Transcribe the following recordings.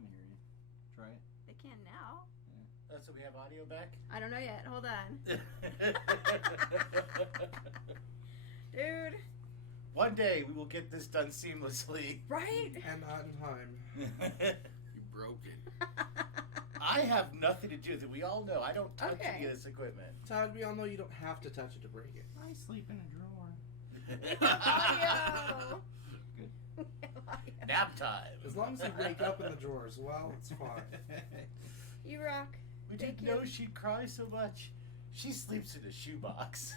can hear you. Try it. They can now. Yeah. So we have audio back? I don't know yet. Hold on. Dude. One day we will get this done seamlessly. Right? And not in time. You broke it. I have nothing to do with it. We all know I don't touch any of this equipment. Todd, we all know you don't have to touch it to break it. I sleep in a drawer. Audio. Good. Nap time. As long as you wake up in the drawers, well, it's fine. You rock. We Thank didn't you. know she'd cry so much. She sleeps in a shoebox.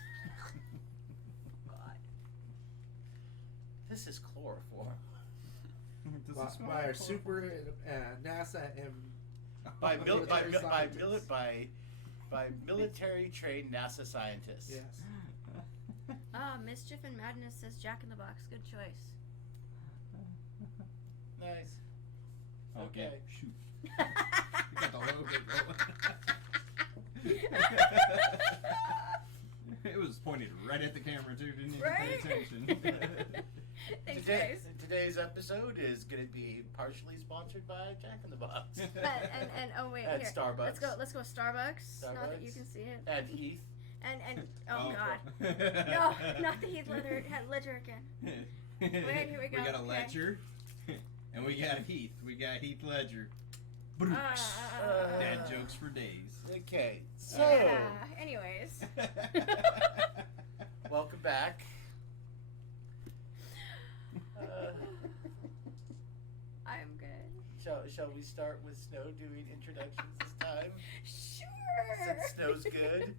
God. This is chloroform. Does it smell By like our chloroform? super NASA and By military military trained NASA scientists. yes. Mischief and Madness says Jack in the Box. Good choice. Nice. Okay. Okay. Shoot. You got the logo rolling. It was pointed right at the camera too. Didn't even pay Right? attention. Thanks, guys. Today's episode is going to be partially sponsored by Jack in the Box. And oh wait, At here. Starbucks. Let's go Starbucks. Not that you Starbucks. can see it. And Heath. And oh god. No, not the Heath Ledger again. Wait, here we go. We got a Okay. Ledger, and we got Heath. We got Heath Ledger. Dad jokes for days. Okay, so Yeah. Anyways. welcome back. I'm good. Shall we start with Snow doing introductions this time? Sure. Since Snow's good.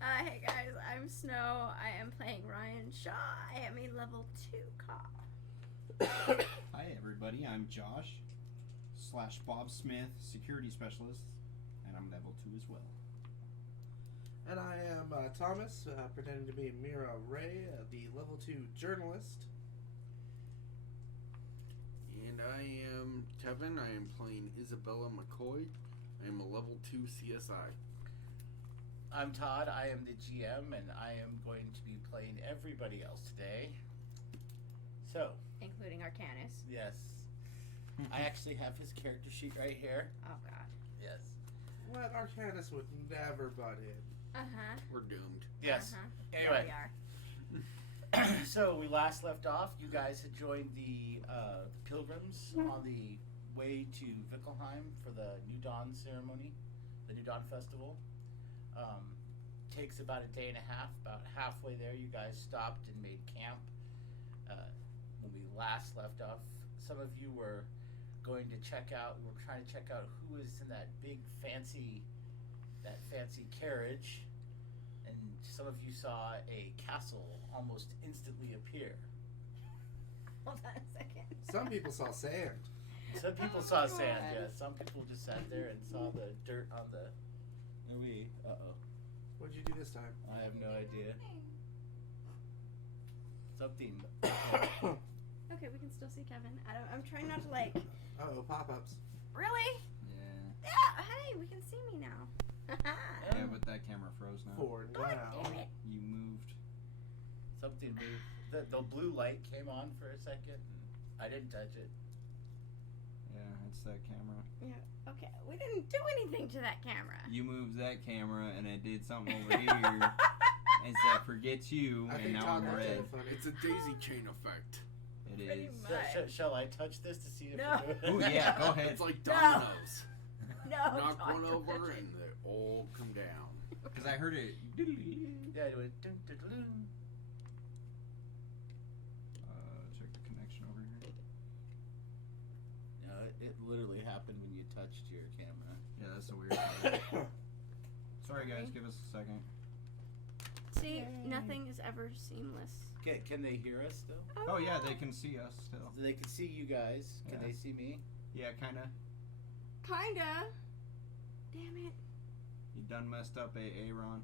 Hey guys, I'm Snow. I am playing Ryan Shaw. I am a level 2 cop. Hi everybody, I'm Josh / Bob Smith, security specialist, and I'm level 2 as well. And I am Thomas, pretending to be Mira Ray, the level 2 journalist. And I am Kevin. I am playing Isabella McCoy. I am a level 2 CSI. I'm Todd. I am the GM, and I am going to be playing everybody else today. So, Including Arcanis. yes. I actually have his character sheet right here. Oh god. Yes. What Arcanis would never butt in. Uh-huh. We're doomed. Yes. Uh-huh. Anyway. Yeah, So we last left off. You guys had joined the pilgrims on the way to Vickelheim for the New Dawn ceremony, the New Dawn festival. Takes about a day and a half. About halfway there, you guys stopped and made camp. When we last left off, some of you were going to check out. We were trying to check out who was in that big fancy carriage. And some of you saw a castle almost instantly appear. Hold on a second. Some people saw sand. Some people saw sand, yeah. Some people just sat there and saw the dirt on the... Uh-oh. What'd you do this time? I have no idea. Something... Okay, we can still see Kevin. I'm trying not to like... Uh-oh, pop-ups. Really? Yeah. Yeah, hey, we can see me now. Yeah, but that camera froze now. For God damn now. it. You moved. Something moved. The blue light came on for a second, and I didn't touch it. Yeah, it's that camera. Yeah, okay. We didn't do anything to that camera. You moved that camera, and it did something over here, and said, "Forget you," I and think now Todd I'm got red. that funny. It's a daisy chain effect. It Pretty is. much. Shall I touch this to see if No. it Ooh, yeah, go ahead. It's like dominoes. No, Knock don't one over touch it. and they all come down. Because I heard it. Yeah, it went... Dun, dun, dun, dun. Check the connection over here. No, it literally happened when you touched your camera. Yeah, that's a weird part. Sorry, guys. Give us a second. See, nothing is ever seamless. Okay, can they hear us still? Oh yeah, they can see us still. They can see you guys. Can Yeah. they see me? Yeah, kinda. Kinda. Damn it. You done messed up, Aaron.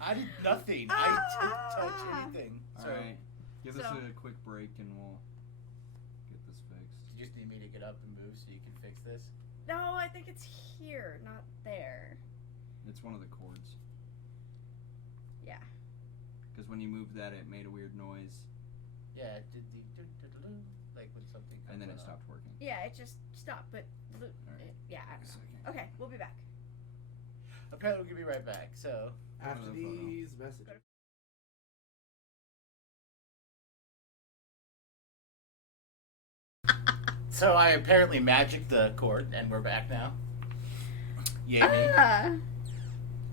I did nothing. I didn't touch anything. All So, right, give us So- a quick break and we'll get this fixed. you just need me to get up and move so you can fix this? No, I think it's here, not there. It's one of the cords. Yeah. Because when you moved that, it made a weird noise. Yeah, it did the... like when something. And then it went off. stopped working. Yeah, it just stopped, but Alright. yeah, I don't So know. Okay, we'll be back. Apparently, we'll be right back. So. After the photo. these messages. So I apparently magicked the cord, and we're back now. Yay me. Ah.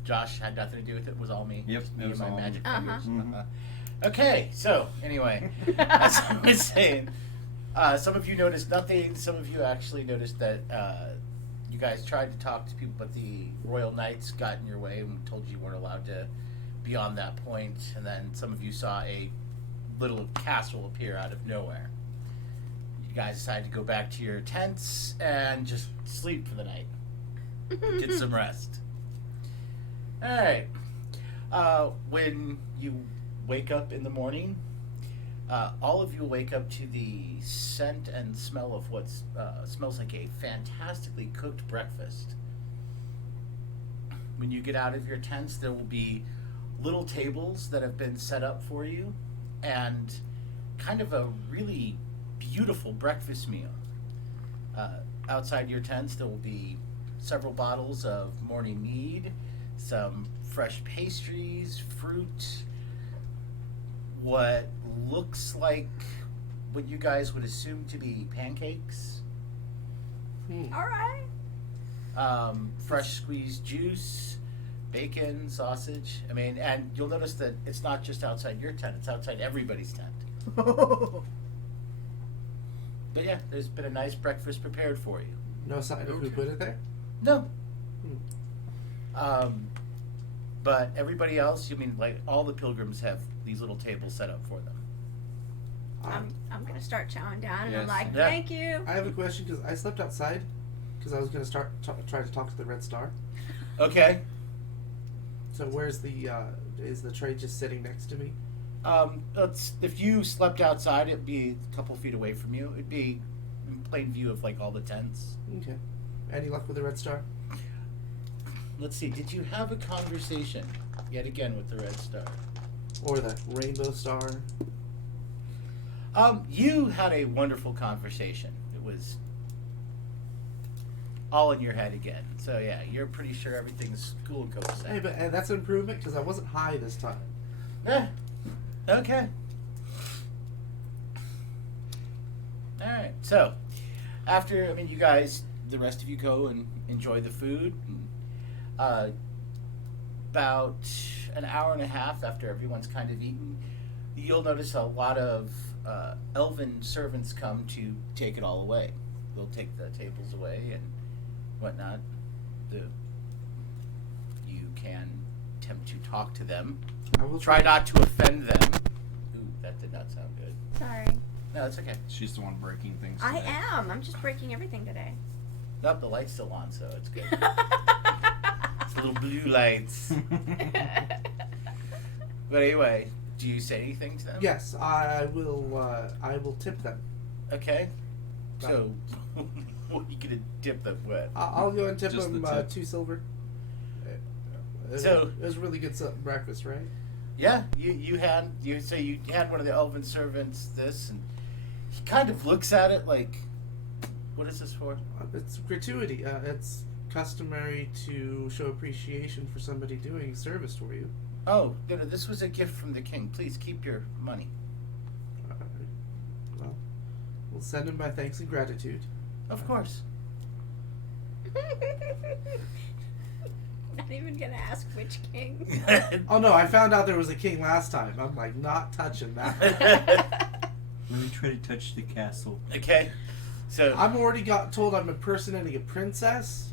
Josh had nothing to do with it. It was all me. Yep, Just me it was and my all magic Uh-huh. fingers. Mhm. Okay, so anyway, as I was saying, some of you noticed nothing. Some of you actually noticed that you guys tried to talk to people, but the Royal Knights got in your way and told you weren't allowed to beyond that point. And then some of you saw a little castle appear out of nowhere. You guys decided to go back to your tents and just sleep for the night. Get some rest. All right. When you wake up in the morning, all of you wake up to the scent and smell of what smells like a fantastically cooked breakfast. When you get out of your tents, there will be little tables that have been set up for you and kind of a really beautiful breakfast meal. Outside your tents, there will be several bottles of morning mead, some fresh pastries, fruit, what looks like what you guys would assume to be pancakes, All right. fresh squeezed juice, bacon, sausage. I mean, and you'll notice that it's not just outside your tent, it's outside everybody's tent. But yeah, there's been a nice breakfast prepared for you. No sign of who put it there? No. But everybody else, you mean like all the pilgrims have these little tables set up for them. I'm gonna start chowing down, and I'm Yes. like, Yeah. thank you. I have a question because I slept outside because I was going to try to talk to the Red Star. Okay. So where's the is the tray just sitting next to me? If you slept outside, it'd be a couple feet away from you. It'd be in plain view of like all the tents. Okay. Any luck with the Red Star? Let's see. Did you have a conversation yet again with the Red Star? Or the Rainbow Star? You had a wonderful conversation. It was all in your head again. So yeah, you're pretty sure everything's cool and copacetic. Hey, but that's an improvement because I wasn't high this time. Yeah. Okay. All right. So, after you guys, the rest of you go and enjoy the food. And, about an hour and a half after everyone's kind of eaten, you'll notice a lot of elven servants come to take it all away. They'll take the tables away and whatnot. You can attempt to talk to them. I will Try not to offend them. Ooh, that did not sound good. Sorry. No, it's okay. She's the one breaking things. I today. am. I'm just breaking everything today. Nope, the light's still on, so it's good. It's little blue lights. But anyway, do you say anything to them? Yes, I will tip them. Okay. So, what are you gonna dip them with? I'll go and tip Just them the tip. 2 silver. So- it was really good breakfast, right? Yeah, you hand one of the elven servants this, and he kind of looks at it like, what is this for? It's gratuity. It's customary to show appreciation for somebody doing service for you. Oh, no, this was a gift from the king. Please keep your money. Well, we'll send him my thanks and gratitude. Of course. Not even gonna ask which king. Oh no, I found out there was a king last time. I'm like, not touching that. Let me try to touch the castle. Okay, so I'm already got told I'm impersonating a princess,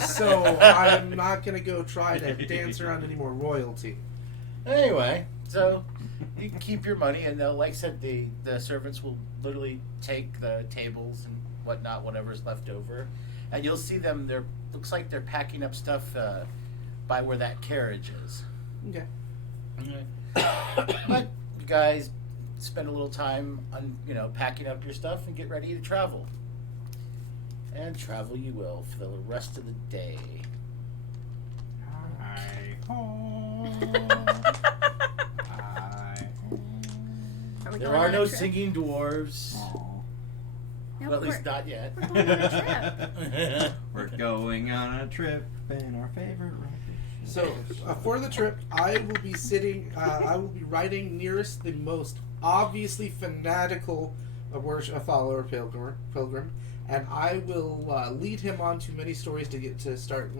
so I'm not gonna go try to dance around any more royalty. anyway, so you can keep your money, and they'll, like I said, the servants will literally take the tables and whatnot, whatever's left over, and you'll see them. Looks like they're packing up stuff by where that carriage is. Okay. But you guys spend a little time on packing up your stuff and get ready to travel. And travel you will for the rest of the day. Hi ho. Hi ho. Are We're There going are on a no trip. singing dwarves. Aw. No, Well, at but least not yet. we're going on a trip. We're going on a trip in our favorite rocket. So for the trip, I will be sitting. I will be riding nearest the most obviously fanatical follower pilgrim, and I will lead him on to many stories to start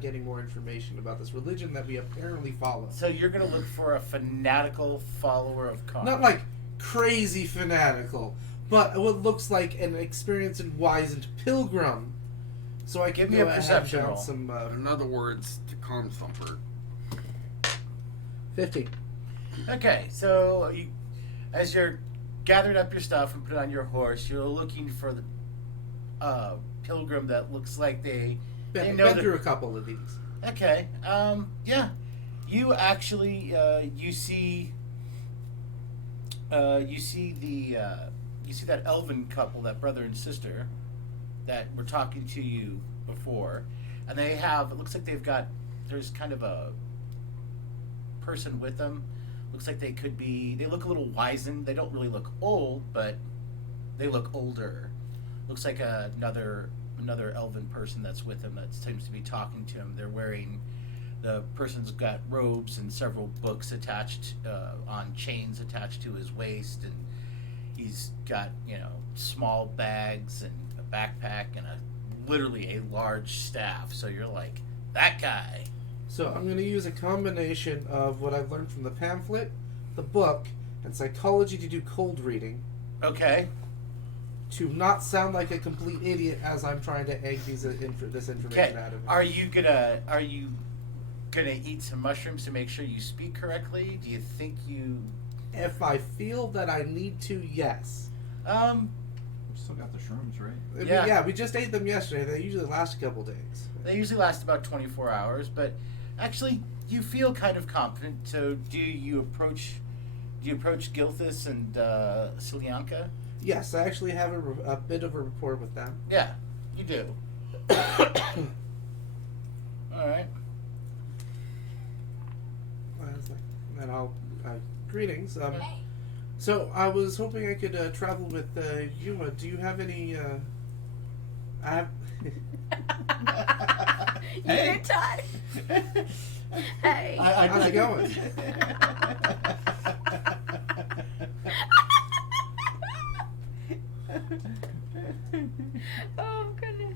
getting more information about this religion that we apparently follow. So you're gonna look for a fanatical follower of Khan. Not like crazy fanatical, but what looks like an experienced and wizened pilgrim. So I can Give me go a ahead perception and roll. bounce some. In other words, to calm thumper. 15. Okay, so you, as you're gathered up your stuff and put it on your horse, you're looking for the pilgrim that looks like they Been know that- through a couple of these. Okay. Yeah. You actually you see that elven couple, that brother and sister, that were talking to you before, and they have. It looks like there's kind of a person with them. Looks like they could be. They look a little wizened. They don't really look old, but they look older. Looks like another elven person that's with him that seems to be talking to him. They're wearing. The person's got robes and several books attached on chains attached to his waist, and he's got small bags and a backpack and literally a large staff. So you're like, that guy. So I'm going to use a combination of what I've learned from the pamphlet, the book, and psychology to do cold reading Okay. to not sound like a complete idiot as I'm trying to egg this information Okay. out of him. Are you gonna eat some mushrooms to make sure you speak correctly? Do you think you? If I feel that I need to, yes. We still got the shrooms, right? I mean, Yeah. yeah, we just ate them yesterday. They usually last a couple days. They usually last about 24 hours, but actually you feel kind of confident. So do you approach Gilthus and Silyanka? Yes, I actually have a bit of a rapport with them. Yeah, you do. All right. And I'll greetings. So I was hoping I could travel with Yuma. Do you have any? I have. Hey. You're Todd. Hey. How's it going? Oh goodness.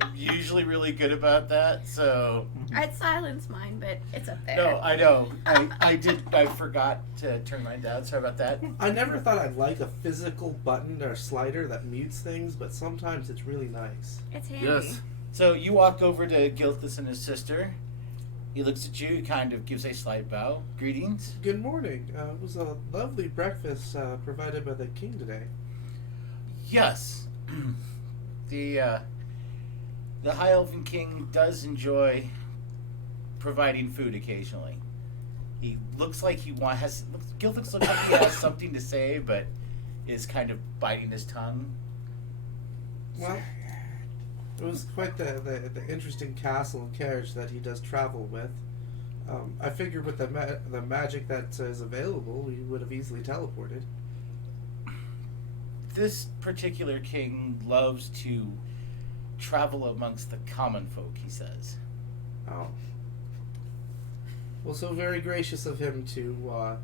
I'm usually really good about that, so I'd silence mine, but it's up there. no, I know. I forgot to turn mine down. Sorry about that. I never thought I'd like a physical button or slider that mutes things, but sometimes it's really nice. It's handy. Yes. So you walk over to Gilthus and his sister. He looks at you, kind of gives a slight bow. Greetings. Good morning. It was a lovely breakfast provided by the king today. Yes. The High Elven King does enjoy providing food occasionally. He looks like Gilthus looks like he has something to say, but is kind of biting his tongue. Well, it was quite the interesting castle and carriage that he does travel with. I figured with the magic that is available, we would have easily teleported. This particular king loves to travel amongst the common folk, he says. Oh. Well, so very gracious of him to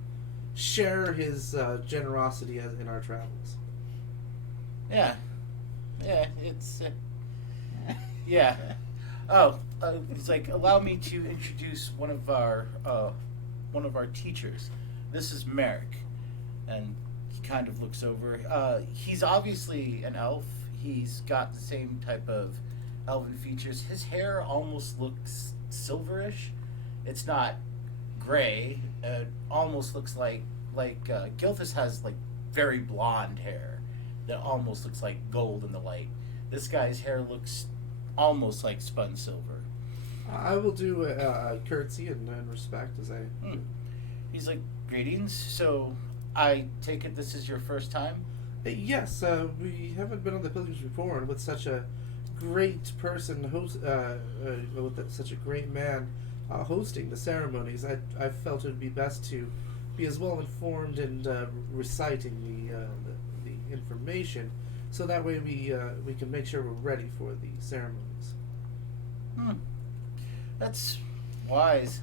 share his generosity in our travels. Yeah. Yeah, it's... yeah. Oh, it's like, allow me to introduce one of our teachers. This is Merrick. And he kind of looks over. He's obviously an elf. He's got the same type of elven features. His hair almost looks silverish. It's not gray. It almost looks like Gilthus has like very blonde hair that almost looks like gold in the light. This guy's hair looks almost like spun silver. I will do a curtsy and respect as I... He's like, greetings. So I take it this is your first time? Yes, we haven't been on the pilgrims before, and with such a great person with such a great man hosting the ceremonies, I felt it would be best to be as well informed and reciting the information, so that way we can make sure we're ready for the ceremonies. That's wise.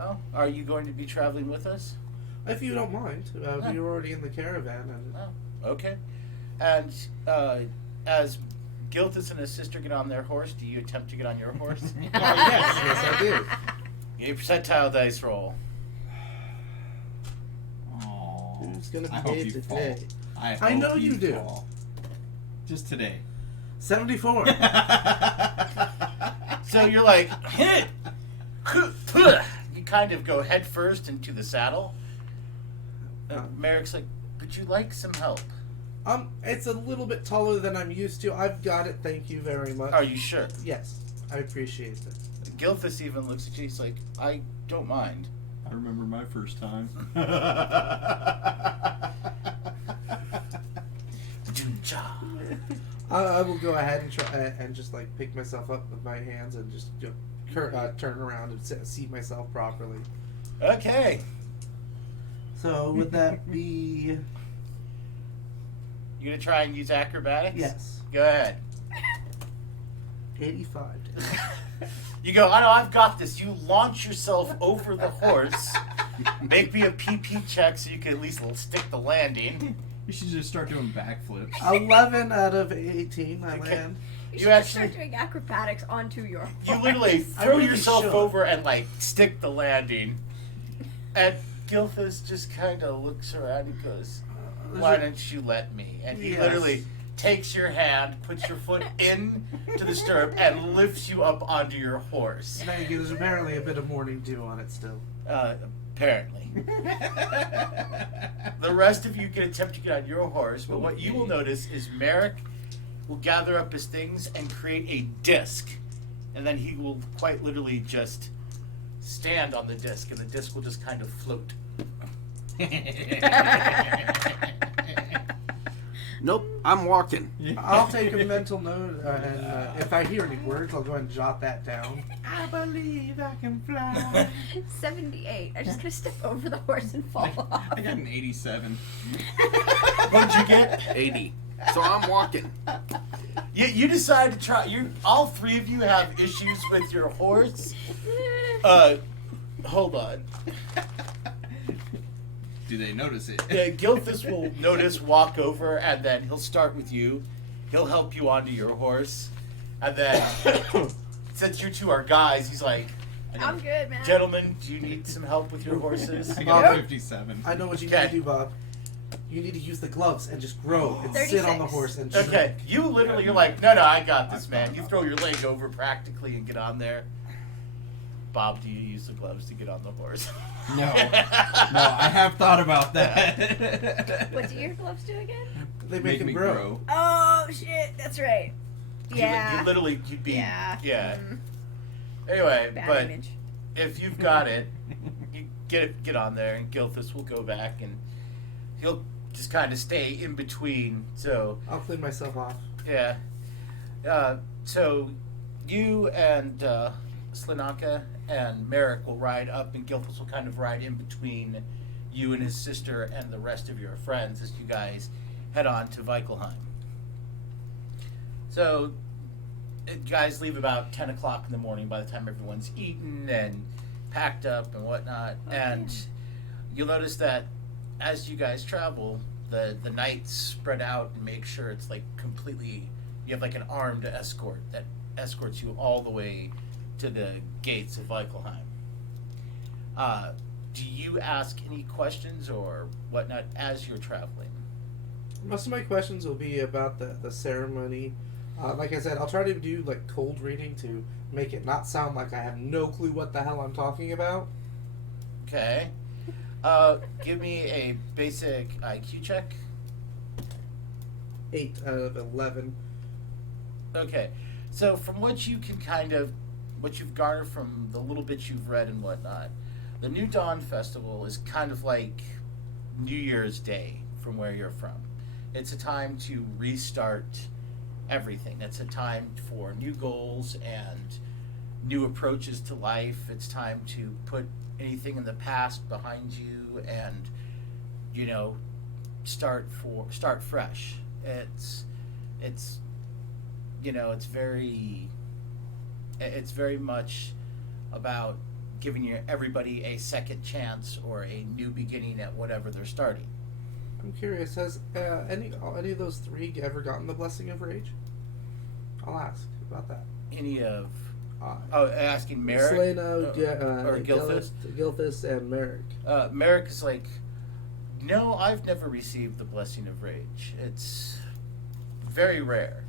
Oh, are you going to be traveling with us? If you don't mind, we're already in the caravan, and Okay. And as Gilthus and his sister get on their horse, do you attempt to get on your horse? yes, I do. Give me a percentile dice roll. Aww. Who's gonna I be hope paid you today? fall. I hope know you do. fall. Just today. 74. So you're like, hit! You kind of go head first into the saddle. Merrick's like, would you like some help? It's a little bit taller than I'm used to. I've got it, thank you very much. Are you sure? Yes, I appreciate it. Gilthus even looks at you, he's like, I don't mind. I remember my first time. I will go ahead and try and just like pick myself up with my hands and just turn around and seat myself properly. Okay. So would that be? You gonna try and use acrobatics? Yes. Go ahead. 85. You go, I know, I've got this. You launch yourself over the horse. Make me a PP check so you can at least stick the landing. You should just start doing backflips. 11 out of 18, I Okay. land. You You should actually- start doing acrobatics onto your You horse. literally I throw really yourself should. over and like stick the landing. And Gilthus just kind of looks around and goes, why don't you let me? And he Yes. literally takes your hand, puts your foot in to the stirrup, and lifts you up onto your horse. Thank you. There's apparently a bit of morning dew on it still. Apparently. The rest of you can attempt to get on your horse, but what you will notice is Merrick will gather up his things and create a disc. And then he will quite literally just stand on the disc, and the disc will just kind of float. Nope, I'm walking. I'll take a mental note, and if I hear any words, I'll go ahead and jot that down. I believe I can fly. 78. I'm just gonna step over the horse and fall off. I got an 87. What'd you get? 80. So I'm walking. You decide to try. All three of you have issues with your horse. Hold on. Do they notice it? Yeah, Gilthus will notice, walk over, and then he'll start with you. He'll help you onto your horse. And then, since you two are guys, he's like, I'm good, man. gentlemen, do you need some help with your horses? I got a Nope. 57. I know what you Okay. need to do, Bob. You need to use the gloves and just grow and sit on the 36. horse and Okay, you literally, you're like, no, I got this, man. You throw your leg over practically and get on there. Bob, do you use the gloves to get on the horse? No. No, I have thought about that. What do your gloves do again? They make him me grow. Oh shit, that's right. Yeah. You literally, you'd be, Yeah. Anyway, Bad but image. if you've got it, you get on there, and Gilthus will go back, and he'll just kind of stay in between. So I'll clean myself off. yeah, so you and Slinaka and Merrick will ride up, and Gilthus will kind of ride in between you and his sister and the rest of your friends as you guys head on to Vikelheim. So guys leave about 10 o'clock in the morning by the time everyone's eaten and packed up and whatnot. And you'll notice that as you guys travel, the nights spread out and make sure it's like completely, you have like an armed escort that escorts you all the way to the gates of Vikelheim. Do you ask any questions or whatnot as you're traveling? Most of my questions will be about the ceremony. Like I said, I'll try to do like cold reading to make it not sound like I have no clue what the hell I'm talking about. Okay. Give me a basic IQ check. 8 out of 11. Okay. So from what you can what you've garnered from the little bit you've read and whatnot, the New Dawn Festival is kind of like New Year's Day from where you're from. It's a time to restart everything. It's a time for new goals and new approaches to life. It's time to put anything in the past behind you and start fresh. It's very much about giving everybody a second chance or a new beginning at whatever they're starting. I'm curious, has any of those three ever gotten the Blessing of Rage? I'll ask about that. Any of asking Merrick Selena, or Gilthus? Gilthus and Merrick. Merrick is like, no, I've never received the Blessing of Rage. It's very rare.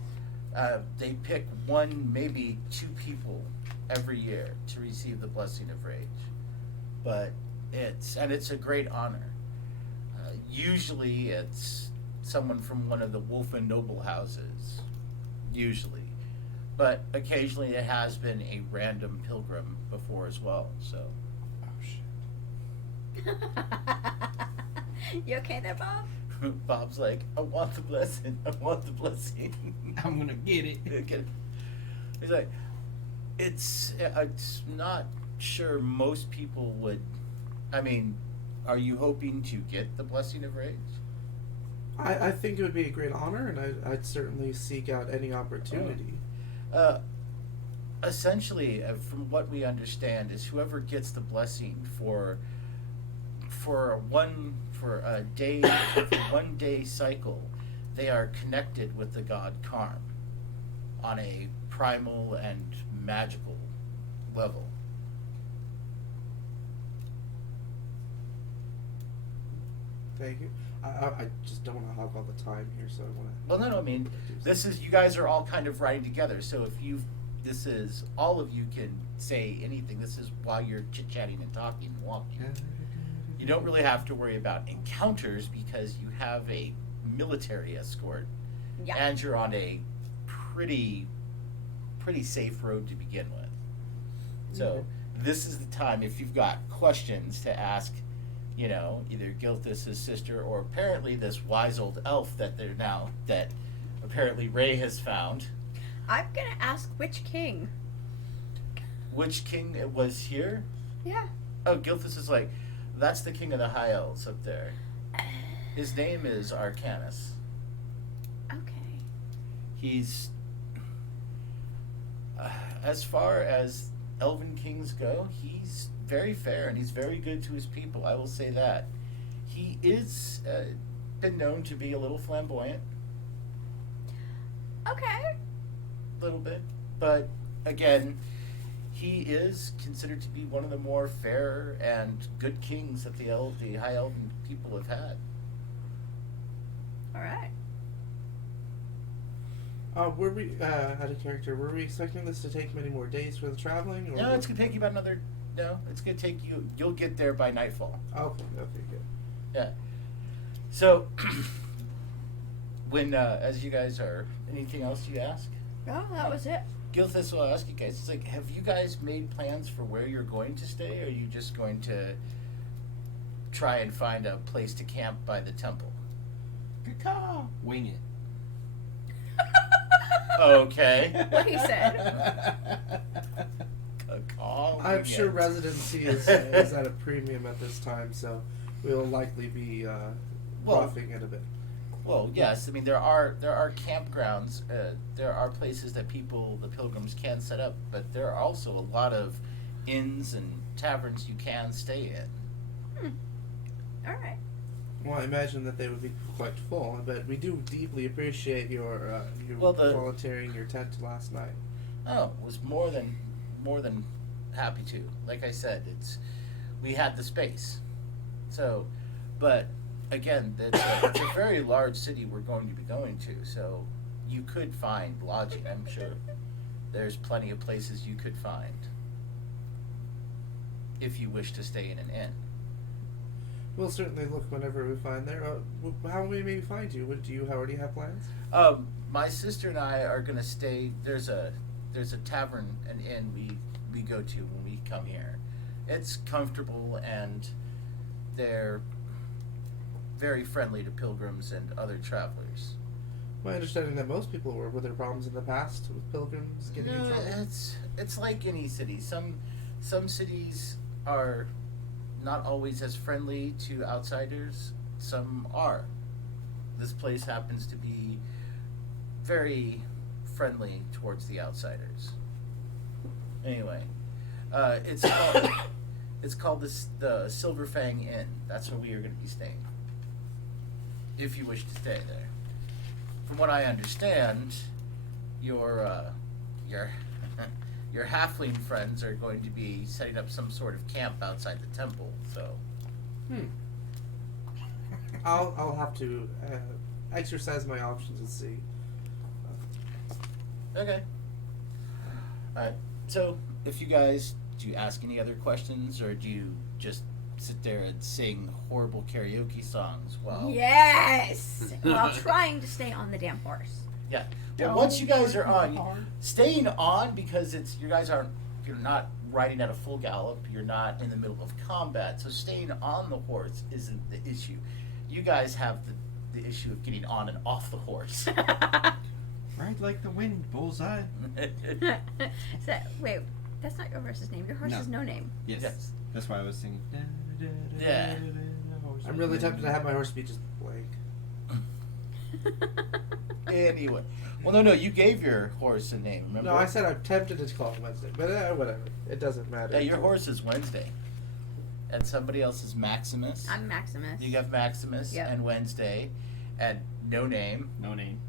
They pick one, maybe two people every year to receive the Blessing of Rage, but it's a great honor. Usually, it's someone from one of the Wolfen noble houses. Usually, but occasionally it has been a random pilgrim before as well. So. Oh shit. You okay there, Bob? Bob's like, I want the blessing. I want the blessing. I'm gonna get it. He's like, it's not sure most people would. I mean, are you hoping to get the Blessing of Rage? I think it would be a great honor, and I'd certainly seek out any opportunity. Essentially, from what we understand, is whoever gets the blessing for a 1 day cycle, they are connected with the god Karm on a primal and magical level. Thank you. I just don't want to hog all the time here, so I want to. Well, no, I mean, this is, you guys are all kind of riding together, so this is, all of you can say anything. This is while you're chit-chatting and talking and walking. You don't really have to worry about encounters because you have a military escort, Yeah. and you're on a pretty safe road to begin with. So this is the time, if you've got questions, to ask, either Gilthus' sister or apparently this wise old elf that apparently Ray has found. I'm gonna ask which king. Which king it was here? Yeah. Oh, Gilthus is like, that's the king of the High Elves up there. His name is Arcanis. Okay. He's, as far as elven kings go, he's very fair and he's very good to his people. I will say that. He is been known to be a little flamboyant, Okay. a little bit, but again, he is considered to be one of the more fair and good kings that the High Elven people have had. All right. Were we out of character? Were we expecting this to take many more days for the traveling? Or No, it's gonna take you about another. No, it's gonna take you. You'll get there by nightfall. Okay, good. Yeah. So, when as you guys are, anything else you ask? Oh, that was it. Gilthus will ask you guys. It's like, have you guys made plans for where you're going to stay? Or are you just going to try and find a place to camp by the temple? Caw. Wing it. Okay. What he said. I'm sure residency is at a premium at this time, so we'll likely be roughing it a bit. Well, yes. I mean, there are campgrounds. There are places that the pilgrims can set up, but there are also a lot of inns and taverns you can stay in. All right. Well, I imagine that they would be quite full, but we do deeply appreciate your volunteering your tent last night. Oh, was more than happy to. Like I said, we had the space. So, but again, it's a very large city we're going to be going to, so you could find lodging, I'm sure. There's plenty of places you could find if you wish to stay in an inn. We'll certainly look whenever we find there. How will we maybe find you? Do you already have plans? My sister and I are gonna stay. There's a tavern, an inn we go to when we come here. It's comfortable and they're very friendly to pilgrims and other travelers. My understanding that most people were there problems in the past with pilgrims getting in trouble? It's like any city. Some cities are not always as friendly to outsiders. Some are. This place happens to be very friendly towards the outsiders. Anyway, it's called the Silver Fang Inn. That's where we are going to be staying, if you wish to stay there. From what I understand, your your halfling friends are going to be setting up some sort of camp outside the temple. So, I'll have to exercise my options and see. okay. All right. So, if you guys do you ask any other questions, or do you just sit there and sing horrible karaoke songs? Well, Yes! While trying to stay on the damn horse. yeah. Well, once you guys are on, staying on because you're not riding at a full gallop. You're not in the middle of combat, so staying on the horse isn't the issue. You guys have the issue of getting on and off the horse. Ride like the wind, bullseye. So, wait, that's not your horse's name. Your horse No. has no name. Yes. Yes. That's why I was singing. Yeah. I'm really tempted to have my horse be just blank. Anyway, well, no, you gave your horse a name. Remember? No, I said I'm tempted to call it Wednesday, but whatever. It doesn't matter. Yeah, your horse is Wednesday, and somebody else is Maximus. I'm Maximus. You have Maximus Yep. and Wednesday, and no name, No name.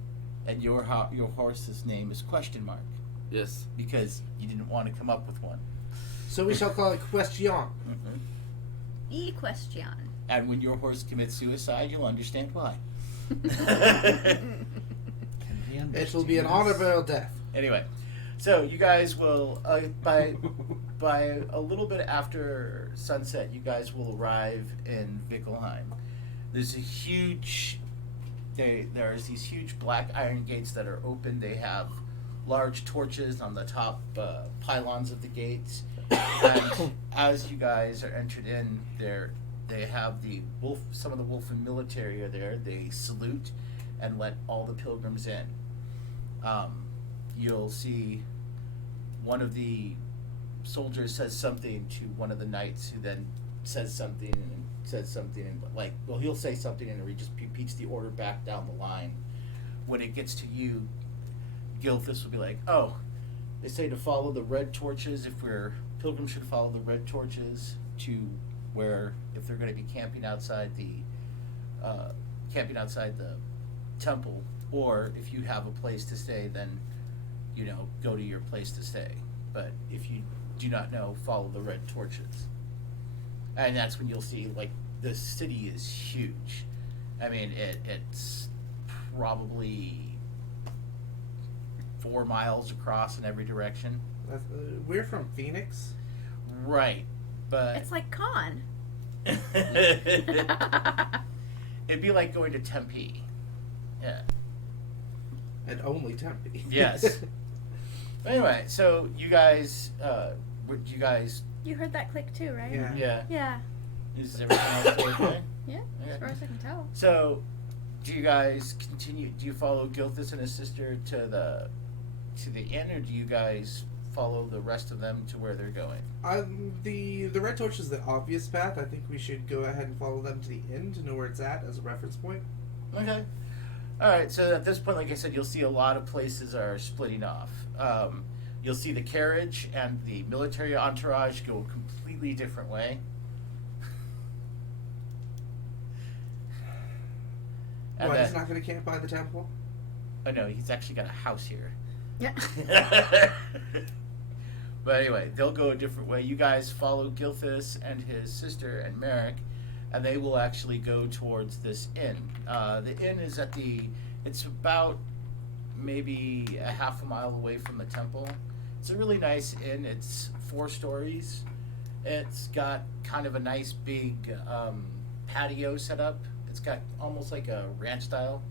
and your horse's name is question mark Yes. because you didn't want to come up with one. So we shall call it Question. Mm-hmm. E-question. And when your horse commits suicide, you'll understand why. It will be an honorable death. Anyway, so you guys will by a little bit after sunset, you guys will arrive in Vickelheim. There's these huge black iron gates that are open. They have large torches on the top pylons of the gates. And as you guys are entered in, they have some of the Wolfen military are there. They salute and let all the pilgrims in. You'll see one of the soldiers says something to one of the knights, who then says something and he'll say something and he just repeats the order back down the line. When it gets to you, Gilthus will be like, "Oh, they say to follow the red torches. Pilgrims should follow the red torches to where if they're going to be camping outside the temple, or if you have a place to stay, then go to your place to stay. But if you do not know, follow the red torches." And that's when you'll see, like, the city is huge. I mean, it's probably 4 miles across in every direction. We're from Phoenix. Right, but It's like con. it'd be like going to Tempe. Yeah. And only Tempe. Yes. Anyway, so you guys, You heard that click too, right? Yeah. yeah. Yeah. Is everything else okay? Yeah, as far as I can tell. So, do you guys continue? Do you follow Gilthus and his sister to the inn, or do you guys follow the rest of them to where they're going? The red torch is the obvious path. I think we should go ahead and follow them to the inn to know where it's at as a reference point. Okay. All right. So at this point, like I said, you'll see a lot of places are splitting off. You'll see the carriage and the military entourage go a completely different way. And What, then, he's not going to camp by the temple? oh no, he's actually got a house here. Yeah. But anyway, they'll go a different way. You guys follow Gilthus and his sister and Merrick, and they will actually go towards this inn. The inn is it's about maybe a half a mile away from the temple. It's a really nice inn. It's 4 stories. It's got kind of a nice big patio set up. It's got almost like a ranch style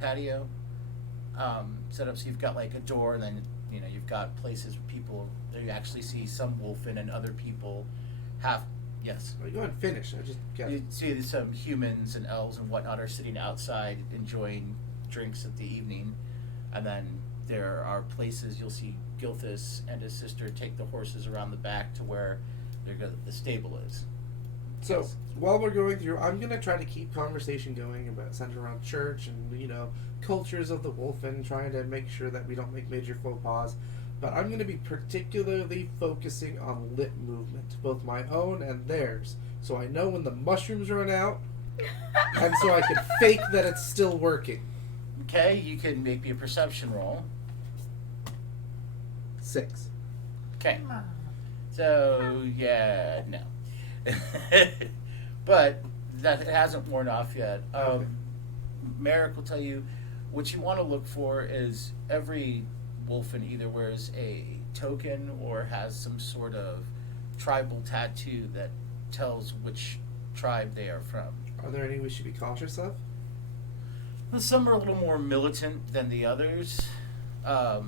patio set up. So you've got like a door, and then you've got places where people, you actually see some Wolfen and other people yes. Well, go ahead and finish. I just got You see some humans and elves and whatnot are sitting outside enjoying drinks at the evening, and then there are places you'll see Gilthus and his sister take the horses around the back to where the stable is. So while we're going through, I'm gonna try to keep conversation going about centered around church and cultures of the Wolfen, trying to make sure that we don't make major faux pas. But I'm gonna be particularly focusing on lip movement, both my own and theirs, so I know when the mushrooms run out, and so I can fake that it's still working. Okay, you can make me a perception roll. 6. Okay. So, yeah, no. But that it hasn't worn off yet. Okay. Merrick will tell you what you want to look for is every Wolfen either wears a token or has some sort of tribal tattoo that tells which tribe they are from. Are there any we should be cautious of? Well, some are a little more militant than the others. Yeah,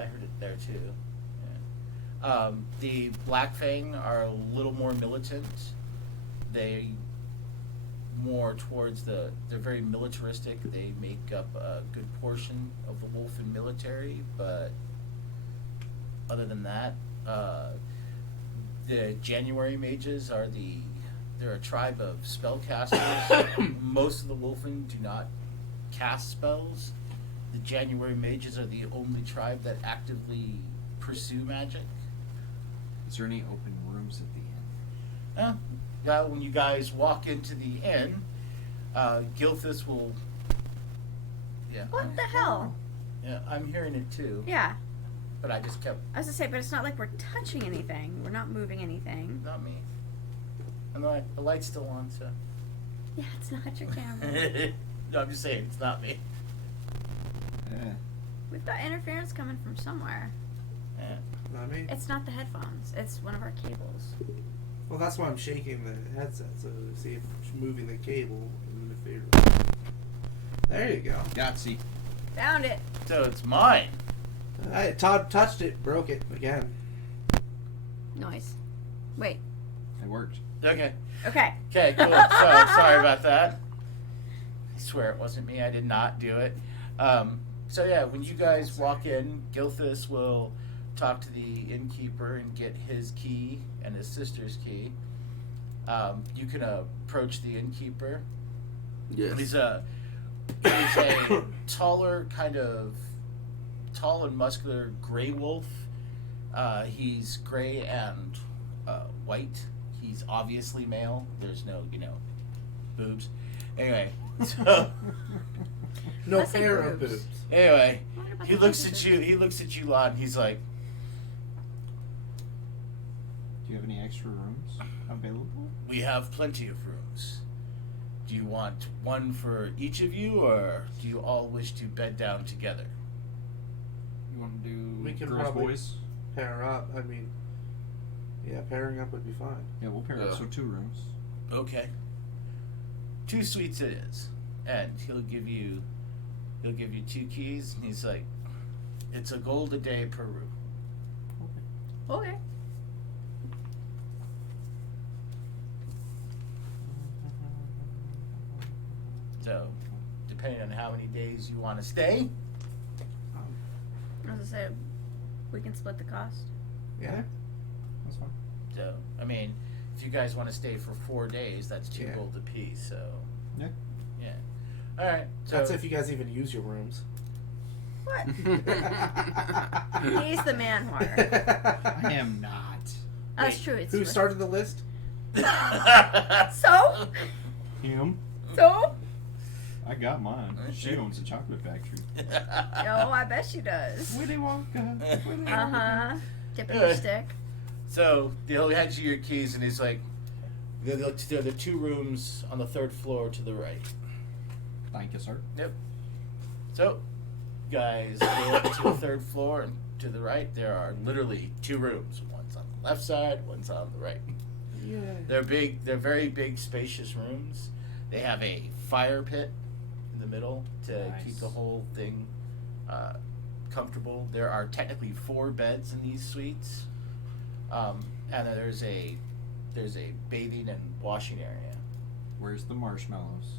I heard it there too. Yeah. The Black Fang are a little more militant. They more towards they're very militaristic. They make up a good portion of the Wolfen military, but other than that, the January mages they're a tribe of spellcasters. Most of the Wolfen do not cast spells. The January mages are the only tribe that actively pursue magic. Is there any open rooms at the inn? Well, when you guys walk into the inn, Gilthus will. Yeah. What the hell? Yeah, I'm hearing it too, Yeah. but I just kept. I was gonna say, but it's not like we're touching anything. We're not moving anything. Not me. And the light's still on, so. Yeah, it's not your camera. No, I'm just saying it's not me. We've got interference coming from somewhere. Yeah. Not me. It's not the headphones. It's one of our cables. Well, that's why I'm shaking the headset, so to see if moving the cable will interfere. There you go. Yahtzee. Found it. So it's mine. Todd touched it, broke it again. Noise. Wait. It worked. Okay. Okay. Okay, cool. So sorry about that. I swear it wasn't me. I did not do it. So yeah, when you guys walk in, Gilthus will talk to the innkeeper and get his key and his sister's key. You can approach the innkeeper. Yes. He's a taller, kind of tall and muscular gray wolf. He's gray and white. He's obviously male. There's no, boobs. Anyway, so No Let's say pair of boobs. boobs. anyway, What about he the looks boobs? at you. He looks at you, Lon. And he's like, Do you have any extra rooms available? "We have plenty of rooms. Do you want one for each of you, or do you all wish to bed down together?" You want to do We can girls, probably- boys? Pair up. I mean, yeah, pairing up would be fine. Yeah, we'll pair up. Yeah. So 2 rooms. Okay. 2 suites it is, and he'll give you 2 keys, and he's like, "It's a gold a day per room." Okay. So, depending on how many days you want to stay, I was gonna say, we can split the cost. Yeah. That's fine. so I mean, if you guys want to stay for 4 days, that's 2 Yeah. gold apiece. So, Yeah. yeah. All right. So That's if you guys even use your rooms. What? He's the man whore. I am not. That's Wait, true. It's Who true. started the list? So? Him. So? I got mine. She owns a chocolate factory. Oh, I bet she does. Willy Wonka. Willy Uh huh. Wonka. Dipping your stick. So he'll hand you your keys, and he's like, "There are the 2 rooms on the 3rd floor to the right." Thank you, sir. So, you guys go up to the 3rd floor, and to the right there are literally 2 rooms. One's on the left side, one's on the right. Yeah. They're big. They're very big, spacious rooms. They have a fire pit in the middle to keep the Nice. whole thing comfortable. There are technically 4 beds in these suites, and then there's a bathing and washing area. Where's the marshmallows?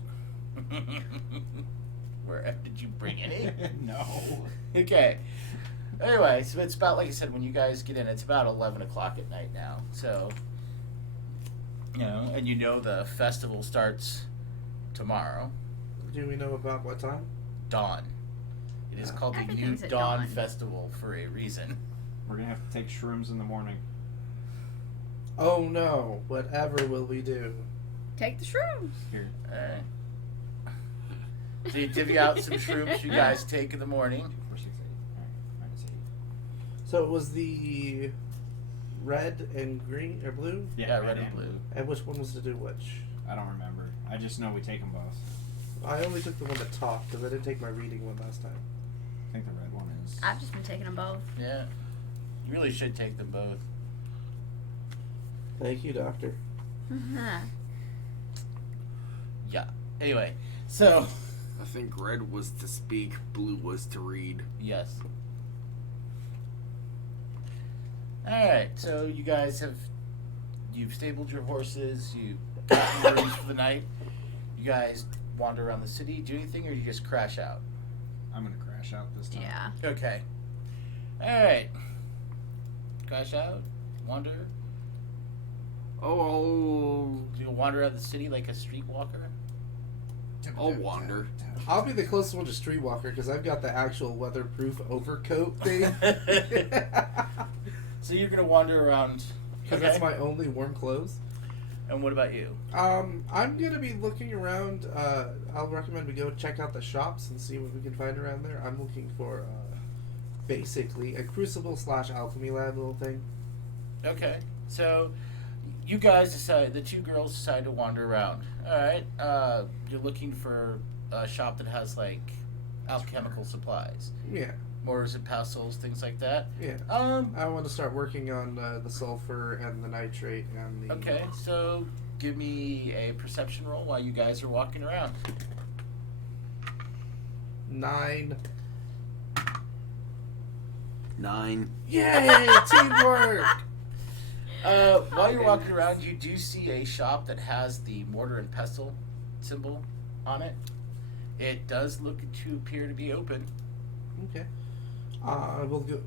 Where did you bring any? No. Okay. Anyway, so it's about, like I said, when you guys get in, it's about 11 o'clock at night now. So and you know the festival starts tomorrow, Do we know about what time? dawn. It is called the New Everything's at Dawn dawn. Festival for a reason. We're gonna have to take shrooms in the morning. Oh no! Whatever will we do? Take the shrooms. Here. Alright. So you divvy out some shrooms you guys take in the morning. 4, 6, 8. Alright, -8. So it was the red and green or blue, Yeah, red and blue. and which one was to do which? I don't remember. I just know we take them both. I only took the one that talked because I didn't take my reading one last time. I think the red one is. I've just been taking them both. Yeah. You really should take them both. Thank you, Doctor. Yeah. Anyway, so I think red was to speak, blue was to read. yes. Alright, so you guys you've stabled your horses, you got your rooms for the night. You guys wander around the city, do anything, or you just crash out? I'm gonna crash out this time. Yeah. Okay. Alright. Crash out, wander. Oh, You'll wander out the city like a streetwalker. I'll wander. I'll be the closest one to Streetwalker because I've got the actual weatherproof overcoat thing. So you're gonna wander around. Because that's my only warm clothes. And what about you? I'm gonna be looking around. I'll recommend we go check out the shops and see what we can find around there. I'm looking for basically a crucible / alchemy lab little thing. Okay. So you guys decide, the two girls decide to wander around. Alright. You're looking for a shop that has like alchemical supplies. Yeah, Mortars and pestles, things like that. yeah. I want to start working on the sulfur and the nitrate and the. Okay, so give me a perception roll while you guys are walking around. 9. 9. Yay! Teamwork. While you're walking around, you do see a shop that has the mortar and pestle symbol on it. It does look to appear to be open. Okay. We'll go.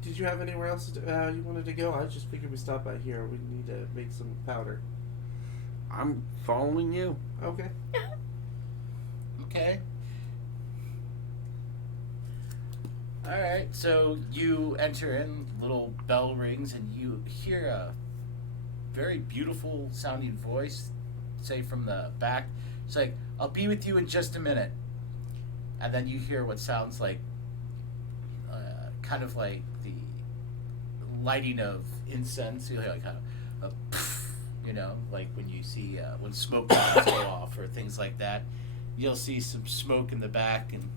Did you have anywhere else you wanted to go? I just figured we stopped by here. We need to make some powder. I'm following you. Okay. Okay. Alright, so you enter in, little bell rings, and you hear a very beautiful sounding voice say from the back. It's like, I'll be with you in just a minute. And then you hear what sounds like kind of like the lighting of incense. You hear like a like when you see when smoke bombs go off or things like that. You'll see some smoke in the back, and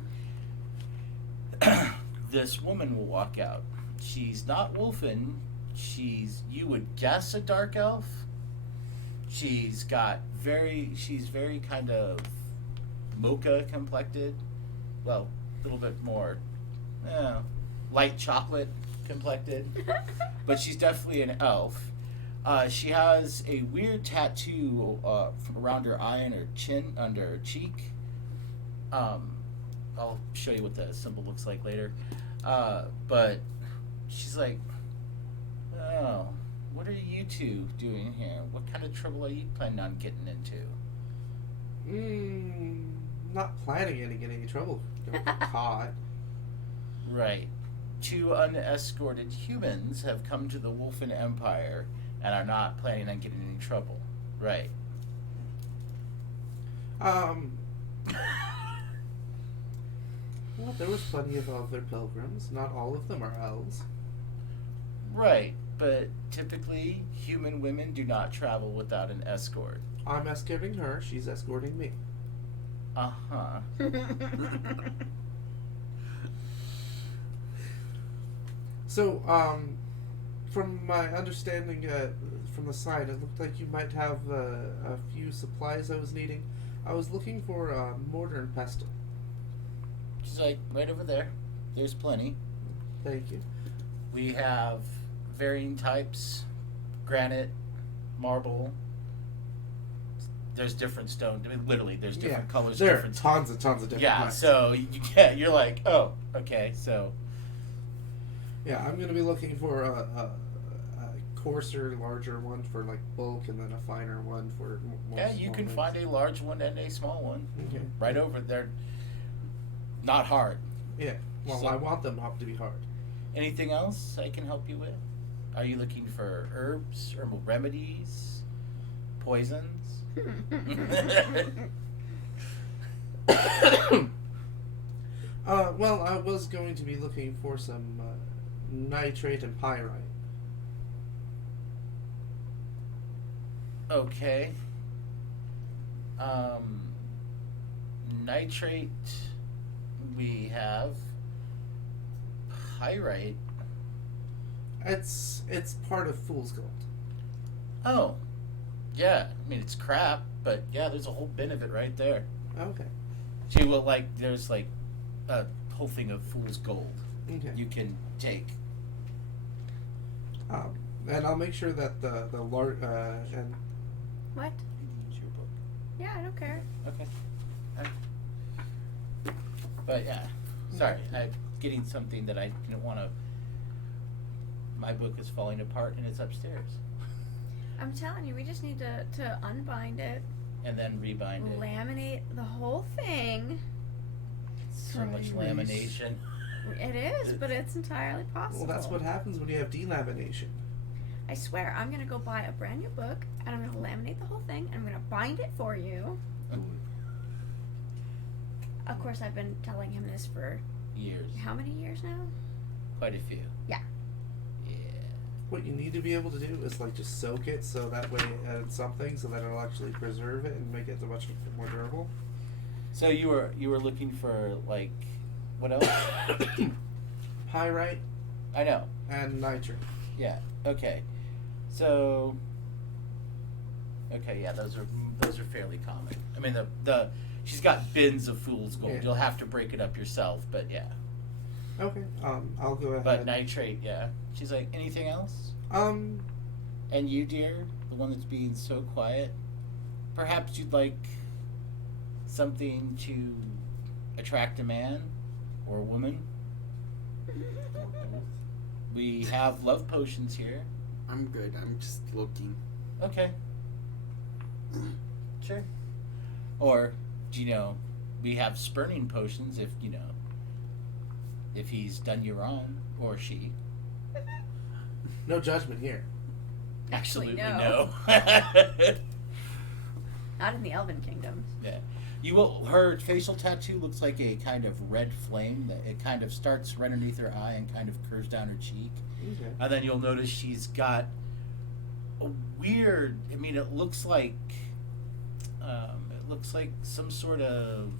this woman will walk out. She's not wolfen. You would guess a dark elf. She's very kind of mocha complected. Well, a little bit more light chocolate complected. But she's definitely an elf. She has a weird tattoo around her eye and her chin, under her cheek. I'll show you what the symbol looks like later. But she's like, oh, what are you two doing here? What kind of trouble are you planning on getting into? Not planning any getting in trouble. Don't get caught. Right. 2 unescorted humans have come to the Wolfen Empire and are not planning on getting in trouble. Right. Well, there was plenty of other pilgrims. Not all of them are elves. Right, but typically human women do not travel without an escort. I'm escorting her. She's escorting me. Uh-huh. So, from my understanding from the side, it looked like you might have a few supplies I was needing. I was looking for mortar and pestle. She's like, right over there. There's plenty. Thank you. We have varying types, granite, marble. There's different stone. I mean, literally, there's different colors. There are different tons of different Yeah, kinds. so you're like, oh, okay, so. Yeah, I'm going to be looking for coarser, larger one for like bulk, and then a finer one for more Yeah, you small can things. find a large one and a small one. Okay. Right over there. Not hard. Yeah. Well, So- I want them not to be hard. Anything else I can help you with? Are you looking for herbs, herbal remedies, poisons? Well, I was going to be looking for some nitrate and pyrite. Okay. Nitrate we have. Pyrite. It's part of Fool's Gold. Oh. Yeah. I mean, it's crap, but yeah, there's a whole bin of it right there. Okay. She will, like, there's like a whole thing of fool's gold Okay. you can take. And I'll make sure that the large and What? Use your book. Yeah, I don't care. Okay. But yeah, sorry, I'm getting something that I didn't want to. My book is falling apart and it's upstairs, I'm telling you, we just need to unbind it, and then rebind it. laminate the whole thing. So much lamination. It is, but it's entirely possible. well, that's what happens when you have delamination. I swear, I'm gonna go buy a brand new book, and I'm gonna laminate the whole thing, and I'm gonna bind it for you. Of course, I've been telling him this for Years, how many years now? quite a few. Yeah. Yeah. What you need to be able to do is like just soak it so that way in something so that it'll actually preserve it and make it so much more durable. So you were looking for like what else? Pyrite I know. and nitrate. Yeah. Okay. So. Okay. Yeah. Those are fairly common. I mean the she's got bins of fool's gold. Yeah. You'll have to break it up yourself, but yeah. Okay. I'll go ahead. But nitrate, yeah. She's like, anything else? And you, dear, the one that's being so quiet, perhaps you'd like something to attract a man or a woman. We have love potions here. I'm good. I'm just looking. Okay. Sure. Or, we have spurning potions if, if he's done you wrong, or she. No judgment here. Actually, Absolutely no. no. Not in the Elven Kingdoms. Her facial tattoo looks like a kind of red flame. That it kind of starts right underneath her eye and kind of curves down her cheek. Okay. And then you'll notice she's got a weird. I mean, it looks like some sort of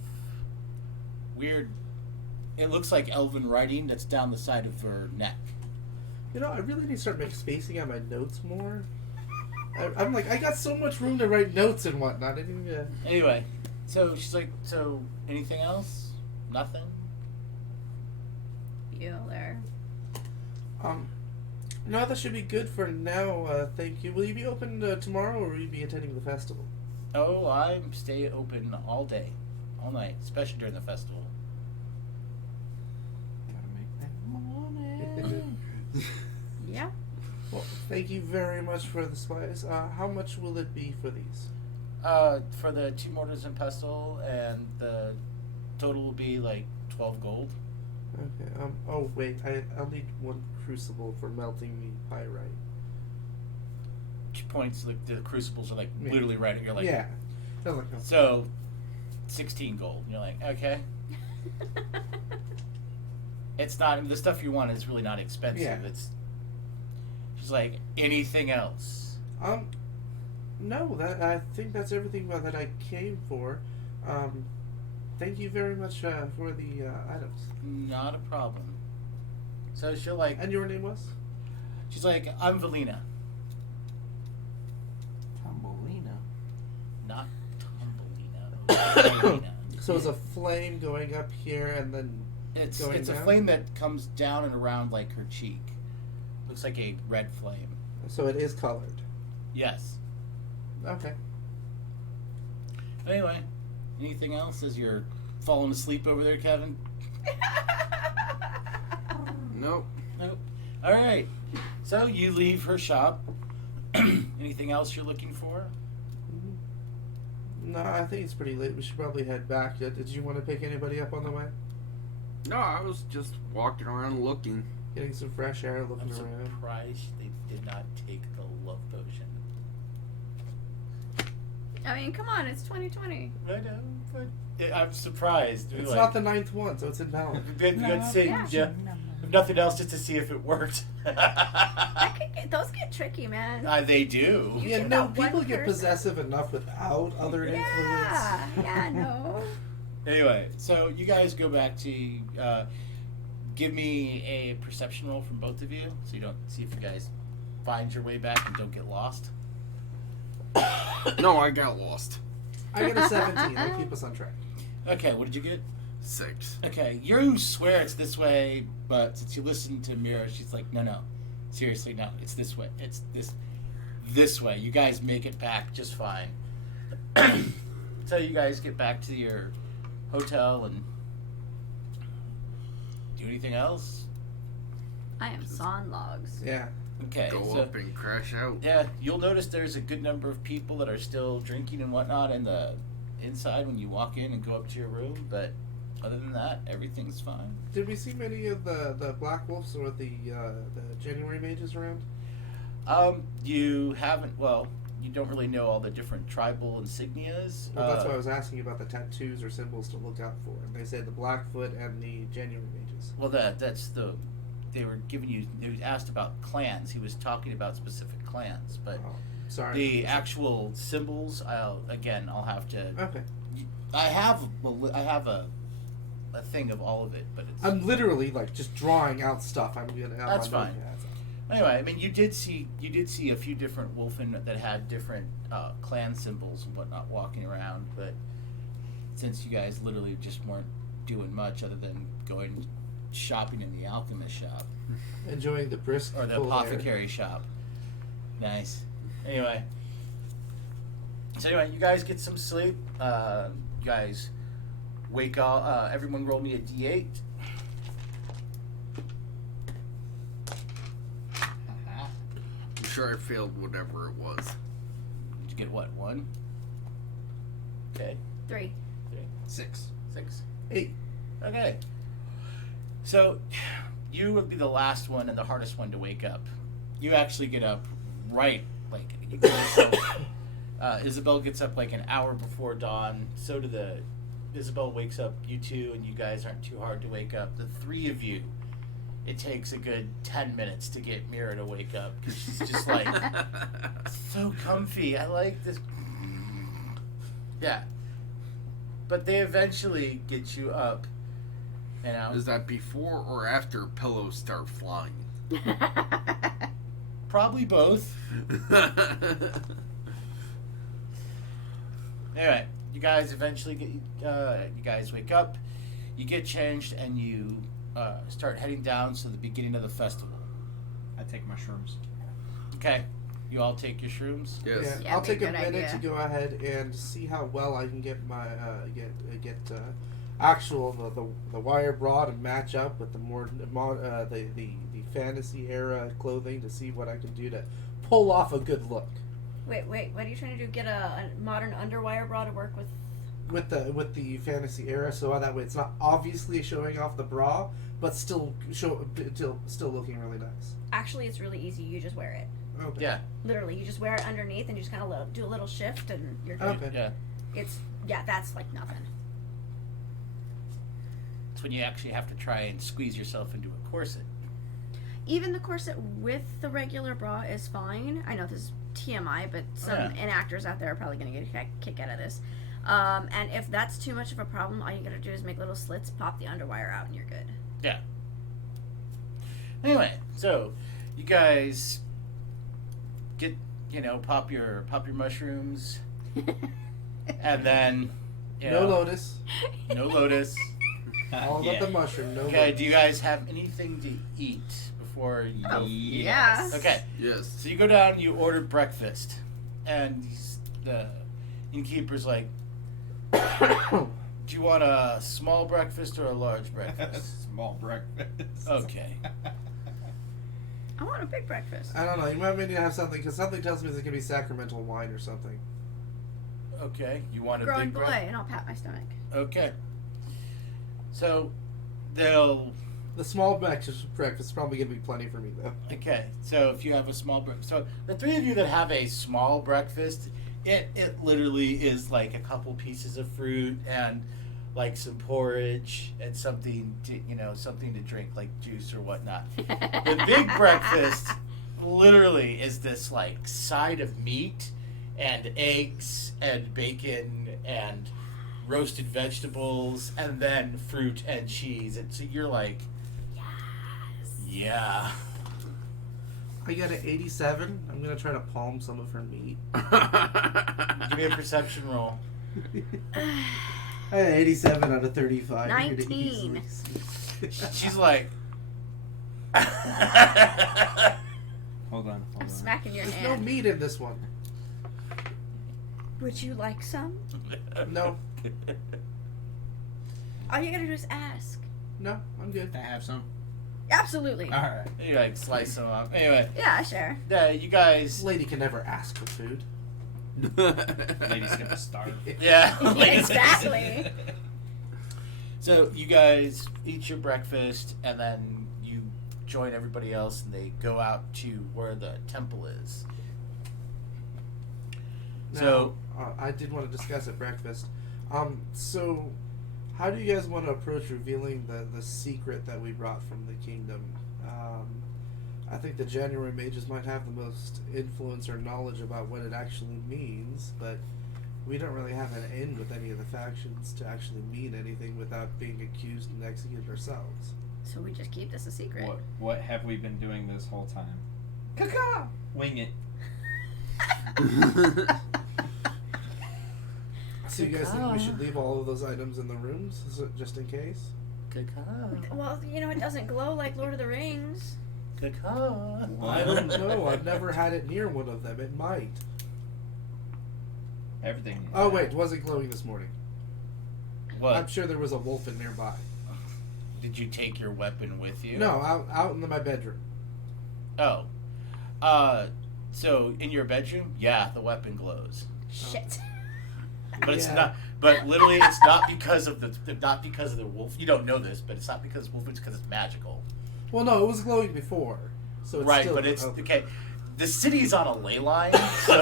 weird. It looks like elven writing that's down the side of her neck. I really need to start spacing out my notes more. I'm like, I got so much room to write notes and whatnot. I didn't even. Anyway, so she's like, so anything else? Nothing. Bueller. No, that should be good for now. Thank you. Will you be open tomorrow, or will you be attending the festival? Oh, I stay open all day, all night, especially during the festival. Gotta make that money. Yeah. Well, thank you very much for the spice. How much will it be for these? For the 2 mortars and pestle, and the total will be like 12 gold. Okay. Oh wait, I'll need 1 crucible for melting the pyrite. She points, like the crucibles are like Yeah. literally right. You're like, Yeah. I was like, oh. So, 16 gold. And you're like, okay. It's not the stuff you want is really not expensive. Yeah. It's. She's like, anything else? No, I think that's everything that I came for. Thank you very much for the items. Not a problem. So she'll like. And your name was? She's like, I'm Valina. Tumbleina. Not Tumbleina. Valina. So it's a flame going up here and then It's going a down? flame that comes down and around like her cheek. Looks like a red flame. so it is colored. Yes. Okay. Anyway, anything else as you're falling asleep over there, Kevin? Nope. Nope. All right. So you leave her shop Anything else you're looking for? No, I think it's pretty late. We should probably head back. Did you want to pick anybody up on the way? No, I was just walking around looking. Getting some fresh air, looking I'm around. surprised they did not take the love potion. I mean, come on, it's 2020. I know, but I'm surprised. It's not the 9th one, so it's in balance. Good to see. Yeah. If nothing else, just to see if it worked. Those get tricky, man. They do. You Yeah, get no, that one people get person. possessive enough without other influence. Yeah, no. Anyway, so you guys go back to give me a perception roll from both of you, so you don't see if you guys find your way back and don't get lost. No, I got lost. I got a 17. They keep us on track. Okay, what did you get? 6. Okay, you swear it's this way, but since you listen to Mira, she's like, no, seriously, no, it's this way. It's this way. You guys make it back just fine. So you guys get back to your hotel and do anything else? I am sawing logs. Yeah. Okay, Go so up and crash out. yeah, you'll notice there's a good number of people that are still drinking and whatnot in the inside when you walk in and go up to your room, but other than that, everything's fine. Did we see many of the Black Wolves or the January mages around? You haven't. Well, you don't really know all the different tribal insignias. Well, that's why I was asking about the tattoos or symbols to look out for. And they said the Blackfoot and the January mages. Well, that's the. They were giving you. They asked about clans. He was talking about specific clans, but Oh, sorry. the actual symbols. I'll have to. Okay. I have a thing of all of it, but it's. I'm literally like just drawing out stuff. I'm gonna. That's fine. Anyway, I mean, you did see a few different wolfen that had different clan symbols and whatnot walking around, but since you guys literally just weren't doing much other than going shopping in the alchemist shop Enjoying the brisk or the cool air. apothecary shop, nice. Anyway, you guys get some sleep. You guys wake up. Everyone roll me a d8. I'm sure I failed whatever it was. Did you get what? 1? Okay. 3. 6. 6. 8. Okay. So, you would be the last one and the hardest one to wake up. You actually get up right, like, you get yourself, Isabel gets up like an hour before dawn. So do Isabel wakes up you two, and you guys aren't too hard to wake up. The 3 of you, it takes a good 10 minutes to get Mira to wake up, because she's just like, so comfy. I like this. Yeah. But they eventually get you up. You know? Is that before or after pillows start flying? Probably both. Anyway, you guys eventually get. You guys wake up, you get changed, and you start heading down to the beginning of the festival. I take mushrooms. Okay, you all take your shrooms. Yes. Yeah, Yeah, I'll be a take a good minute idea. to go ahead and see how well I can get my actual the wire broad and match up with the more the fantasy era clothing to see what I can do to pull off a good look Wait, what are you trying to do? Get a modern underwire bra to work with? with the fantasy era, so that way it's not obviously showing off the bra, but still looking really nice. Actually, it's really easy. You just wear it. Okay. Yeah. Literally, you just wear it underneath and you just kind of do a little shift and you're good. Okay. Yeah. That's like nothing. It's when you actually have to try and squeeze yourself into a corset. Even the corset with the regular bra is fine. I know this is TMI, but some enactors out there are probably going to get a kick out of this. And if that's too much of a problem, all you got to do is make little slits, pop the underwire out, and you're good. Yeah. Anyway, so you guys get pop your mushrooms, and then No lotus. no lotus. All Yeah. about the mushroom. No Okay, lotus. do you guys have anything to eat before you? Oh, yeah. Okay, Yes. so you go down, you order breakfast, and the innkeeper's like, "Do you want a small breakfast or a large breakfast?" Small breakfast. Okay. I want a big breakfast. I don't know. You might need to have something because something tells me it's gonna be sacramental wine or something. Okay, you want a Growing big boy, breakfast? and I'll pat my stomach. Okay. So, they'll... The small breakfast is probably gonna be plenty for me though. Okay, so if you have a small breakfast... So, the three of you that have a small breakfast, it literally is like a couple pieces of fruit and like some porridge and something to drink, like juice or whatnot. The big breakfast literally is this like side of meat and eggs and bacon and roasted vegetables and then fruit and cheese. And so you're like, yeah. I got an 87. I'm gonna try to palm some of her meat. Give me a perception roll. I had 87 out of 35. 19. She's like, Hold on. I'm smacking your There's no hand. meat in this one. Would you like some? No, All you gotta do is ask. no, I'm good. I have some. Absolutely. All right. you like slice them up. Anyway, Yeah, sure. you guys, This lady can never ask for food. Lady's gonna starve. yeah, Exactly. So you guys eat your breakfast and then you join everybody else and they go out to where the temple is. So I did want to discuss at breakfast. So how do you guys want to approach revealing the secret that we brought from the kingdom? I think the January mages might have the most influence or knowledge about what it actually means, but we don't really have an end with any of the factions to actually mean anything without being accused and executed ourselves. So we just keep this a secret. What have we been doing this whole time? Caca! Wing it. So you guys think we should leave all of those items in the rooms just in case? Well, it doesn't glow like Lord of the Rings. I don't know. I've never had it near one of them. It might. Everything. Oh wait, was it glowing this morning? What? I'm sure there was a wolf in nearby. Did you take your weapon with you? No, out in my bedroom. Oh. So in your bedroom, yeah, the weapon glows. Shit. But it's Yeah. not. But literally, it's not because of the wolf. You don't know this, but it's not because of the wolf. It's because it's magical. Well, no, it was glowing before, so it's Right, still but it's open. okay. The city's on a ley line, so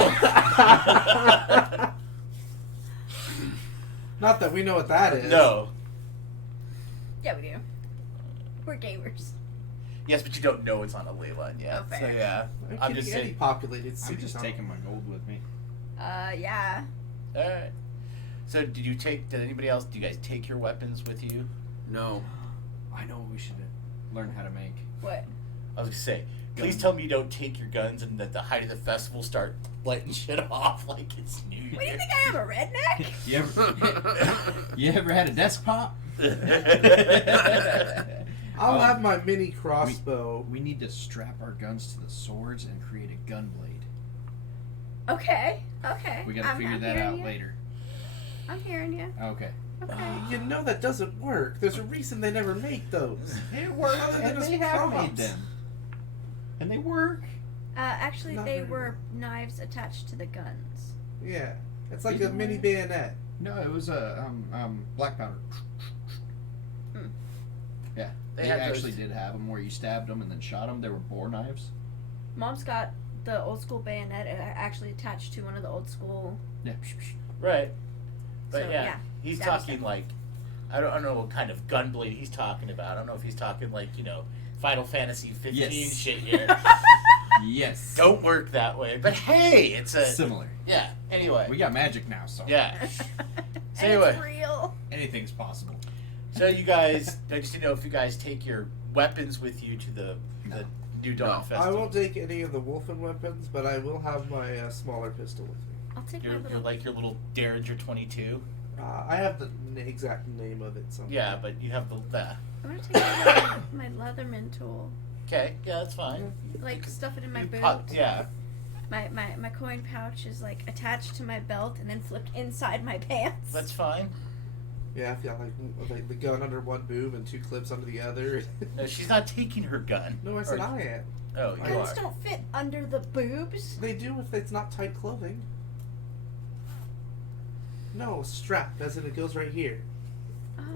Not that we know what that is. no. Yeah, we do. We're gamers. Yes, but you don't know it's on a ley line yet. Oh, fair. So yeah, I'm I'm kidding, just any saying. populated city. I'm just taking my gold with me. Yeah. All right. So did anybody else? Do you guys take your weapons with you? No. I know what we should learn how to make. What? I was gonna say, please Guns. tell me you don't take your guns and at the height of the festival start lighting shit off like it's New Year. What do you think I am, a redneck? You ever had a desk pop? I'll Oh. have my mini crossbow. We need to strap our guns to the swords and create a gun blade. Okay. We gotta figure that hearing out you. later. I'm hearing you. Okay. Okay. You know that doesn't work. There's a reason they never make those. It works, Other than and as they have made props. them. And they work. Actually, Not they very were knives attached to the guns. Yeah, it's like Did a you mini work? bayonet. No, it was a black powder. Hmm. Yeah, They they had actually those- did have them where you stabbed them and then shot them. They were boar knives. Mom's got the old school bayonet actually attached to one of the old school. Yeah. Right. But So, yeah, yeah, he's stabby talking stuff. like I don't know what kind of gun blade he's talking about. I don't know if he's talking like Final Fantasy 15 Yes. shit here. Yes. Don't work that way. But hey, it's a Similar. yeah. Anyway, We got magic now, so yeah. And So anyway. it's real. anything's possible. So you guys, I just didn't know if you guys take your weapons with you to the New Dawn No. I Festival. won't take any of the wolfen weapons, but I will have my smaller pistol with me. I'll take my You're little. like your little Derringer 22. I have the exact name of it somewhere. Yeah, but you have the I'm gonna take my Leatherman tool. okay. Yeah, that's fine. Like stuff it in my You boot. yeah. My coin pouch is like attached to my belt and then flipped inside my pants. That's fine. Yeah, if you have like the gun under one boob and two clips under the other. No, she's not taking her gun. No, I said Or- I am. Oh, you Guns are. don't fit under the boobs. They do if it's not tight clothing. No, strap, as in it goes right here.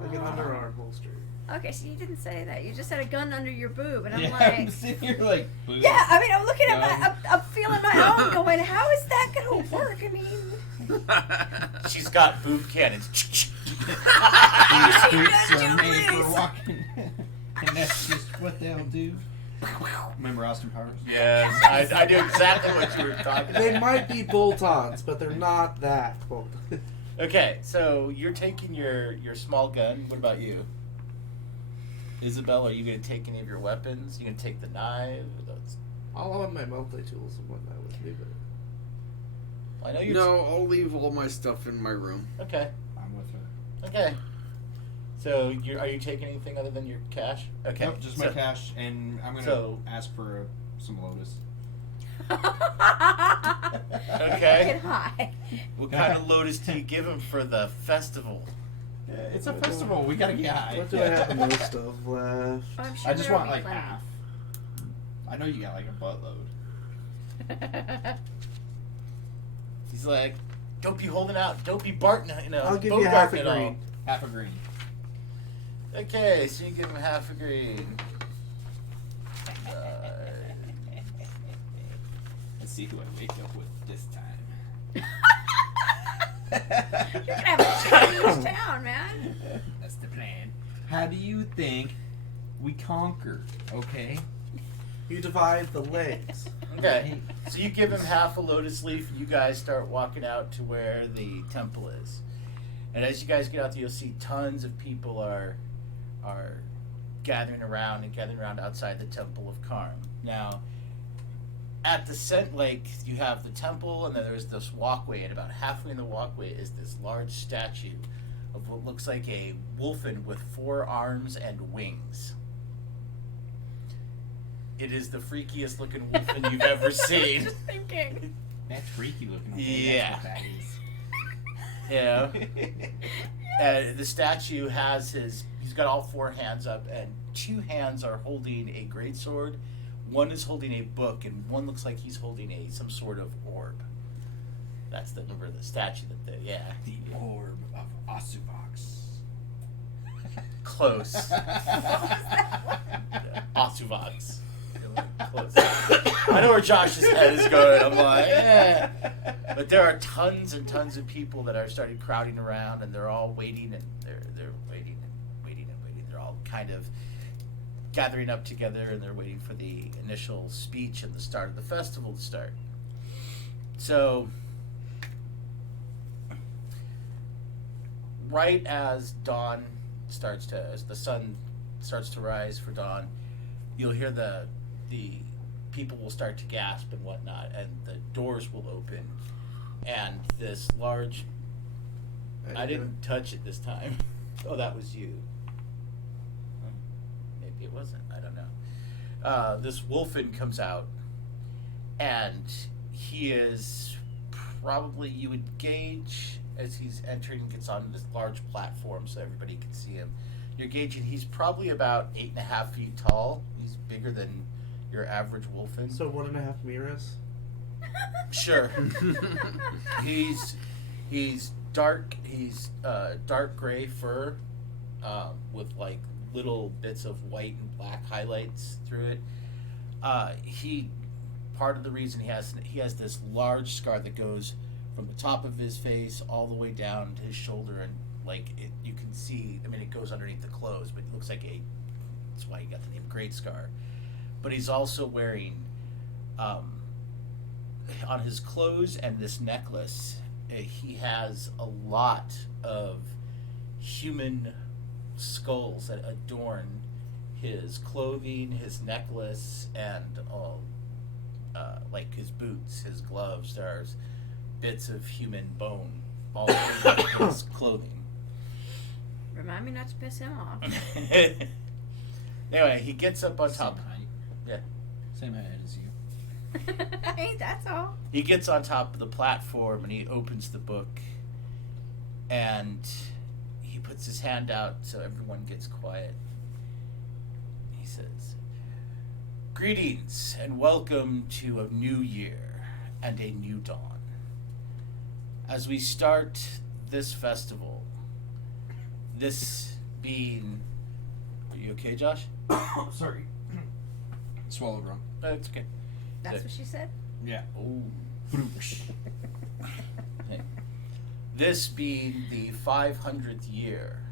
Like an Oh. underarm holster. Okay, so you didn't say that. You just said a gun under your boob, and I'm Yeah, like, I'm sitting here like, boo. yeah. I mean, I'm looking at Gun. I'm feeling my own, going, how is that gonna work? I mean, She's got boob cannons. These She boots does are made for please. walking. And that's just what they'll do. Remember Austin Powers? Yes, I knew exactly what you were talking about. They might be bolt-ons, but they're not that bolt. Okay, so you're taking your small gun. What about you? Isabel, are you going to take any of your weapons? You going to take the knife? I'll have my multi-tools and whatnot with me, but... I know you're... No, I'll leave all my stuff in my room. Okay, I'm with her. okay. So, are you taking anything other than your cash? Okay. Nope, just my cash, and I'm gonna so- ask for some Lotus. Okay. Get high. What kind of Lotus do you give him for the festival? It's a festival. We gotta get high. What do I have most of left? I'm sure I just there'll want be like plenty. half. I know you got like a buttload. He's like, don't be holding out. Don't be Barton, I'll give you half a Bogarting it all." green. Half a green. Okay, so you give him half a green. Let's see who I wake up with this time. You're gonna have a Chinese town, man. That's the plan. How do you think we conquer? Okay. You divide the legs. Okay, so you give him half a lotus leaf, and you guys start walking out to where the temple is. And as you guys get out there, you'll see tons of people are gathering around outside the temple of Karm. Now, at the lake, you have the temple, and then there's this walkway, and about halfway in the walkway is this large statue of what looks like a wolfen with 4 arms and wings. It is the freakiest looking wolfen you've ever seen. Just thinking. That's freaky looking. Okay, Yeah. That's what Yeah. that is. The statue has he's got all 4 hands up, and 2 hands are holding a greatsword. One is holding a book, and one looks like he's holding some sort of orb. That's the number of the statue The orb of Osuvox. Close. Osuvox. Close. I know where Josh's head is going. I'm like, eh. But there are tons and tons of people that are starting crowding around, and they're all waiting, and they're waiting and waiting and waiting. They're all kind of gathering up together, and they're waiting for the initial speech and the start of the festival to start. So, right as as the sun starts to rise for dawn, you'll hear the people will start to gasp and whatnot, and the doors will open, and this large... I didn't touch it this time. Oh, that was you. Maybe it wasn't. I don't know. This wolfen comes out, and he is probably, you would gauge as he's entering, gets on this large platform so everybody can see him. You're gauging he's probably about 8.5 feet tall. He's bigger than your average wolfen. So 1.5 mirrors. Sure. He's dark. He's dark gray fur, with like little bits of white and black highlights through it. Part of the reason he has this large scar that goes from the top of his face all the way down to his shoulder, and you can see. I mean, it goes underneath the clothes, but it looks like that's why he got the name Great Scar. But he's also wearing, on his clothes and this necklace, he has a lot of human skulls that adorn his clothing, his necklace, and like his boots, his gloves. There's bits of human bone all over his clothing. Remind me not to piss him off. Anyway, he gets up on Same top. height. Yeah. Same height as you. Hey, that's all. He gets on top of the platform and he opens the book, and he puts his hand out so everyone gets quiet. He says, Greetings and welcome to a new year and a new dawn. As we start this festival, this being... Are you okay, Josh? Sorry. Swallowed wrong. It's okay. That's what she said? Yeah. Oh. Okay. This being the 500th year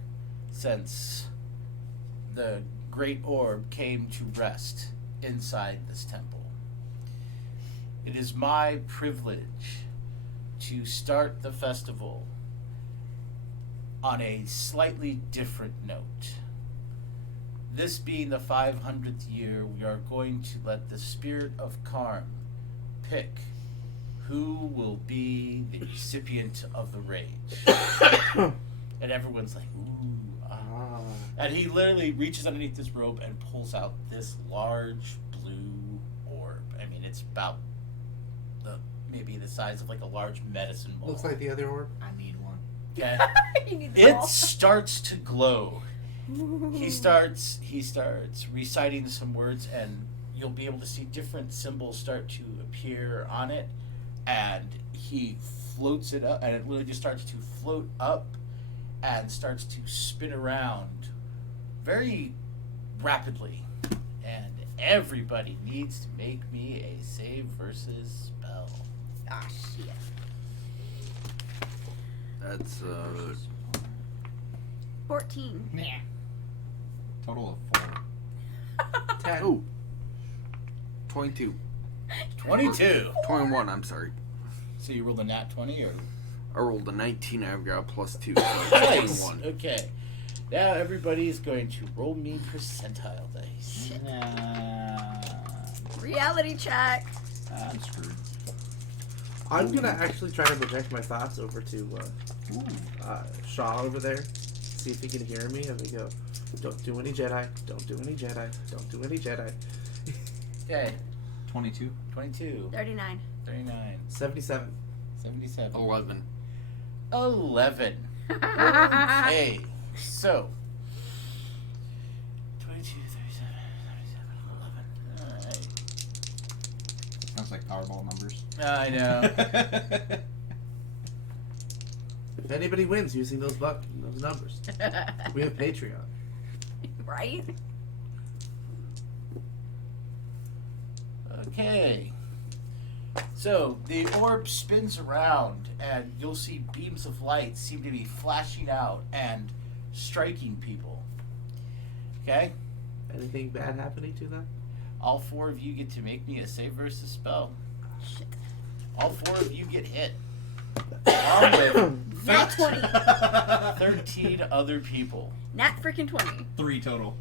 since the great orb came to rest inside this temple. It is my privilege to start the festival on a slightly different note. This being the 500th year, we are going to let the spirit of Karn pick who will be the recipient of the rage. And everyone's like, ooh, ah. And he literally reaches underneath this robe and pulls out this large blue orb. I mean, it's about maybe the size of like a large medicine ball. Looks like the other orb. I need one. Okay. You need the It ball. starts to glow. He starts reciting some words, and you'll be able to see different symbols start to appear on it, and he floats it up, and it literally just starts to float up and starts to spin around very rapidly. And everybody needs to make me a save versus spell. Ah, shit. That's 14. Nah. Total of 4. 10. oh 22. 22. 21, I'm sorry. So you rolled a nat 20 or? I rolled a 19, I've got a +2. Nice. 21. Okay. Now everybody's going to roll me percentile dice. Reality check. I'm screwed. I'm gonna actually try to project my thoughts over to Shaw over there. See if he can hear me. And we go, don't do any Jedi. Don't do any Jedi. Don't do any Jedi. Okay. 22. 22. 39. 39. 77. 77. 11. 11. Okay. So. 22, 37, 37, 11. Alright. Sounds like Powerball numbers. I know. If anybody wins using those numbers, we have Patreon. Right? Okay. So, the orb spins around, and you'll see beams of light seem to be flashing out and striking people. Okay? Anything bad happening to them? All 4 of you get to make me a save versus spell. Shit. All 4 of you get hit. Along with Nat 20. 13 other people. Nat freaking 20. 3 total.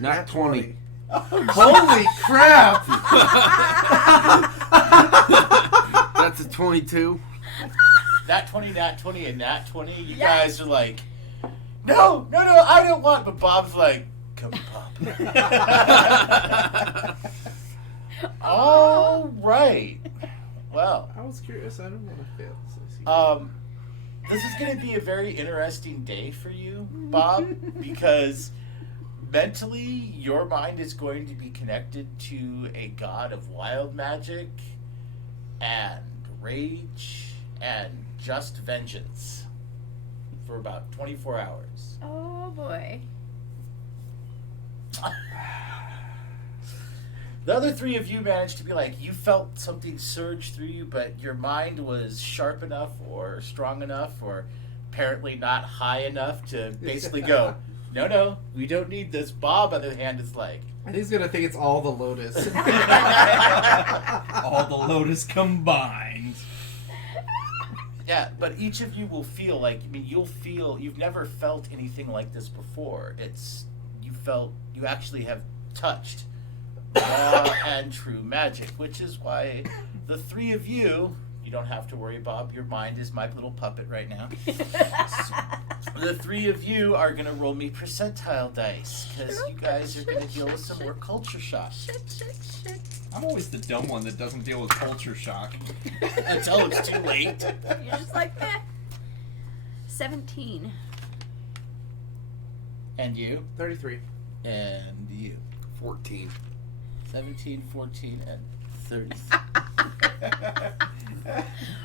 Not 20. Holy crap! That's a 22. Nat 20, Nat 20, and Nat 20. You Yes. guys are like, no, I don't want. But Bob's like, come pop. All right. Well, I was curious. I don't want to fail. So I see. this is going to be a very interesting day for you, Bob, because mentally your mind is going to be connected to a god of wild magic and rage and just vengeance for about 24 hours. Oh boy. The other 3 of you managed to be like, you felt something surge through you, but your mind was sharp enough or strong enough or apparently not high enough to basically go, no, we don't need this. Bob, on the other hand, is like, And he's gonna think it's all the Lotus. All the Lotus combined. yeah, but each of you will feel like, you've never felt anything like this before. You actually have touched raw and true magic, which is why the 3 of you don't have to worry, Bob, your mind is my little puppet right now. The 3 of you are going to roll me percentile dice, because you guys are going to deal with some more culture shock. Shit. I'm always the dumb one that doesn't deal with culture shock. Until it's too late. You're just like, eh. 17. And you? 33. And you. 14. 17, 14, and 30.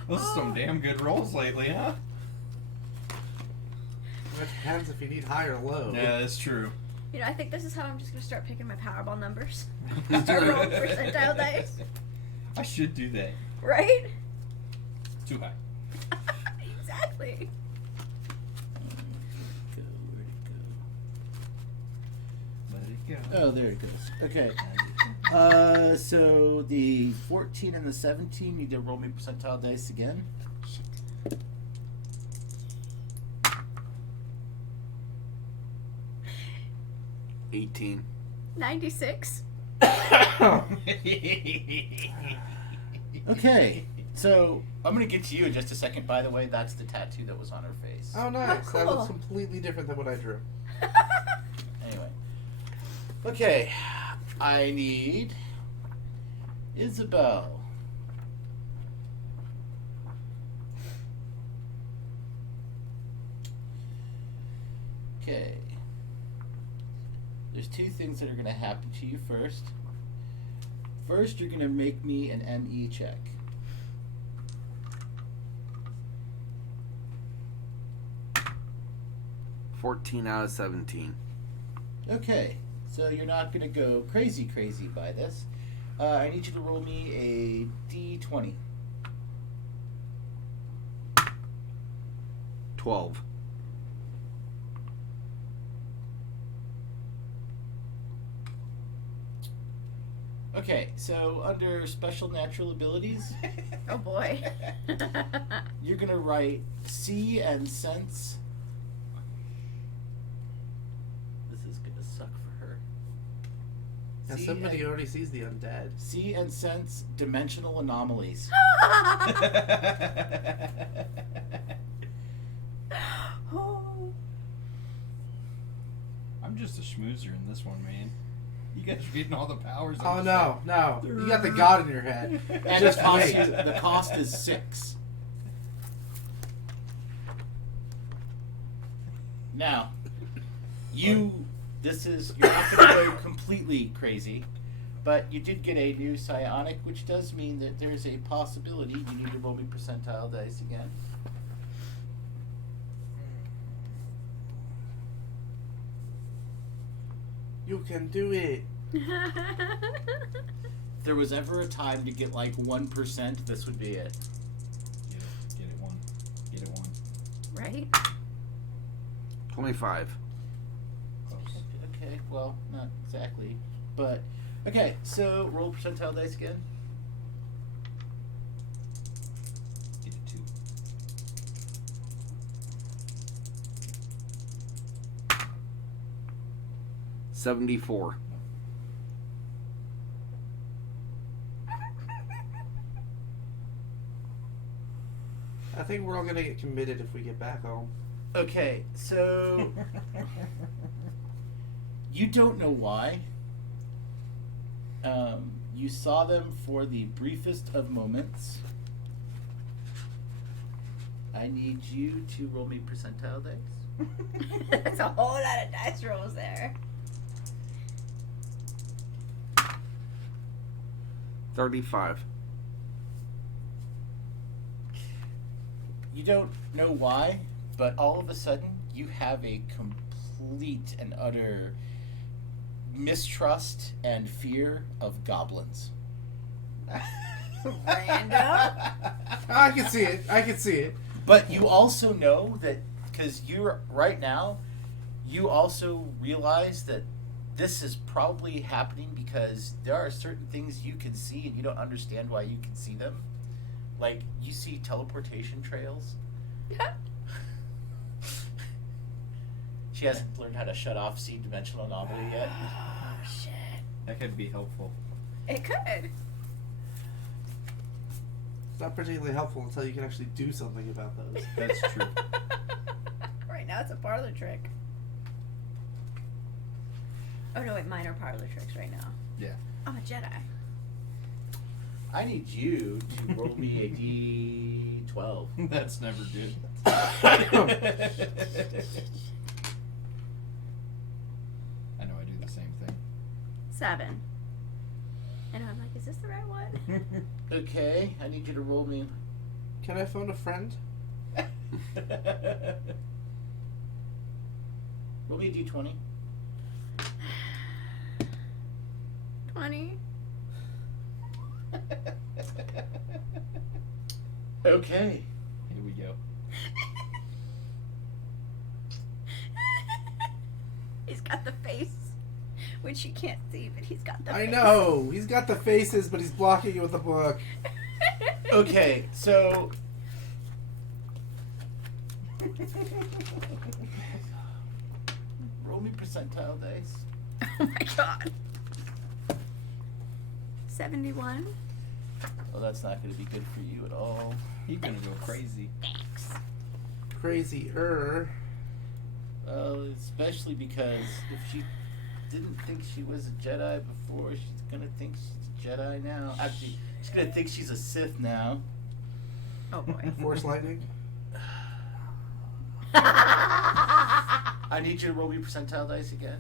Those are some damn good rolls lately, huh? It depends if you need high or low. Yeah, that's true. You know, I think this is how I'm just gonna start picking my Powerball numbers. Start rolling percentile dice. I should do that. Right? Too high. Exactly. Let it go. Oh, there it goes. Okay. So the 14 and the 17, you did roll me percentile dice again. 18. 96. Okay. So I'm gonna get to you in just a second. By the way, that's the tattoo that was on her face. Oh, nice. Oh, That cool. looks completely different than what I drew. Anyway. Okay. I need Isabel. Okay. There's two things that are going to happen to you first. First, you're going to make me an ME check. $14 out of 17. Okay, so you're not going to go crazy by this. I need you to roll me a D20. 12. Okay, so under special natural abilities, Oh boy. you're going to write see and sense. This is going to suck for her. Now, See somebody and- already sees the undead. See and sense dimensional anomalies. Oh. I'm just a schmoozer in this one, man. You guys are getting all the powers. Oh, I'm no. You got the god in your head. And Just cost wait. the cost is 6. Now, you're not going to go completely crazy, but you did get a new psionic, which does mean that there's a possibility you need to roll me percentile dice again. You can do it. If there was ever a time to get like 1%, this would be it. Get it one. Get it one. Right? 25. Close. Okay, well, not exactly, but okay. So roll percentile dice again. Get it 2. 74. I think we're all gonna get committed if we get back home. Okay, so you don't know why. You saw them for the briefest of moments. I need you to roll me percentile dice. That's a whole lot of dice rolls there. 35. You don't know why, but all of a sudden you have a complete and utter mistrust and fear of goblins. Random. I can see it. But you also know that, because you're right now, you also realize that this is probably happening because there are certain things you can see and you don't understand why you can see them. Like, you see teleportation trails. She hasn't learned how to shut off see dimensional anomaly yet. Oh, shit. That could be helpful. It could. It's not particularly helpful until you can actually do something about those. That's true. Right now it's a parlor trick. Oh no, wait, mine are parlor tricks right now. Yeah. I'm a Jedi. I need you to roll me a D12. That's never good. I know I do the same thing. 7. And I'm like, is this the right one? Okay, I need you to roll me. Can I phone a friend? Roll me a d20. 20. Okay. Here we go. He's got the face, which you can't see, but he's got the I face. know. He's got the faces, but he's blocking it with the book. Okay, so. Roll me percentile dice. Oh my god. 71. Well, that's not going to be good for you at all. He's gonna go crazy. Thanks. Crazier. Especially because if she didn't think she was a Jedi before, she's going to think she's a Jedi now. Actually, she's going to think she's a Sith now. Oh boy. Force lightning. I need you to roll me percentile dice again.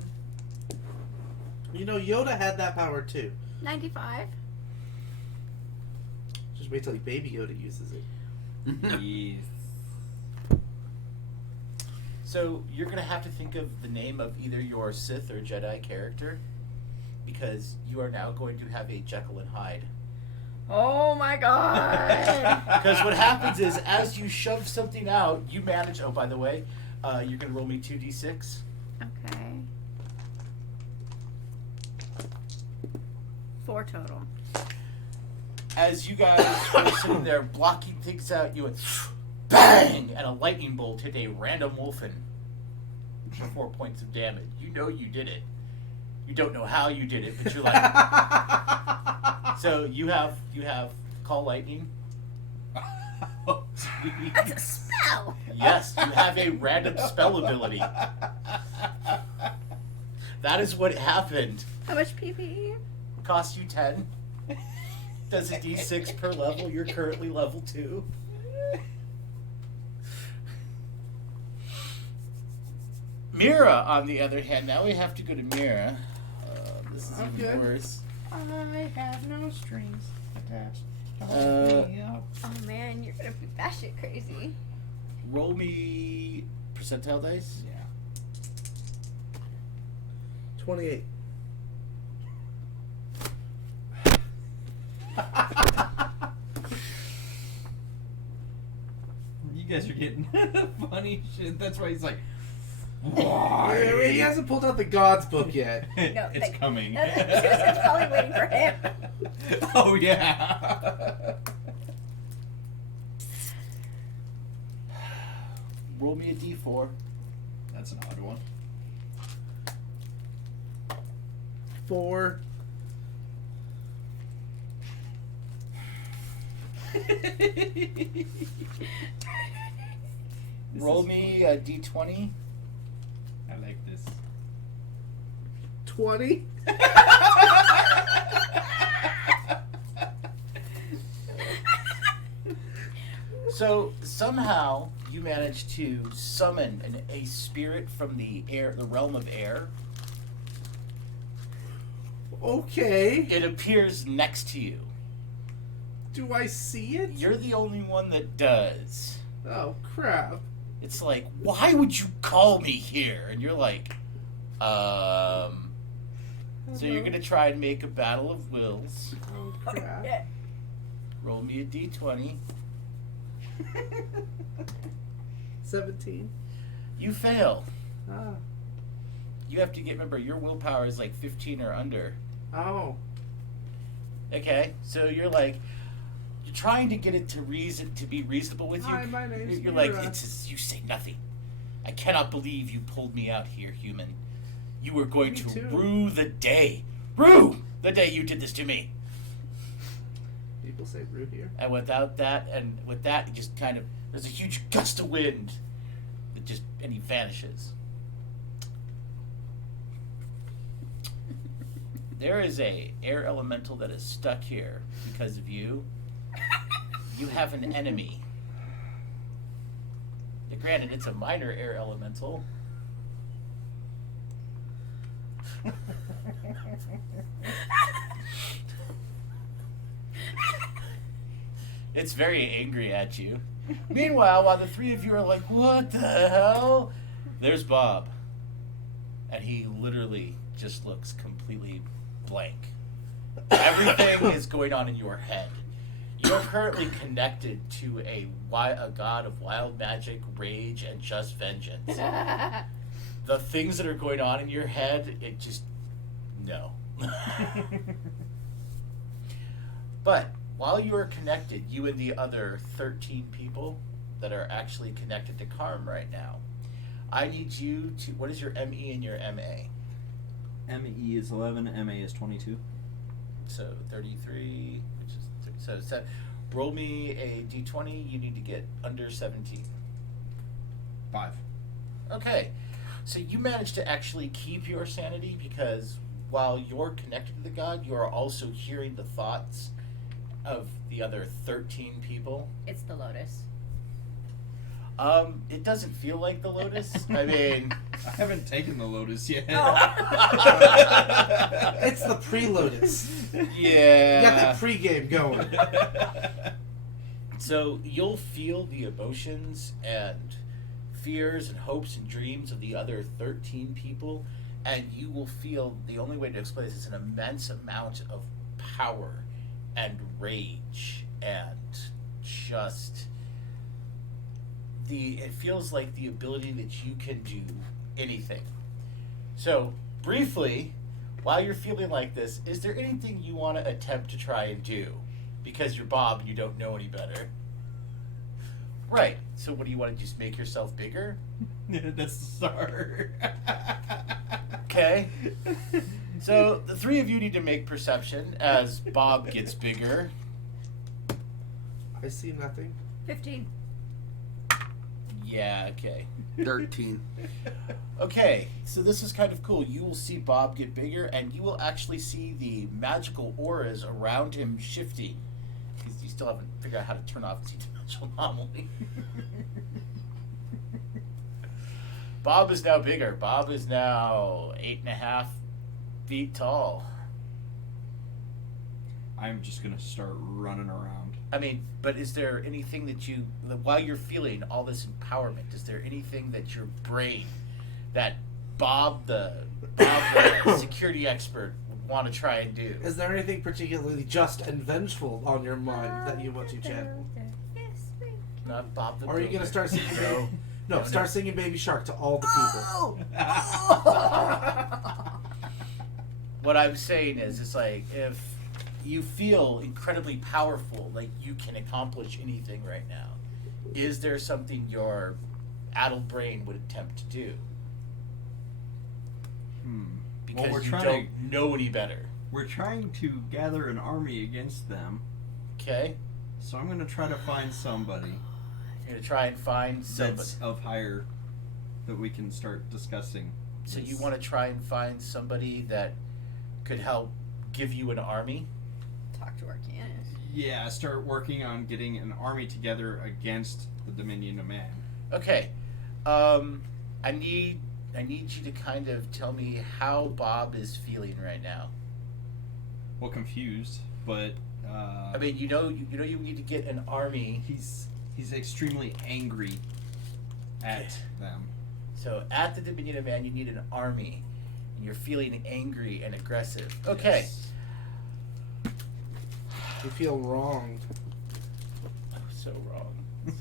You know, Yoda had that power too. 95. Just wait till Baby Yoda uses it. Yes. So you're going to have to think of the name of either your Sith or Jedi character, because you are now going to have a Jekyll and Hyde. Oh my god. Because what happens is, as you shove something out, you manage. Oh, by the way, you're going to roll me 2d6. Okay. 4 total. As you guys were sitting there blocking things out, you went bang, and a lightning bolt hit a random wolfen for 4 points of damage. You know you did it. You don't know how you did it, but you're like. So you have call lightning. Oh, geez. That's a spell. Yes, you have a random spell ability. That is what happened. How much PPE? Cost you 10. Does a d6 per level. You're currently level 2. Mira, on the other hand, now we have to go to Mira. This is even Okay. worse. I have no strings attached. Oh man, you're gonna be batshit crazy. Roll me percentile dice. Yeah. 28. You guys are getting funny shit. That's why he's like, He hasn't pulled out the Gods book yet. No, it's like- coming. Susan's probably waiting for him. Oh yeah. Roll me a d4. That's an odd one. 4. Roll me a d20. I like this. 20. So somehow you manage to summon a spirit from the air, the realm of air. Okay. It appears next to you. Do I see it? You're the only one that does. Oh, crap. It's like, why would you call me here? And you're like, So you're gonna try and make a battle of wills. Oh, crap. Yeah. Roll me a d20. 17. You fail. Ah. You have to remember, your willpower is like 15 or under. Oh. Okay, so you're trying to get it to be reasonable with you. Hi, my name's You're Mira. like, you say nothing. I cannot believe you pulled me out here, human. You were going Me to too. rue the day you did this to me. People say brew here. And with that, it just kind of, there's a huge gust of wind and he vanishes. There is a air elemental that is stuck here because of you. You have an enemy. Now, granted, it's a minor air elemental. It's very angry at you. Meanwhile, while the three of you are like, what the hell? There's Bob. And he literally just looks completely blank. Everything is going on in your head. You are currently connected to a god of wild magic, rage, and just vengeance. The things that are going on in your head, it just... no. But while you are connected, you and the other 13 people that are actually connected to Karm right now, I need you to... what is your ME and your MA? ME is 11, MA is 22. So 33, which is... so roll me a d20. You need to get under 17. 5. Okay. So you managed to actually keep your sanity because while you're connected to the god, you are also hearing the thoughts of the other 13 people. It's the Lotus. It doesn't feel like the Lotus. I mean... I haven't taken the Lotus yet. It's the pre-Lotus. Yeah. You got that pre-game going. So you'll feel the emotions and fears and hopes and dreams of the other 13 people, and you will feel, the only way to explain this is an immense amount of power and rage and just it feels like the ability that you can do anything. So briefly, while you're feeling like this, is there anything you want to attempt to try and do? Because you're Bob and you don't know any better. Right. So what do you want to just make yourself bigger? That's the start. Okay. So the three of you need to make perception as Bob gets bigger. I see nothing. 15. Yeah, okay. 13. Okay, so this is kind of cool. You will see Bob get bigger, and you will actually see the magical auras around him shifting. Because you still haven't figured out how to turn off the dimensional anomaly. Bob is now bigger. Bob is now 8.5 feet tall. I'm just going to start running around. I mean, but is there anything that you, while you're feeling all this empowerment, is there anything that your brain, that Bob the security expert would want to try and do? Is there anything particularly just and vengeful on your mind that you want to channel? Not Bob the Or are you going to start singing? No. No, start singing Baby Shark to all the people. What I'm saying is, it's like, if you feel incredibly powerful, like you can accomplish anything right now, is there something your addled brain would attempt to do? Because Well, we're you trying don't know any better. We're trying to gather an army against them. Okay? So I'm going to try to find somebody You're going to try and find somebody. that's of higher that we can start discussing. So you this. want to try and find somebody that could help give you an army? Talk to Arcanis. Yeah, start working on getting an army together against the Dominion of Man. Okay. I need you to kind of tell me how Bob is feeling right now. Well, confused, but I mean, you know you need to get an army. he's extremely angry at them. So at the Dominion of Man, you need an army, and you're feeling angry and aggressive. Okay. Yes. You feel wronged. Oh, so wrong. So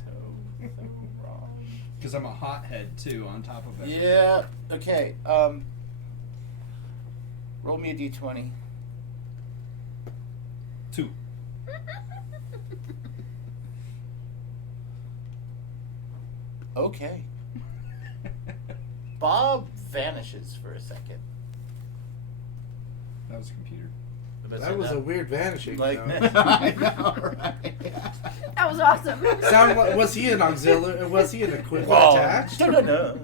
wrong. Because I'm a hothead too, on top of it. Yeah. Okay. Roll me a d20. 2. Okay. Bob vanishes for a second. That was a computer. That was a weird vanishing. Like- though. I know, right? That was awesome. Sound like, was he an auxiliary? Was he an equipment Whoa. attached? No.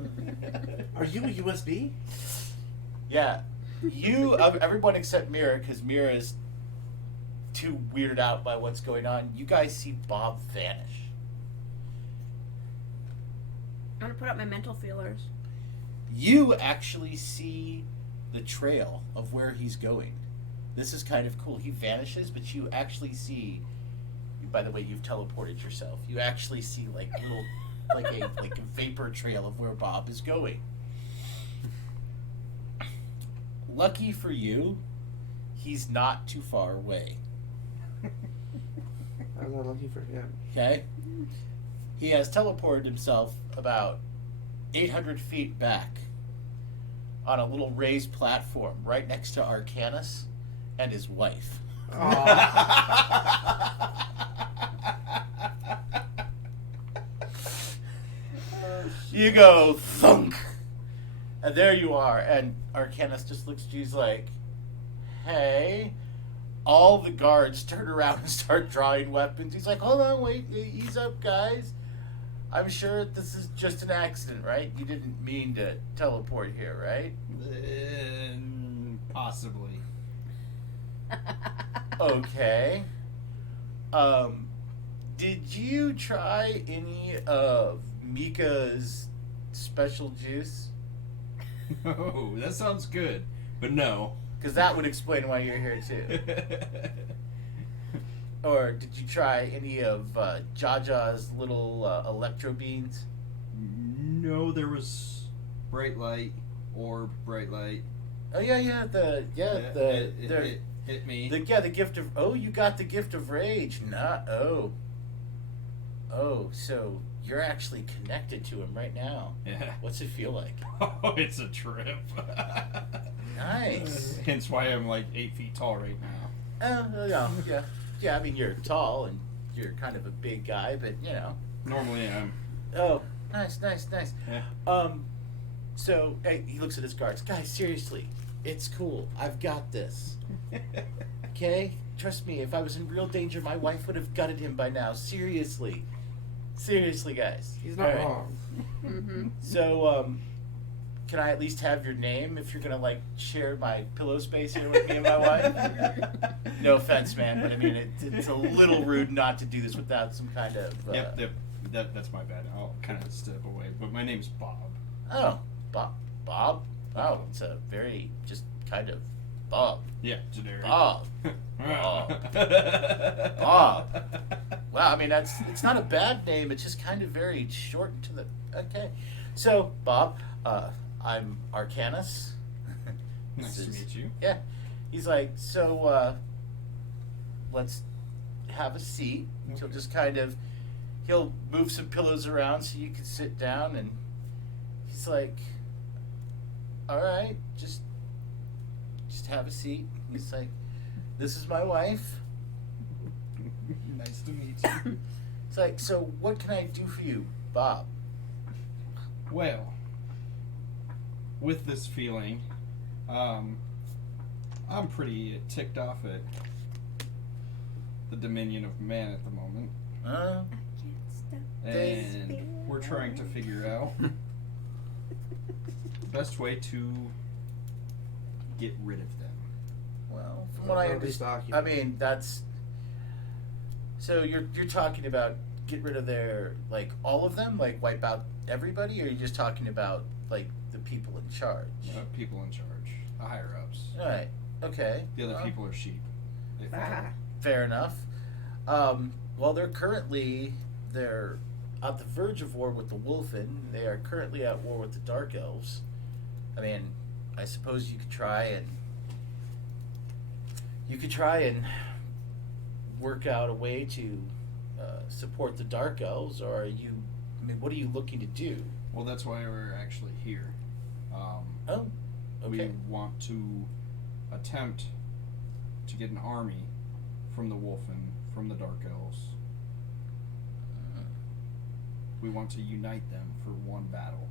Are you a USB? Yeah. Everyone except Mira, because Mira is too weirded out by what's going on. You guys see Bob vanish. I'm gonna put up my mental feelers. You actually see the trail of where he's going. This is kind of cool. He vanishes, but you actually see. By the way, you've teleported yourself. You actually see like little, like a vapor trail of where Bob is going. Lucky for you, he's not too far away. I'm not lucky for him. Okay? He has teleported himself about 800 feet back on a little raised platform right next to Arcanis and his wife. You go thunk, and there you are. And Arcanis just looks at you. He's like, "Hey." All the guards turn around and start drawing weapons. He's like, "Hold on, wait, ease up, guys. I'm sure this is just an accident, right? You didn't mean to teleport here, right?" Possibly. Okay. Did you try any of Mika's special juice? Oh, that sounds good, but no. Because that would explain why you're here too. Or did you try any of Jaja's little electro beans? No, there was bright light, orb, bright light. Oh yeah, It hit me. The gift of you got the gift of rage. So you're actually connected to him right now. Yeah. What's it feel like? Oh, it's a trip. Nice. Hence why I'm like 8 feet tall right now. Yeah. I mean, you're tall and you're kind of a big guy, but you know. Normally I'm. Oh, nice. Yeah. So hey, he looks at his guards. Guys, seriously, it's cool. I've got this. Okay, trust me. If I was in real danger, my wife would have gutted him by now. Seriously, guys. He's not All right. wrong. Mm-hmm. So, can I at least have your name if you're gonna like share my pillow space here with me and my wife? No offense, man, but I mean it's a little rude not to do this without some kind of. Yep. That's my bad. I'll kind of step away. But my name's Bob. Oh, Bob. Oh, it's a very just kind of Bob. Yeah, generic. Bob. Bob. Wow, I mean it's not a bad name. It's just kind of very short and to the. Okay, so Bob, I'm Arcanis. Nice to meet you. Yeah, he's like, so let's have a seat. He'll just kind of he'll move some pillows around so you can sit down, and he's like, all right, just have a seat. He's like, this is my wife. Nice to meet you. It's like, so what can I do for you, Bob? Well, with this feeling, I'm pretty ticked off at the dominion of man at the moment, and we're trying to figure out the best way to get rid of them. Well, from what I understand, I mean that's. So you're talking about get rid of their like all of them, like wipe out everybody, or are you just talking about like the people in charge? People in charge, the higher ups. All right. Okay. The other people are sheep. They follow. Fair enough. Well, they're at the verge of war with the Wolfen. They are currently at war with the Dark Elves. I mean, I suppose you could try and work out a way to support the Dark Elves, or what are you looking to do? Well, that's why we're actually here. Okay. We want to attempt to get an army from the Wolfen, from the Dark Elves. We want to unite them for one battle,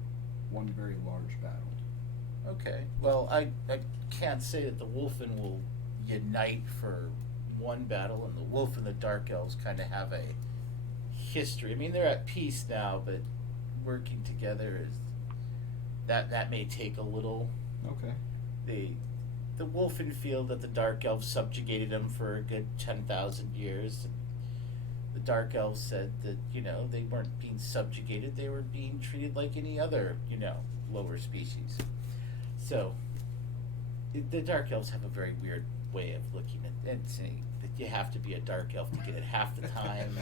one very large battle. Okay. Well, I can't say that the Wolfen will unite for one battle, and the Wolf and the Dark Elves kind of have a history. I mean, they're at peace now, but working together is that may take a little. Okay. The Wolfen feel that the Dark Elves subjugated them for a good 10,000 years. The Dark Elves said that, they weren't being subjugated, they were being treated like any other, lower species. So, the Dark Elves have a very weird way of looking at and saying that you have to be a Dark Elf to get it half the time.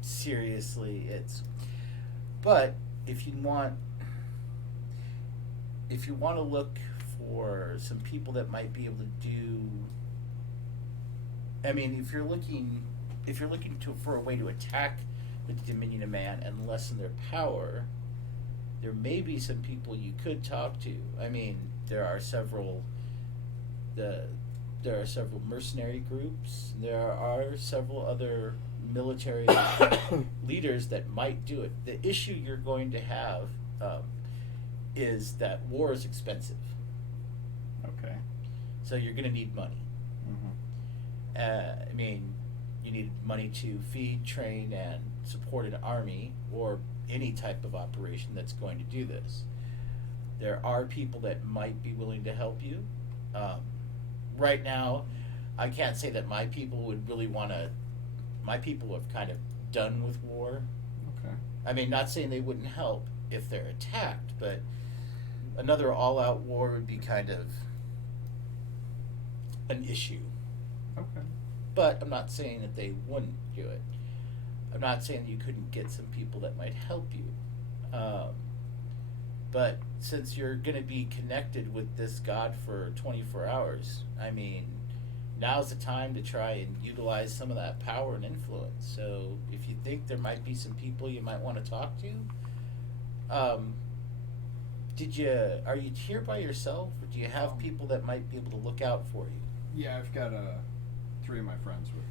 Seriously, but if you want to look for some people that might be able to do, I mean, if you're looking for a way to attack the Dominion of Man and lessen their power, there may be some people you could talk to. I mean, there are several mercenary groups. There are several other military leaders that might do it. The issue you're going to have is that war is expensive. Okay. So you're going to need money. Mm-hmm. I mean, you need money to feed, train, and support an army or any type of operation that's going to do this. There are people that might be willing to help you. Right now, I can't say that my people would really want to. My people have kind of done with war. Okay. I mean, not saying they wouldn't help if they're attacked, but another all-out war would be kind of an issue. Okay. But I'm not saying that they wouldn't do it. I'm not saying you couldn't get some people that might help you. But since you're going to be connected with this god for 24 hours, I mean, now's the time to try and utilize some of that power and influence. So if you think there might be some people you might want to talk to, are you here by yourself, or do you have people that might be able to look out for you? Yeah, I've got 3 of my friends with me.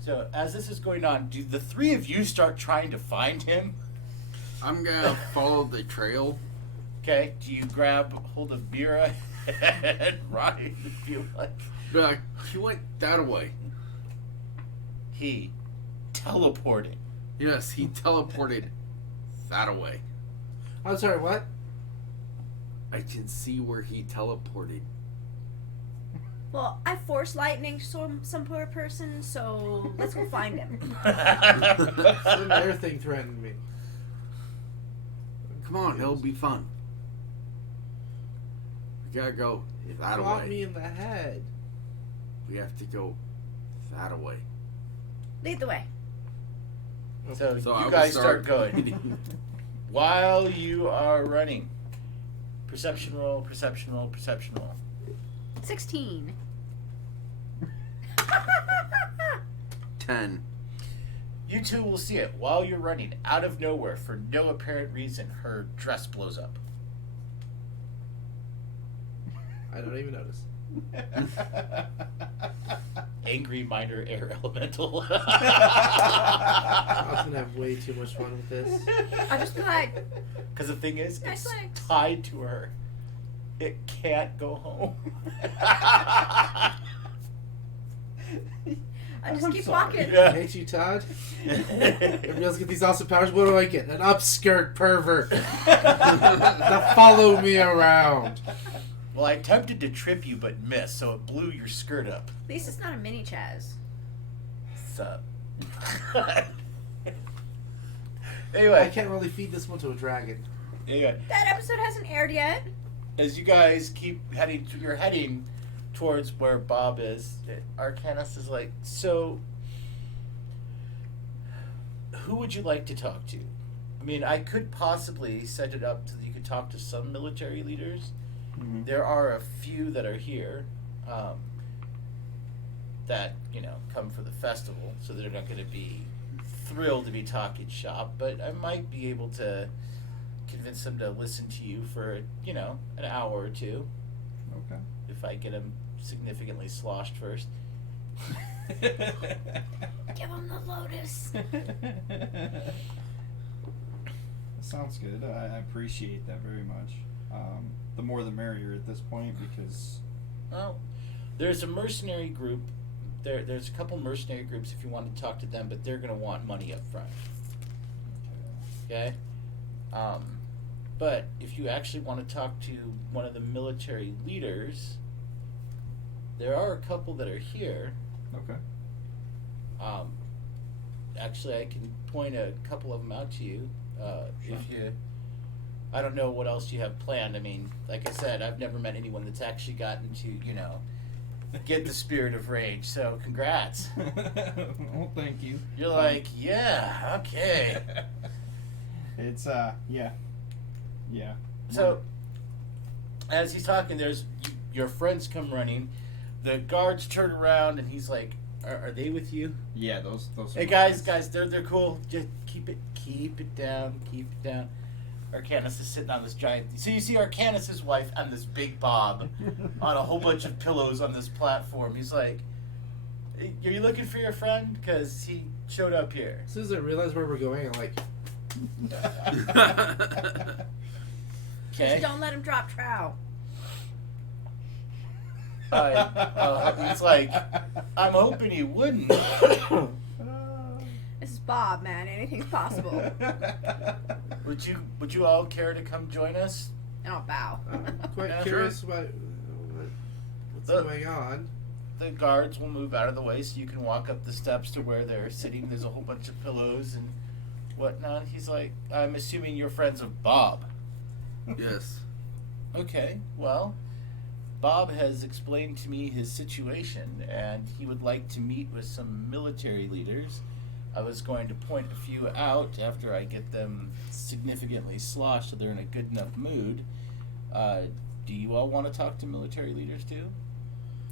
So as this is going on, do the 3 of you start trying to find him? I'm gonna follow the trail. Okay, do you grab hold of Mira and Ryan if you like? Be like, he went that way. He teleported. Yes, he teleported that way. I'm sorry, what? I can see where he teleported. Well, I force lightning some poor person, so let's go find him. Some air thing threatened me. Come on, it'll be fun. We gotta go that Shot way. me in the head. We have to go that way. Lead the way. So So I you will guys start going. leading. While you are running, perception roll, perception roll, perception roll. 16. 10. You two will see it while you're running. Out of nowhere, for no apparent reason, her dress blows up. I don't even notice. Angry minor air elemental. I'm gonna have way too much fun with this. I just be like, Because the thing is, Nice it's legs. tied to her. It can't go home. I just I'm keep sorry. walking. I Yeah. hate you, Todd. Everybody else get these awesome powers. What do I get? An upskirt pervert to follow me around. Well, I attempted to trip you but missed, so it blew your skirt up. At least it's not a mini Chaz. So. I Anyway, can't really feed this one to a dragon. That episode hasn't aired yet. as you guys keep heading, you're heading towards where Bob is. Arcanis is like, so, who would you like to talk to? I mean, I could possibly set it up so that you could talk to some military leaders. Mm-hmm. There are a few that are here that, come for the festival, so they're not going to be thrilled to be talking shop, but I might be able to convince them to listen to you for, an hour or two, Okay. if I get them significantly sloshed first. Give him the lotus. Sounds good. I appreciate that very much. The more the merrier at this point, because Well, there's a mercenary group. There's a couple mercenary groups if you want to talk to them, but they're going to want money up front. Okay? But if you actually want to talk to one of the military leaders, there are a couple that are here. okay. Actually, I can point a couple of them out to you. Sure. I don't know what else you have planned. I mean, like I said, I've never met anyone that's actually gotten to, get the spirit of rage. So, congrats. Well, thank you. You're like, yeah, okay. It's yeah. So, as he's talking, your friends come running. The guards turn around, and he's like, "Are they with you?" Yeah, those. Hey guys, they're cool. Just keep it down. Arcanis is sitting on this giant. So you see Arcanis' wife and this big Bob on a whole bunch of pillows on this platform. He's like, "Are you looking for your friend? Because he showed up here." As soon as I realize where we're going, I'm like, Okay. Just don't let him drop trow. He's like, "I'm hoping he wouldn't." This is Bob, man. Anything's possible. Would you all care to come join us? And I'll bow. I'm quite Yeah, curious what's going on. The guards will move out of the way so you can walk up the steps to where they're sitting. There's a whole bunch of pillows and whatnot. He's like, "I'm assuming you're friends of Bob." Yes. Okay, well, Bob has explained to me his situation, and he would like to meet with some military leaders. I was going to point a few out after I get them significantly sloshed so they're in a good enough mood. Do you all want to talk to military leaders too?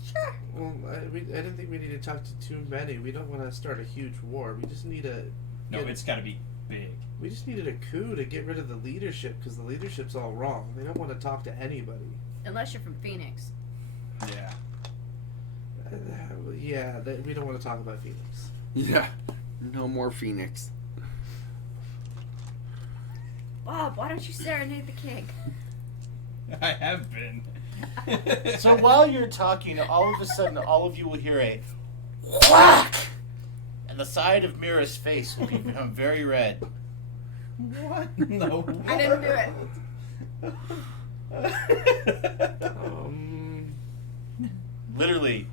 Sure. Well, I didn't think we need to talk to too many. We don't want to start a huge war. We just need a. No, it's got to be big. We just needed a coup to get rid of the leadership because the leadership's all wrong. They don't want to talk to anybody. Unless you're from Phoenix. Yeah. We don't want to talk about Phoenix. Yeah. No more Phoenix. Bob, why don't you serenade the king? I have been. So while you're talking, all of a sudden, all of you will hear a whack, and the side of Mira's face will become very red. What? No. I didn't do it. Literally,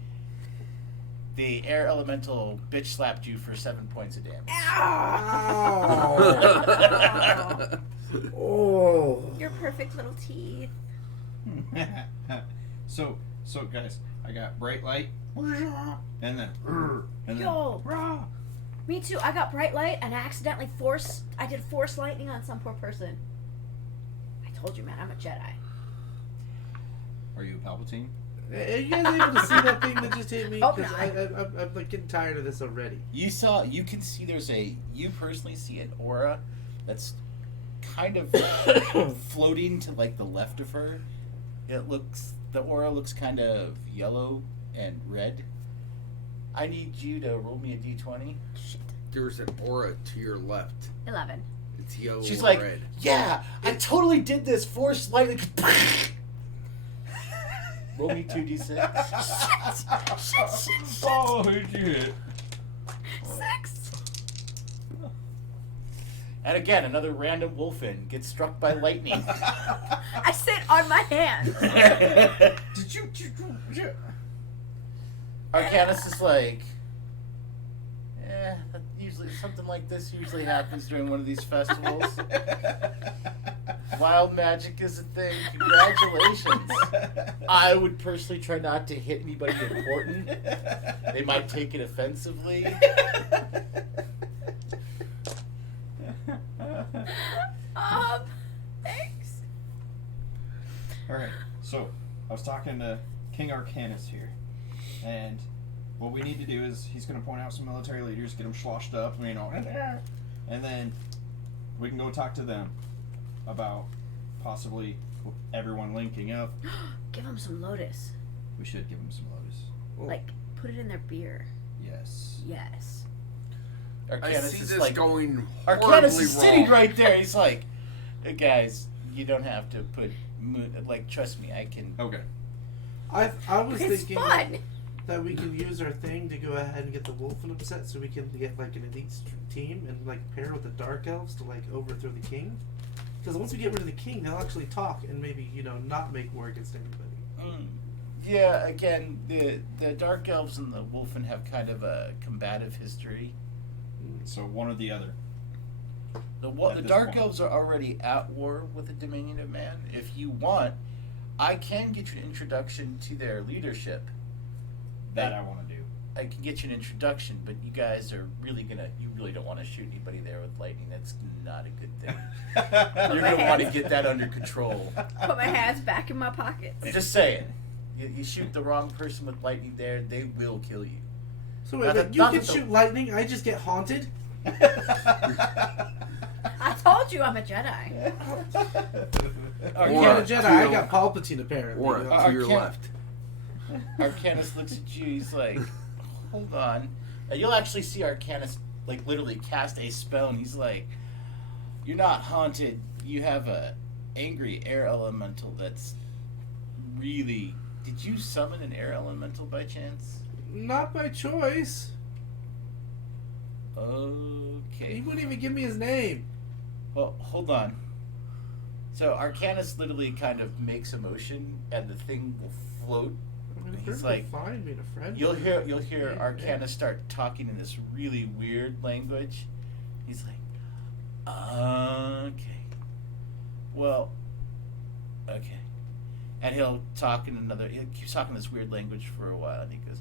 the air elemental bitch slapped you for 7 points of damage. Ow! Oh. Your perfect little teeth. So guys, I got bright light, and then Yo. Me too. I got bright light and I accidentally I did force lightning on some poor person. I told you, man, I'm a Jedi. Are you a Palpatine? Are you guys able to see that thing that just hit me? Hope Because not. I'm like getting tired of this already. You can see you personally see an aura that's kind of floating to like the left of her. The aura looks kind of yellow and red. I need you to roll me a d20. Shit. There's an aura to your left. 11. It's yellow She's and like, red. "Yeah, I totally did this force lightning." Roll me 2d6. Shit. Oh shit! 6. And again, another random wolfen gets struck by lightning. I sit on my hand. Did you? Arcanis is like, usually something like this usually happens during one of these festivals. Wild magic is a thing. Congratulations. I would personally try not to hit anybody important. They might take it offensively. Thanks. Alright, so I was talking to King Arcanis here, and what we need to do is he's going to point out some military leaders, get them sloshed up, and then we can go talk to them about possibly everyone linking up. Give them some Lotus. We should give them some lotus. Like, put it in their beer. Yes. Yes. I Arcanis see is this like, going Arcanis horribly is sitting wrong. right there. He's like, "Hey guys, you don't have to put trust me, I can." Okay. I was It's thinking fun. that we can use our thing to go ahead and get the Wolfen upset so we can get like an elite team and like pair with the Dark Elves to like overthrow the king. Because once we get rid of the king, they'll actually talk and maybe, not make war against anybody. Yeah, again, the Dark Elves and the Wolfen have kind of a combative history. So one or the other. The At this Dark point. Elves are already at war with the Dominion of Man. If you want, I can get you an introduction to their leadership. That I want to do. I can get you an introduction, but you guys are really you really don't want to shoot anybody there with lightning. That's not a good thing. You're going to want to get that under control. Put my hands back in my pockets. I'm just saying. You shoot the wrong person with lightning there, they will kill you. So wait, Not wait, that- you not can that the- shoot lightning. I just get haunted. I told you I'm a Jedi. I'm Or not a a Jedi. to I your- got Palpatine apparently. Or you know? to your can't- left. Arcanis looks at you, he's like, hold on. You'll actually see Arcanis, like, literally cast a spell, and he's like, you're not haunted. You have a angry air elemental that's really... Did you summon an air elemental by chance? Not by choice. Okay. He wouldn't even give me his name. Well, hold on. So Arcanis literally kind of makes a motion, and the thing will float. I mean, He's He's like- fine being a friend. You'll hear Yeah, Arcanis start talking in this really weird language. He's like, okay. Well, okay. And he'll talk in he keeps talking this weird language for a while, and he goes,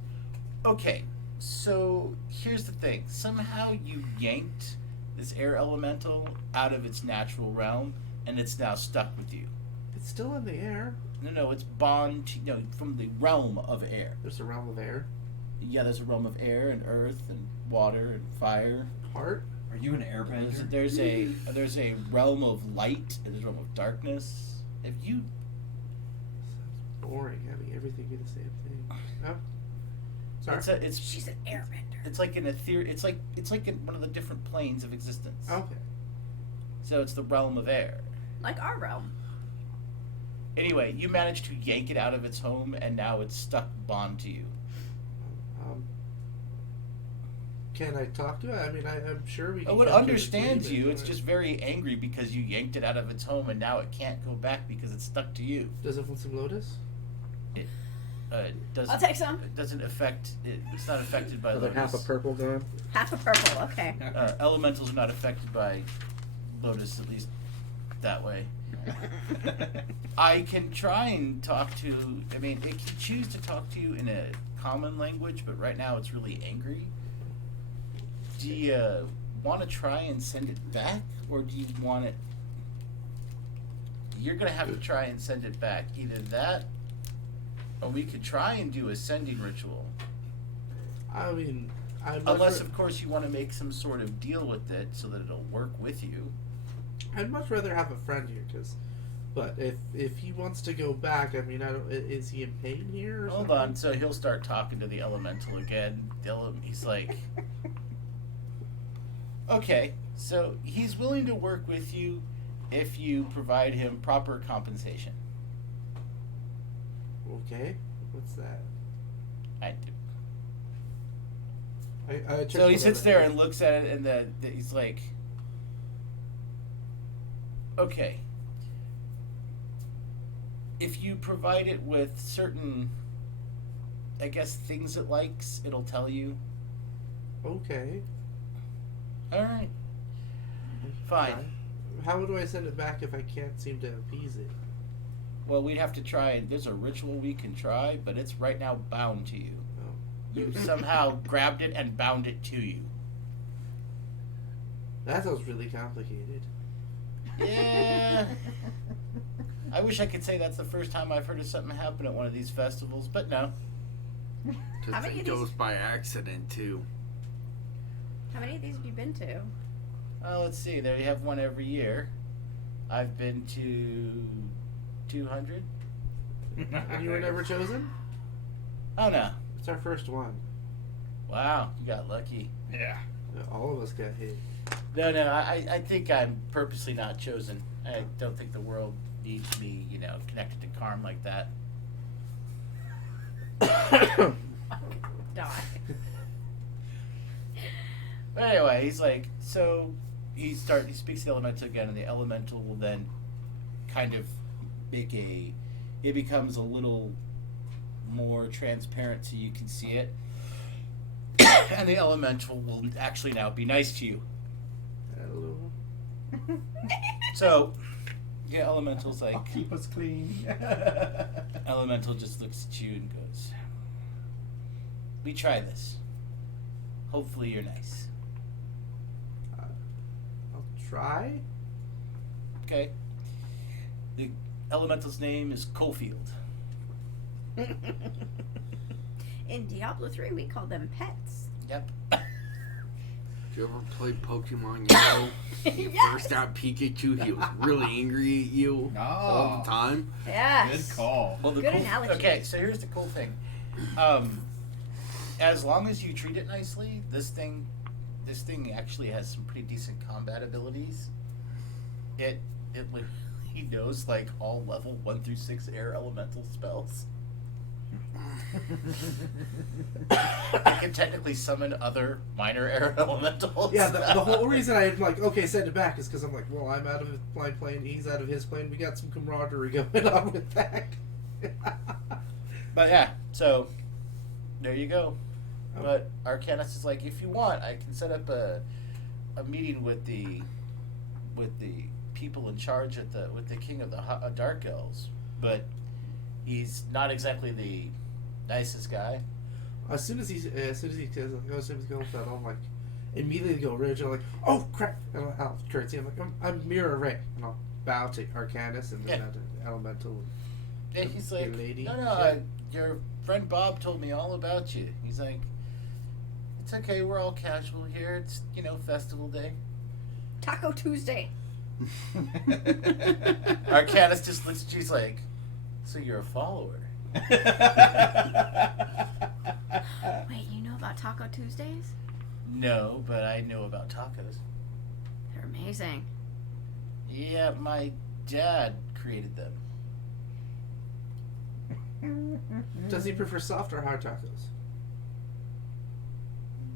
okay, so here's the thing. Somehow you yanked this air elemental out of its natural realm, and it's now stuck with you. It's still in the air. No, it's from the realm of air. There's a realm of air. Yeah, there's a realm of air and earth and water and fire. Heart. Are you an airbender? There's a realm of light and there's a realm of darkness. Have you? Boring having everything be the same thing. Oh. Sorry. She's an airbender. It's like an ethereal. It's like in one of the different planes of existence. Okay. So it's the realm of air. Like our realm. Anyway, you managed to yank it out of its home, and now it's stuck bond to you. Can I talk to it? I mean, I'm sure we can. Oh, it come to an understands agreement, you. It's but- just very angry because you yanked it out of its home, and now it can't go back because it's stuck to you. Does it want some lotus? Doesn't, I'll take some. It doesn't affect. It's not affected by Another lotus. half a purple gone. Half a purple, okay. Elementals are not affected by lotus, at least that way. I can try and talk to. I mean, it can choose to talk to you in a common language, but right now it's really angry. Do you want to try and send it back, or do you want it? You're gonna have to try and send it back. Either that, or we could try and do a sending ritual. I mean, Unless, of course, you want to make some sort of deal with it so that it'll work with you. I'd much rather have a friend here, but if he wants to go back, I mean, I don't. Is he in pain here? Or Hold something? on. So he'll start talking to the elemental again. He's like, okay, so he's willing to work with you if you provide him proper compensation. Okay, what's that? I do. I checked So he what sits other- there and looks at it, and he's like, okay, if you provide it with certain, I guess, things it likes, it'll tell you. Okay. All right. Fine. How do I send it back if I can't seem to appease it? Well, we'd have to try, and there's a ritual we can try, but it's right now bound to you. Oh. You somehow grabbed it and bound it to you. That sounds really complicated. Yeah. I wish I could say that's the first time I've heard of something happen at one of these festivals, but no. How Because many it of these- goes by accident, too. How many of these have you been to? Let's see. There you have one every year. I've been to 200. And you were never chosen? Oh, no. It's our first one. Wow, you got lucky. Yeah. All of us got hit. No, I think I'm purposely not chosen. I don't think the world needs me, connected to Karm like that. Die. But anyway, he's like, so he speaks to the elemental again, and the elemental will then kind of it becomes a little more transparent so you can see it. And the elemental will actually now be nice to you. Hello. So, yeah, Elemental's I'll like, keep us clean. Elemental just looks at you and goes, "We try this. Hopefully you're nice." I'll try. Okay. The Elemental's name is Coalfield. In Diablo 3, we call them pets. Yep. Did you ever play Pokemon Yellow? You Yes. first got Pikachu, he was really angry at you all the time. Yes. Good call. Well, the Good cool, analogy. Okay, so here's the cool thing. As long as you treat it nicely, this thing actually has some pretty decent combat abilities. It literally knows like all level 1 through 6 air elemental spells. It can technically summon other minor air elementals. Yeah, the whole reason I'm like, okay, send it back is because I'm like, well, I'm out of my plane, he's out of his plane. We got some camaraderie going on with that. But yeah, so there you go. Oh. But Arcanis is like, if you want, I can set up a meeting with the people in charge with the king of the Dark Elves, but he's not exactly the nicest guy. As soon as he says, like, oh, Sim's going for that, I'm like, immediately go original, like, oh crap! And I'll curtsy. I'm like, I'm Mirror Ray, and I'll bow to Arcanis and then Elemental. And he's Your like, lady? no, your friend Bob told me all about you. He's like, it's okay, we're all casual here. It's festival day. Taco Tuesday. Arcanis just looks at you. He's like, so you're a follower. Wait, you know about Taco Tuesdays? No, but I know about tacos. They're amazing. Yeah, my dad created them. Does he prefer soft or hard tacos?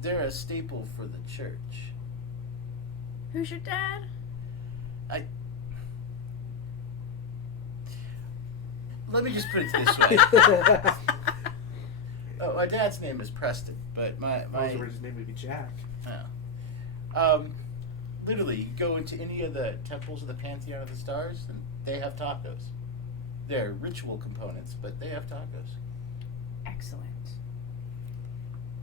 They're a staple for the church. Who's your dad? Let me just put it this way. Oh, my dad's name is Preston, but my his name would be Jack. literally, you go into any of the temples of the Pantheon of the Stars, and they have tacos. They're ritual components, but they have tacos. Excellent.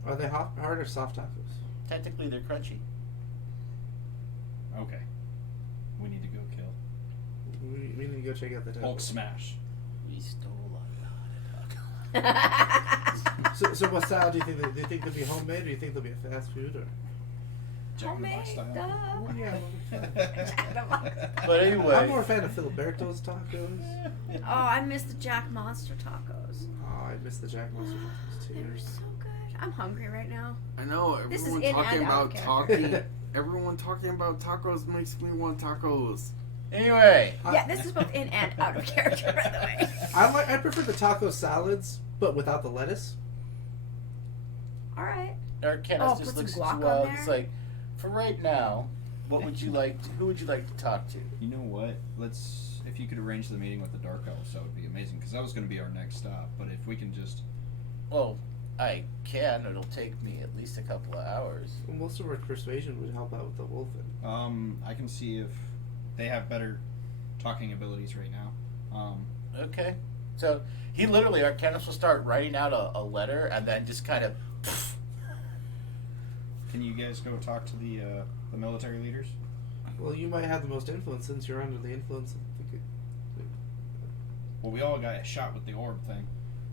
Are they hard or soft tacos? Technically, they're crunchy. Okay. We need to go kill. We need to go check out the temple. Hulk smash. We stole a lot of tacos. So what style do you think? Do you think they'll be homemade, or do you think they'll be a fast food, or? Jack in the Box Homemade style. Oh, yeah. But anyway, I'm more a fan of Filiberto's tacos. Oh, I miss the Jack Monster tacos. Oh, I miss the Jack Monster tacos They were too. so good. I'm hungry right now. I know This is everyone in talking and out about of talking. Everyone talking about tacos makes me want tacos. anyway, Yeah, this is both in and out of character, by the way. I prefer the taco salads, but without the lettuce. All right. Arcanis Oh, just put looks some at guac you on all. there? He's like, for right now, what would you like? Who would you like to talk to? You know what? If you could arrange the meeting with the Dark Elves, that would be amazing. Because that was going to be our next stop. But if we can just, Well, I can. It'll take me at least a couple of hours. Well, most of our persuasion would help out with the whole thing. I can see if they have better talking abilities right now. Okay. So he literally, Arcanis will start writing out a letter and then just kind of. Can you guys go talk to the military leaders? Well, you might have the most influence since you're under the influence of the. Well, we all got shot with the orb thing.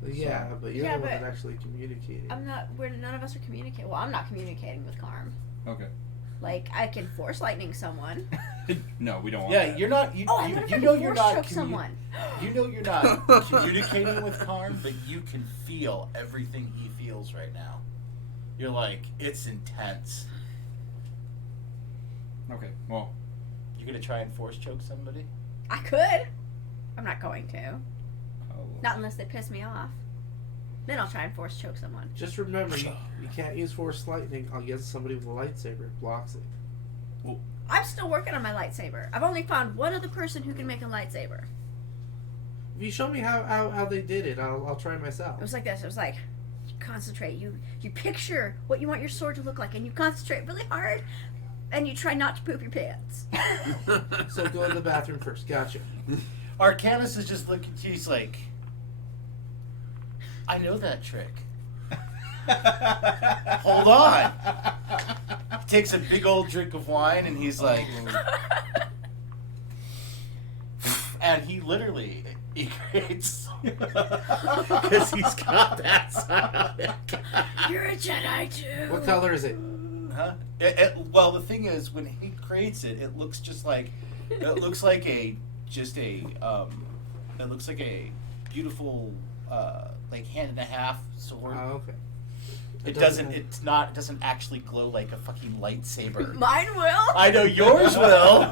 Yeah, but you're Yeah, the one but that's actually communicating. None of us are communicating. Well, I'm not communicating with Karm. Okay. Like, I can force lightning someone. No, we don't want Yeah, that. you're not. Oh, I wonder if I know can you're force not. choke someone. You know you're not communicating with Karn, but you can feel everything he feels right now. You're like, it's intense. Okay, well. You're gonna try and force choke somebody? I could. I'm not going to. I'll- Not unless they piss me off. Then I'll try and force choke someone. Just remember, you can't use force lightning against somebody with a lightsaber. It blocks it. I'm still working on my lightsaber. I've only found one other person who can make a lightsaber. If you show me how they did it, I'll try myself. It was like this. It was like, you concentrate. You picture what you want your sword to look like, and you concentrate really hard. And you try not to poop your pants. So go to the bathroom first. Gotcha. Arcanis is just looking to you. He's like, I know that trick. Hold on. He takes a big old drink of wine and he's like, and he literally creates because he's got that side. You're a Jedi too. What color is it? Huh? Well, the thing is, when he creates it, it looks just like it looks like a beautiful like hand and a half sword. Oh, okay. It doesn't actually glow like a fucking lightsaber. Mine will. I know yours will.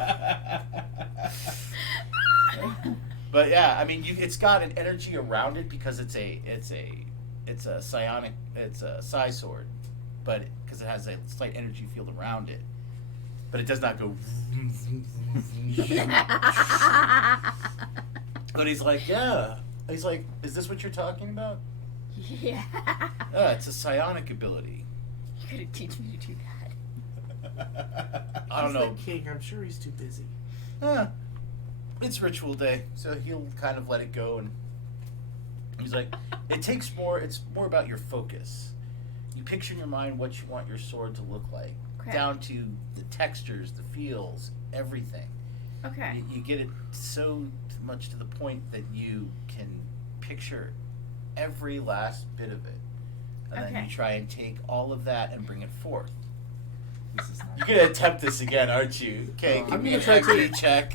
But yeah, I mean, it's got an energy around it because it's a psi sword, but because it has a slight energy field around it, but it does not go. But he's like, yeah. He's like, is this what you're talking about? Yeah. It's a psionic ability. You gotta teach me to do that. I don't He's know. the king. I'm sure he's too busy. It's ritual day, so he'll kind of let it go, and he's like, it's more about your focus. You picture in your mind what you want your sword to look like, Okay. down to the textures, the feels, everything. Okay. You get it so much to the point that you can picture every last bit of it. And then Okay. you try and take all of that and bring it forth. This is not You're going to attempt this again, aren't you? Okay, I'm give me gonna an try to- ME check.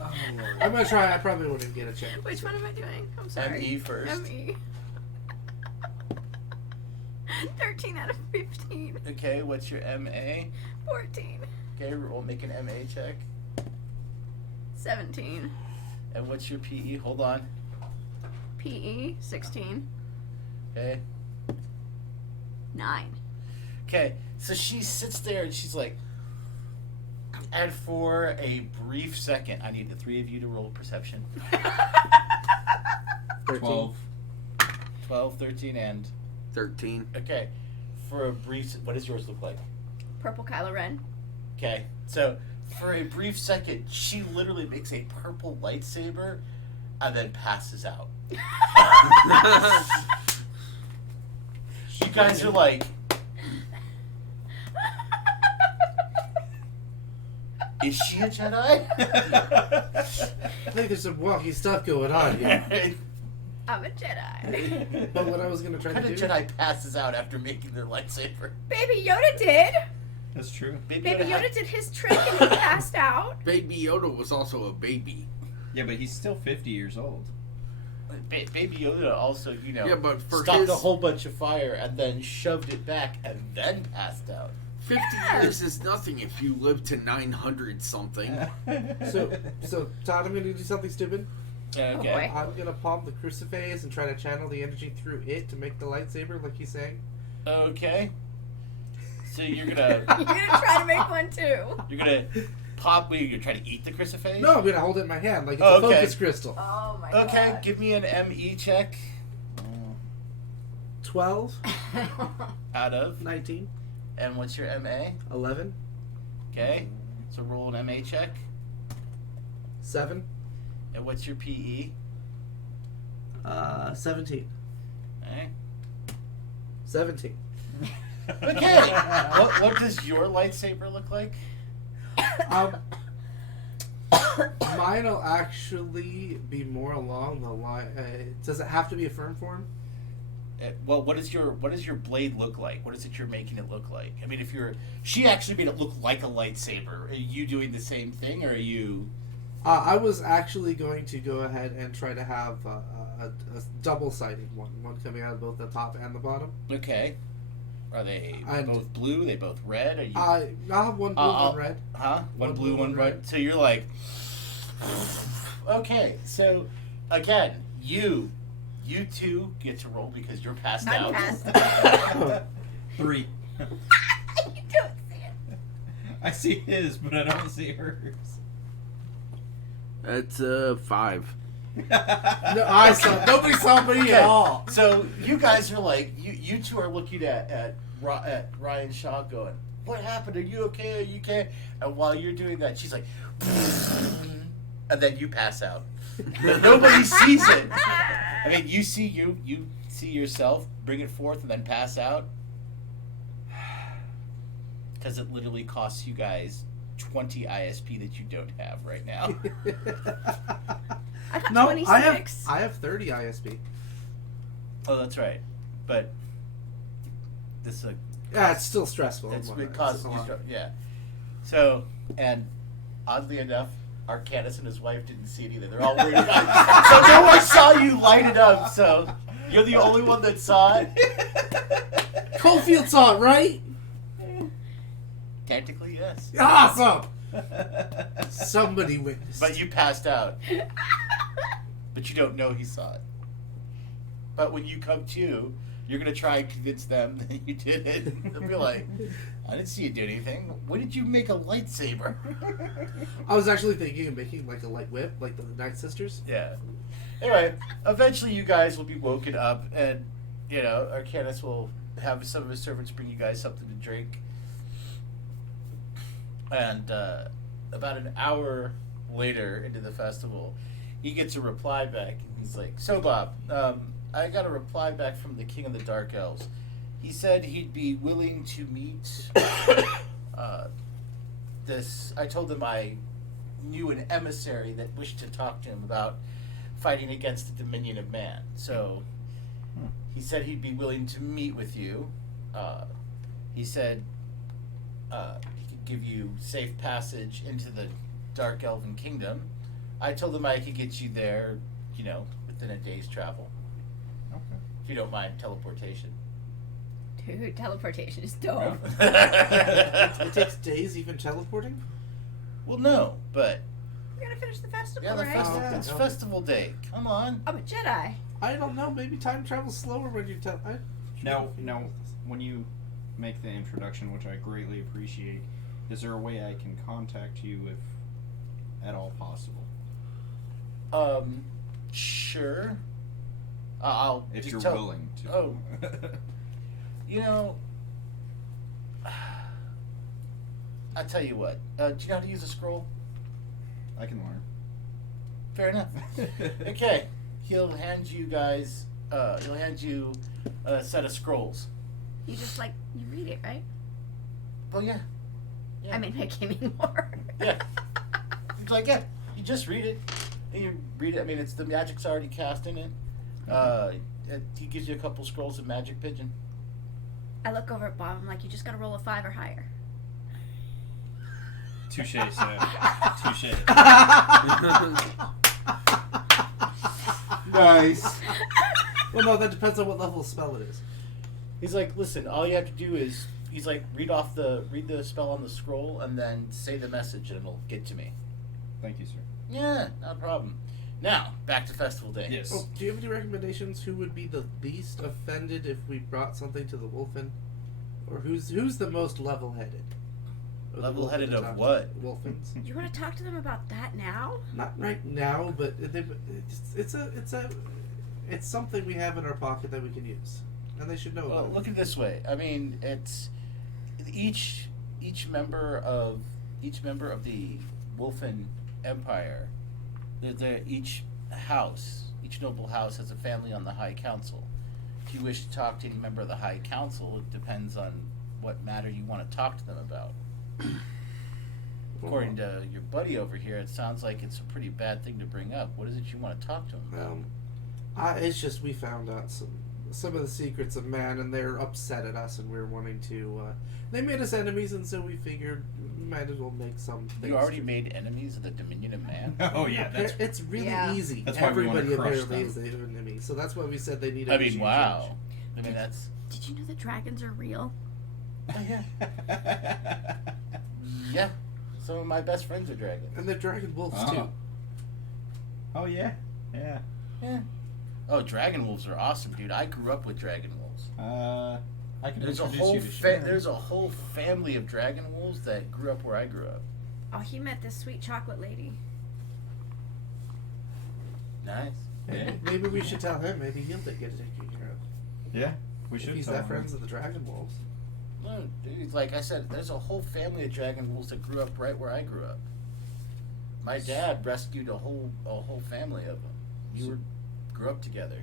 Oh, Lord. I'm gonna try. I probably wouldn't get a check. Which one am I doing? I'm sorry. ME first. ME. 13 out of 15. Okay, what's your MA? 14. Okay, we'll make an MA check. 17. And what's your PE? Hold on. PE. 16. Okay. 9. Okay, so she sits there and she's like, and for a brief second, I need the three of you to roll perception. 12. 12, 13, and... 13. Okay, for a brief... What does yours look like? Purple Kylo Ren. Okay, so for a brief second, she literally makes a purple lightsaber and then passes out. You guys are like... Is she a Jedi? I think there's some wonky stuff going on here. I'm a Jedi. But what I was gonna try What to kind do. of Jedi passes out after making their lightsaber? Baby Yoda did. That's true. Baby Yoda did his trick and he passed out. Baby Yoda was also a baby. Yeah, but he's still 50 years old. Baby Yoda also, Yeah, but for stopped his a whole bunch of fire and then shoved it back and then passed out. 50 years is nothing if you live to 900 something. So Todd, I'm gonna do something stupid. Okay. boy. I'm gonna palm the crucifix and try to channel the energy through it to make the lightsaber, like he's saying. Okay. So you're gonna You're gonna try to make one too. pop. You're trying to eat the crucifix. No, I'm gonna hold it in my hand like it's Oh, a okay. focus crystal. Oh my god. Okay, give me an ME check 12, out of. 19, And what's your MA? 11, Okay. So roll an MA check. 7, And what's your PE? 17, Okay. 17. Okay. What does your lightsaber look like? Mine'll actually be more along the line. Does it have to be a firm form? Well, what does your blade look like? What is it you're making it look like? I mean, she actually made it look like a lightsaber. Are you doing the same thing, or are you? I was actually going to go ahead and try to have a double-sided one coming out of both the top and the bottom. Okay. Are they And- both blue? Are they both red? Are you? I'll have one blue, one red. Huh? One One blue, blue, one one red. red. So you're like, okay. So again, you two get to roll because you're passed I'm out. passed. 3. You don't see it. I see his, but I don't see hers. That's 5. No, I saw. Nobody saw me at all. So you guys are like, you two are looking at Ryan Shaw going, what happened? Are you okay? Are you okay? And while you're doing that, she's like, and then you pass out. But nobody sees it. I mean, you see yourself bring it forth and then pass out. Because it literally costs you guys 20 ISP that you don't have right now. I got No, 26. I have 30 ISP. Oh, that's right. But this Yeah, it's still stressful. it causes you yeah. So, and oddly enough, Arcanis and his wife didn't see it either. They're all worried about it. So no one saw you light it up. So you're the only one that saw it. Coalfield saw it, right? Technically, yes. Awesome. Somebody witnessed. But you passed out. But you don't know he saw it. But when you come to, you're going to try and convince them that you did it. They'll be like, I didn't see you do anything. When did you make a lightsaber? I was actually thinking of making like a light whip, like the Night Sisters. Yeah. Anyway, eventually you guys will be woken up, and, you know, Arcanis will have some of his servants bring you guys something to drink. And about an hour later into the festival, he gets a reply back, and he's like, so Bob, I got a reply back from the King of the Dark Elves. He said he'd be willing to meet I told him I knew an emissary that wished to talk to him about fighting against the Dominion of Man. So he said he'd be willing to meet with you. He said he could give you safe passage into the Dark Elven Kingdom. I told him I could get you there, you know, within a day's travel. Okay. If you don't mind teleportation. Dude, teleportation is dope. It takes days even teleporting? Well, no, but We're gonna finish the festival, yeah, the right? festival. Okay. It's festival day. Come on. I'm a Jedi. I don't know. Maybe time travels slower when you tell. Now, when you make the introduction, which I greatly appreciate, is there a way I can contact you if at all possible? Sure. I'll If just you're tell- willing to. Oh. You know, I'll tell you what. Do you know how to use a scroll? I can learn. Fair enough. Okay. He'll hand you guys. He'll hand you a set of scrolls. You just you read it, right? Oh yeah. I mean, make anymore. Yeah. It's like, yeah, you just read it. And you read it. I mean, it's the magic's already cast in it. He gives you a couple scrolls of magic pigeon. I look over at Bob. I'm like, you just gotta roll a 5 or higher. Touche, sir. Touche. Nice. Well, no, that depends on what level of spell it is. He's like, listen, all you have to do is, he's like, read the spell on the scroll and then say the message and it'll get to me. Thank you, sir. Yeah, no problem. Now, back to festival day. Yes. Oh, do you have any recommendations? Who would be the least offended if we brought something to the Wolfen? Or who's the most level-headed? Level-headed of what? Wolfens. You want to talk to them about that now? Not right now, but it's something we have in our pocket that we can use, and they should know Well, about it. look at it this way. I mean, it's each member of the Wolfen Empire. Each noble house has a family on the High Council. If you wish to talk to any member of the High Council, it depends on what matter you want to talk to them about. According to your buddy over here, it sounds like it's a pretty bad thing to bring up. What is it you want to talk to him about? It's just we found out some of the secrets of man, and they're upset at us, and we're wanting to. They made us enemies, and so we figured we might as well make some. You already made enemies of the Dominion of Man? Oh yeah, that's It's really easy. That's why we wanna Everybody crush apparently them. is an enemy, so that's why we said they need. I mean, wow. I mean, that's... Did you know the dragons are real? Oh, yeah. Yeah. Some of my best friends are dragons. And they're dragon wolves Oh. too. Oh yeah, yeah. Yeah. Oh, dragon wolves are awesome, dude. I grew up with dragon wolves. I can There's a introduce whole you to Sharon. there's a whole family of dragon wolves that grew up where I grew up. Oh, he met this sweet chocolate lady. Nice. Yeah. Maybe we should tell him. Maybe he'll get it taken care of. Yeah, we should. If he's tell that him. friends of the dragon wolves. Look, dude, like I said, there's a whole family of dragon wolves that grew up right where I grew up. My dad rescued a whole family of them. Grew up together.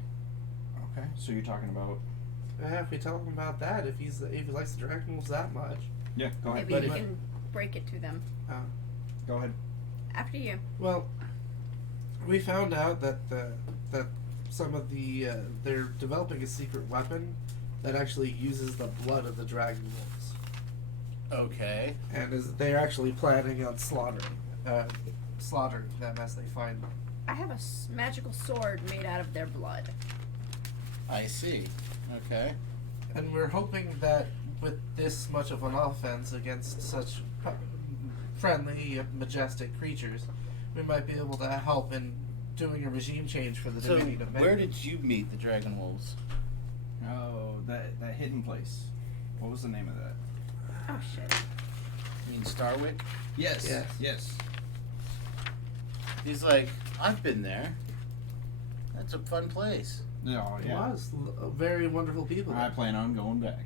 Okay, so you're talking about... If we tell him about that, if he likes the dragon wolves that much. Yeah, go ahead. Maybe you can break it to them. Go ahead. After you. Well, we found out that some of the they're developing a secret weapon that actually uses the blood of the dragon wolves. Okay. And they're actually planning on slaughtering them as they find them. I have a magical sword made out of their blood. I see. Okay. And we're hoping that with this much of an offense against such friendly, majestic creatures, we might be able to help in doing a regime change for the So, Dominion of Men. where did you meet the dragon wolves? Oh, that hidden place. What was the name of that? Oh shit. You mean Starwick? Yes. Yes. Yes. He's like, I've been there. That's a fun place. Oh, It yeah. was very wonderful people. I plan on going back.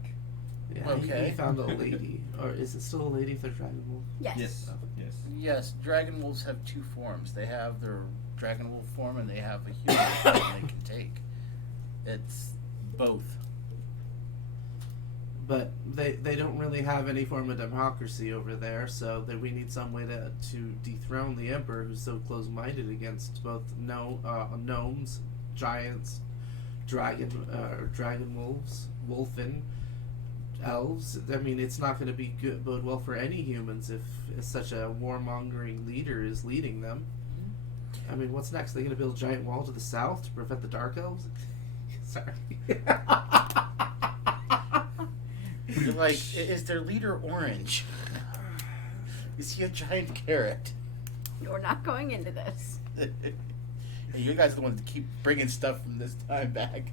Yeah, Okay. he found a lady, or is it still a lady for dragon wolf? Yes. Yes. Yes. Yes, dragon wolves have two forms. They have their dragon wolf form and they have a human form they can take. It's both. But they don't really have any form of democracy over there, so that we need some way to dethrone the emperor who's so close-minded against both gnomes, giants, dragon wolves, wolfen, elves. I mean, it's not going to bode well for any humans if such a warmongering leader is leading them. I mean, what's next? Are they going to build a giant wall to the south to prevent the dark elves? Sorry. You're like, is their leader orange? Is he a giant carrot? You're not going into this. And you guys are the ones to keep bringing stuff from this time back.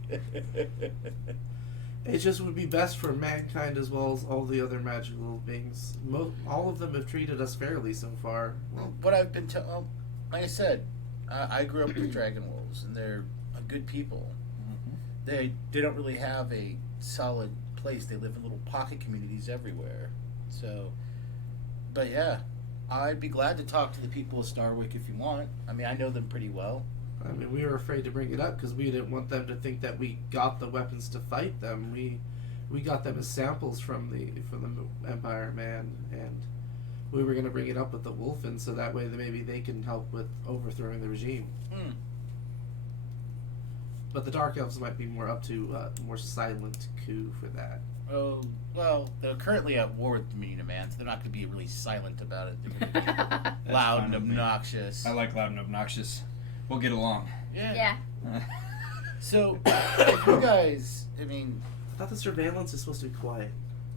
It just would be best for mankind as well as all the other magical beings. All of them have treated us fairly so far. Well, What I've been told, like I said, I grew up with dragon wolves, and they're a good people. Mm-hmm. They don't really have a solid place. They live in little pocket communities everywhere. So, but yeah, I'd be glad to talk to the people of Starwick if you want. I mean, I know them pretty well. I mean, we were afraid to bring it up because we didn't want them to think that we got the weapons to fight them. We got them as samples from the Empire Man, and we were going to bring it up with the Wolfen so that way maybe they can help with overthrowing the regime. Hmm. But the Dark Elves might be more up to more silent coup for that. Oh, well, they're currently at war with Dominion of Man, so they're not going to be really silent about it. They're going to be loud fine and with me. obnoxious. I like loud and obnoxious. We'll get along. Yeah. Yeah. So, if you guys, I mean, I thought the surveillance is supposed to be quiet.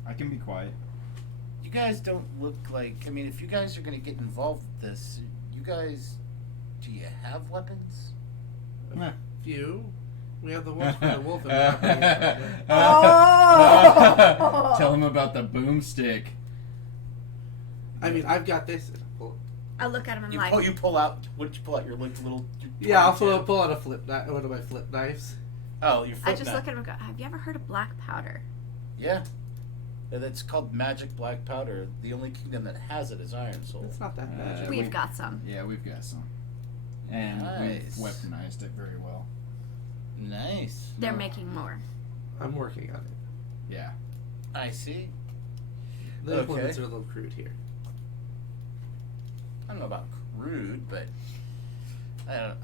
I can be quiet. you guys don't look like, I mean, if you guys are going to get involved with this, you guys, do you have weapons? Meh. Few. We have the ones for the Wolfen. Oh! Tell him about the boomstick. I mean, I've got this. I look at him and You like, pull out, what did you pull out? Your little... Yeah, I'll 22? pull out one of my flip knives. Oh, your flip I just knife. look at him and go, have you ever heard of black powder? Yeah. That's called magic black powder. The only kingdom that has it is Iron Soul. It's not that magic. We've got some. Yeah, we've got some. And Nice. we've weaponized it very well. Nice. They're No. making more. I'm working on it. Yeah. I see. The Okay. implements are a little crude here. I don't know about crude, but I don't.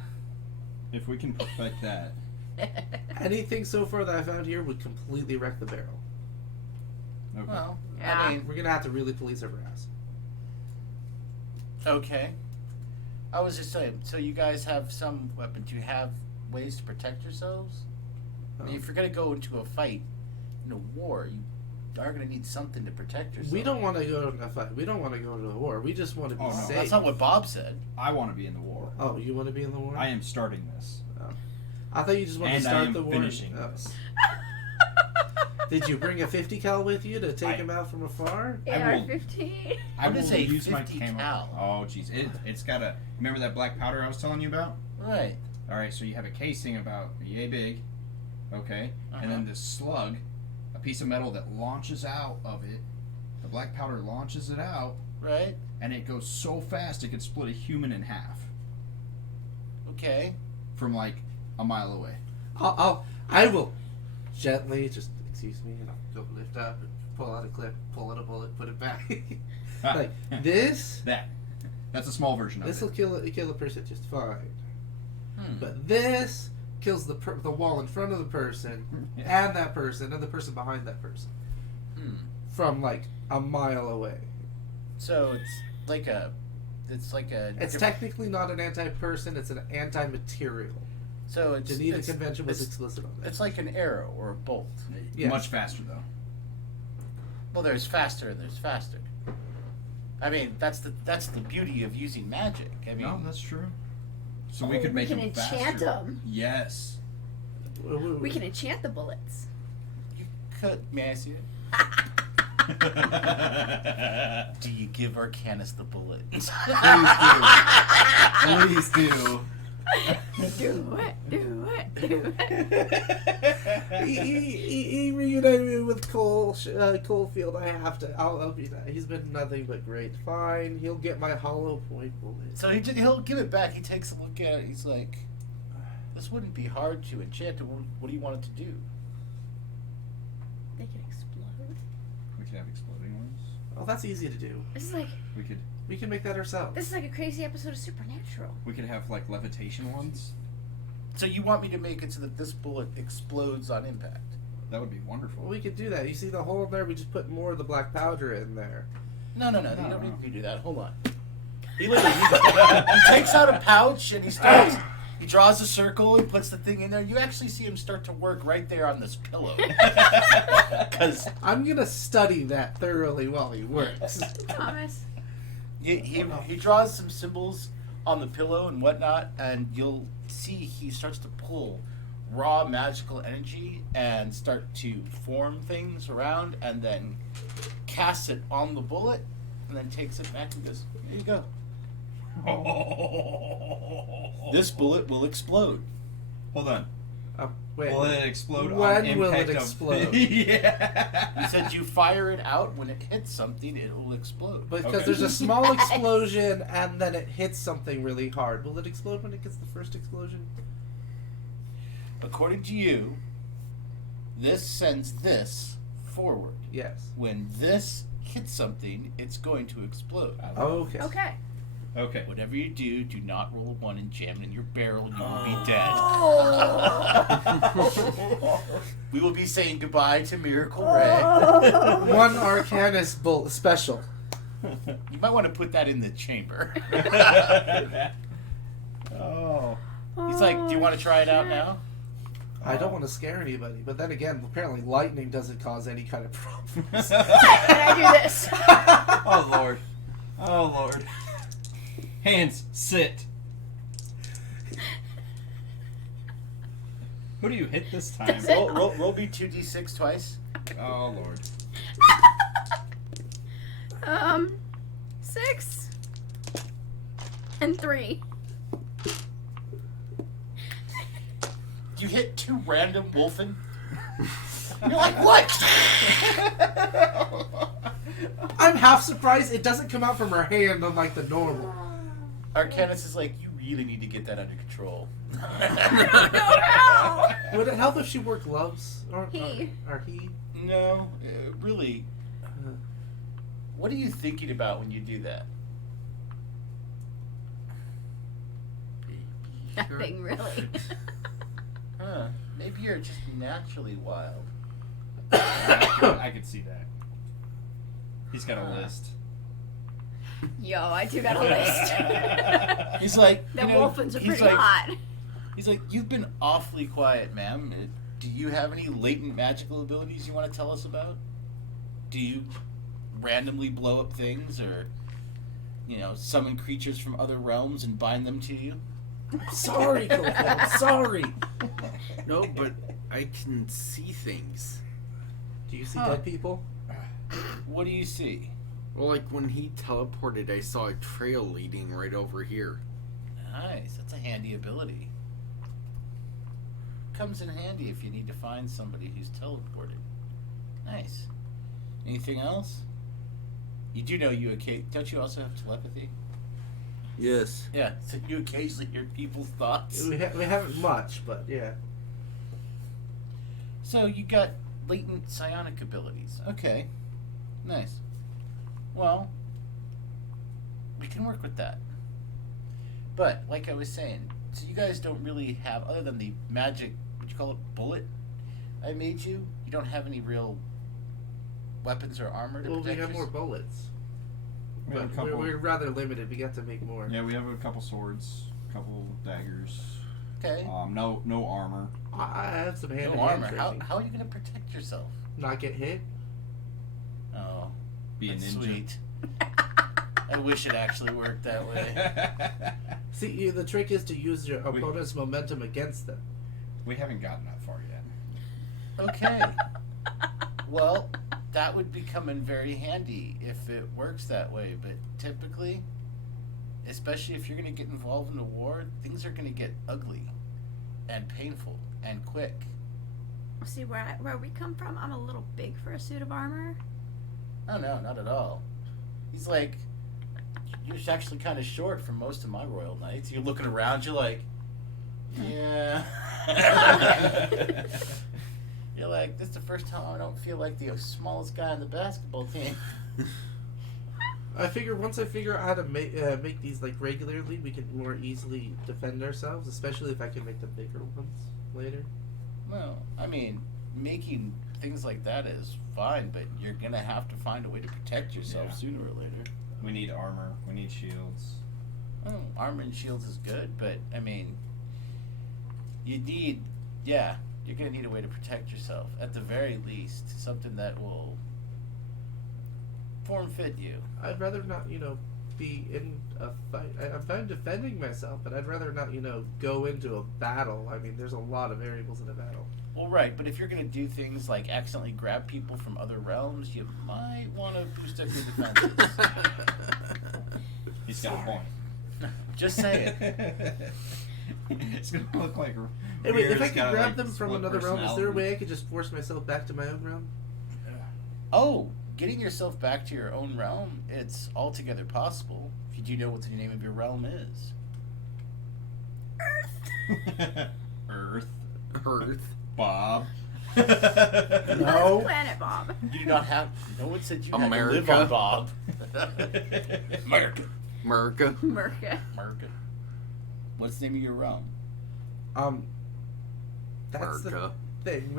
If we can perfect that. Anything so far that I found here would completely wreck the barrel. Okay. Well, Yeah. I mean, We're gonna have to really police our ass. okay. I was just saying. So you guys have some weapon. Do you have ways to protect yourselves? I mean, if you're gonna go into a fight, in a war, you are gonna need something to protect yourself. We don't want to go to a fight. We don't want to go to a war. We just want to be Oh, no. safe. That's not what Bob said. I want to be in the war. Oh, you want to be in the war? I am starting this. I thought you just wanted And to I start am the war. finishing Oh. this. Did you bring a 50 cal with you to take I- him out from afar? I will- AR-15. I What will is a use my 50 camera. cal? Oh, jeez. It's got a... Remember that black powder I was telling you about? Right. Alright, so you have a casing about yay big. Okay? Uh-huh. And then this slug piece of metal that launches out of it. The black powder launches it out, Right? and it goes so fast it could split a human in half Okay. from like a mile away. I will gently just excuse me, and I'll go lift up and pull out a clip, pull out a bullet, put it back. Like this. That's a small version of This it. will kill a person just fine. Hmm. But this kills the wall in front of the person, and that person, and the person behind that person, from like a mile away. So it's like a. It's technically not an anti-person; it's an anti-material. So it's Geneva Convention was it's, explicit on that. It's like an arrow or a bolt. Yes. Much faster though. Well, there's faster and there's faster. I mean, that's the beauty of using magic. I mean, No, that's true. So we could make can them enchant faster. them. Yes. We can enchant the bullets. you could. May I see it? Do you give Arcanis the bullet? Please do. Do it. He reunited me with Coalfield. I have to. I'll be that. He's been nothing but great. Fine, he'll get my hollow point bullet. So he'll give it back. He takes a look at it. He's like, "This wouldn't be hard to enchant. What do you want it to do?" They can explode. We could have exploding ones. Oh, that's easy to do. This is like We can make that ourselves. a crazy episode of Supernatural. We could have like levitation ones. So you want me to make it so that this bullet explodes on impact? That would be wonderful. Well, we could do that. You see the hole in there? We just put more of the black powder in there. No. You No. don't need to do that. Hold on. He literally he takes out a pouch and he draws a circle and puts the thing in there. You actually see him start to work right there on this pillow. Because I'm gonna study that thoroughly while he works. Thomas. he draws some symbols on the pillow and whatnot, and you'll see he starts to pull raw magical energy and start to form things around, and then casts it on the bullet, and then takes it back and goes, "There you go. This bullet will explode." Hold on. Wait. Will it explode on When impact will it of- explode? Yeah. He said you fire it out, when it hits something, it will explode. Because Okay. there's a small explosion and then it hits something really hard. Will it explode when it gets the first explosion? According to you, this sends this forward. Yes. When this hits something, it's going to explode. Okay. Okay. Okay. Whatever you do, do not roll a 1 and jam it in your barrel. You will be dead. Oh. We will be saying goodbye to Miracle Ray. One Arcanis bolt special. You might want to put that in the chamber. Oh. He's like, do you want to try it out now? I don't want to scare anybody, but then again, apparently lightning doesn't cause any kind of problems. Can I do this? Oh Lord. Oh Lord. Hands, sit. Who do you hit this time? That's it. Roll me 2d6 twice. Oh Lord. 6 and 3. You hit 2 random wolfen. You're like, what? I'm half surprised it doesn't come out from her hand unlike the normal. Arcanis is like, you really need to get that under control. No. Would it help if she wore gloves? Or He. No, really. What are you thinking about when you do that? Nothing really. Huh. Maybe you're just naturally wild. I could see that. He's got a list. Yo, I do got a list. He's like, The you know, wolfens are he's pretty like, hot. He's like, you've been awfully quiet, ma'am. Do you have any latent magical abilities you want to tell us about? Do you randomly blow up things, or, summon creatures from other realms and bind them to you? Sorry, Coalfield. Sorry. No, but I can see things. Do you see dead people? What do you see? Well, like when he teleported, I saw a trail leading right over here. Nice. That's a handy ability. Comes in handy if you need to find somebody who's teleported. Nice. Anything else? You do know don't you also have telepathy? Yes. Yeah, so you occasionally hear people's thoughts. We haven't much, but yeah. So you got latent psionic abilities. Okay. Nice. Well, we can work with that. But, like I was saying, so you guys don't really have, other than the magic, what you call it, bullet I made you, you don't have any real weapons or armor to Well, we protect have more yourself? bullets. We have a But couple. we're rather limited. We got to make more. Yeah, we have a couple swords, a couple daggers. Okay. No armor. I have some hand No armor. How are you going to protect yourself? Not get hit. Oh, Be a that's ninja. sweet. I wish it actually worked that way. See, the trick is to use your opponent's momentum against them. We haven't gotten that far yet. Okay. Well, that would be coming very handy if it works that way. But typically, especially if you're going to get involved in a war, things are going to get ugly and painful and quick. See, where we come from, I'm a little big for a suit of armor. Oh, no, not at all. He's like, you're actually kind of short for most of my royal knights. You're looking around, you're like, yeah. You're like, this is the first time I don't feel like the smallest guy on the basketball team. I figure once I figure out how to make these like regularly, we can more easily defend ourselves. Especially if I can make the bigger ones later. Well, I mean, making things like that is fine, but you're going to have to find a way to protect yourself Yeah. sooner or later. We need armor. We need shields. Well, armor and shields is good, but, I mean, you're going to need a way to protect yourself. At the very least, something that will form-fit you. I'd rather not, be in a fight. I'm fine defending myself, but I'd rather not, go into a battle. I mean, there's a lot of variables in a battle. Well, right, but if you're going to do things like accidentally grab people from other realms, you might want to boost up your defenses. He's got a point. Just saying. It's gonna look like. Hey, wait, if I Weir's could got, grab like, them from split another realm, is there a personality. way I could just force myself back to my own realm? Oh, getting yourself back to your own realm, it's altogether possible if you do know what the name of your realm is. Earth. Earth. Bob. No. Planet Bob. You do not have. No one said you had to live America. on Bob. America. America. Merca. America. What's the name of your realm? That's the America. thing.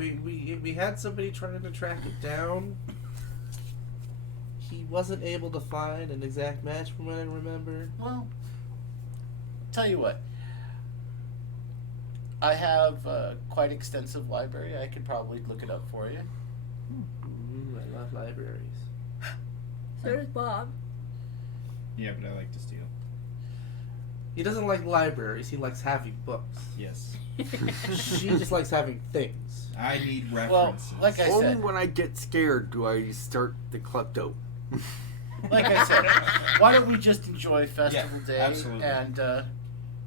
We had somebody trying to track it down. He wasn't able to find an exact match from what I remember. Well, tell you what. I have a quite extensive library. I could probably look it up for you. I love libraries. So does Bob. Yeah, but I like to steal. He doesn't like libraries. He likes having books. Yes. She just likes having things. I need Well, references. like I Only said, when I get scared do I start the klepto. like I said, why don't we just enjoy Festival Yeah, Day absolutely. and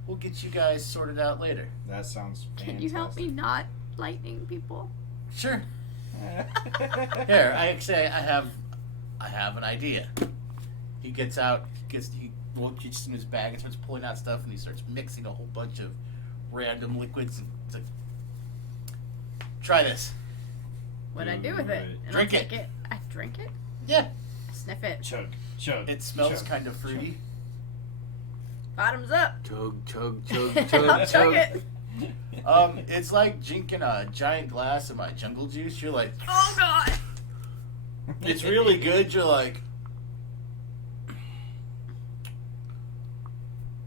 we'll get you guys sorted out later. That sounds fantastic. Can you help me not lightning people? Sure. Here, I have an idea. He gets out, he reaches in his bag and starts pulling out stuff, and he starts mixing a whole bunch of random liquids. And it's like, try this. What'd I do with it? And Drink I'll it. take it. I drink it? Yeah, Sniff it. Chug. it smells Chug. kind of fruity. Bottoms up. Chug, chug, chug, I'll chug, chug chug. it. It's like drinking a giant glass of my jungle juice. You're like, Oh god. it's really good. You're like,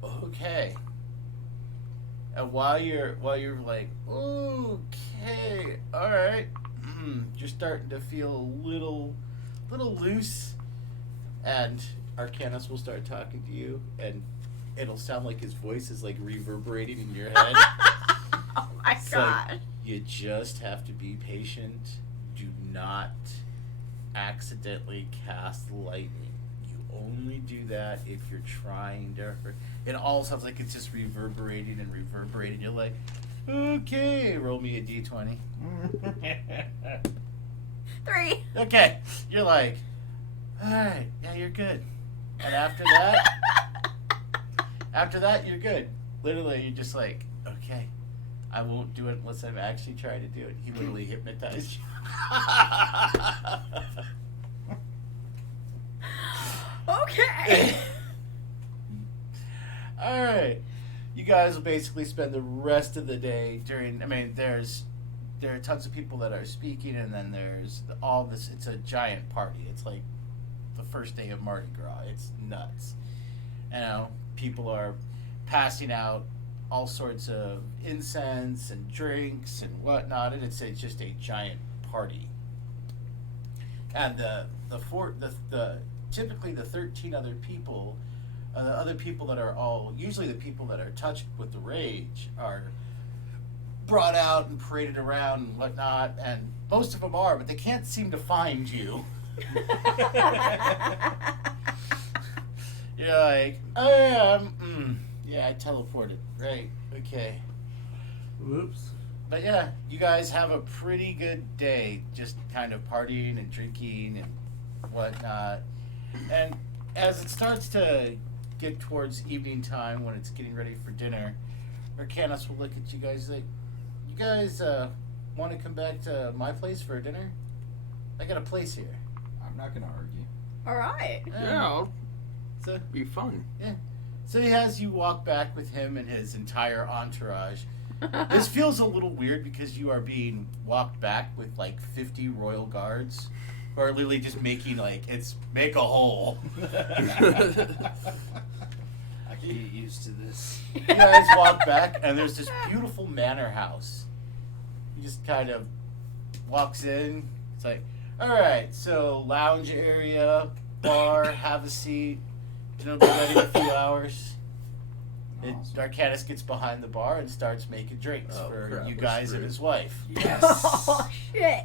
okay. And while you're like, okay, all right, you're starting to feel a little loose, and Arcanis will start talking to you, and it'll sound like his voice is like reverberating in your head. Oh my It's god. like, you just have to be patient. Do not accidentally cast lightning. You only do that if you're trying to hurt. It all sounds like it's just reverberating and reverberating. You're like, okay, roll me a d20. 3. Okay, you're like, all right, yeah, you're good. And after that, you're good. Literally, you're just like, okay, I won't do it unless I'm actually trying to do it. He literally hypnotized you. Okay. All right, you guys will basically spend the rest of the day during. I mean, there are tons of people that are speaking, and then there's all this. It's a giant party. It's like the first day of Mardi Gras. It's nuts. You know, people are passing out all sorts of incense and drinks and whatnot, and it's just a giant party. And the typically the 13 other people, the other people that are all usually the people that are touched with the rage are brought out and paraded around and whatnot, and most of them are, but they can't seem to find you. You're like, oh yeah, I teleported, right? Okay. Whoops. But yeah, you guys have a pretty good day, just kind of partying and drinking and whatnot. And as it starts to get towards evening time, when it's getting ready for dinner, Arcanis will look at you guys like, you guys want to come back to my place for dinner? I got a place here. I'm not gonna argue. All right. Yeah, So, be fun. yeah. So he has you walk back with him and his entire entourage. This feels a little weird because you are being walked back with like 50 royal guards who are literally just making make a hole. I can get used to this. You guys walk back and there's this beautiful manor house. He just kind of walks in. It's like, all right, so lounge area, bar, have a seat. Dinner will be ready in a few hours. Awesome. Arcanis gets behind the bar and starts making drinks Oh, for crap, you we're guys and screwed. his wife. Yes. Oh shit.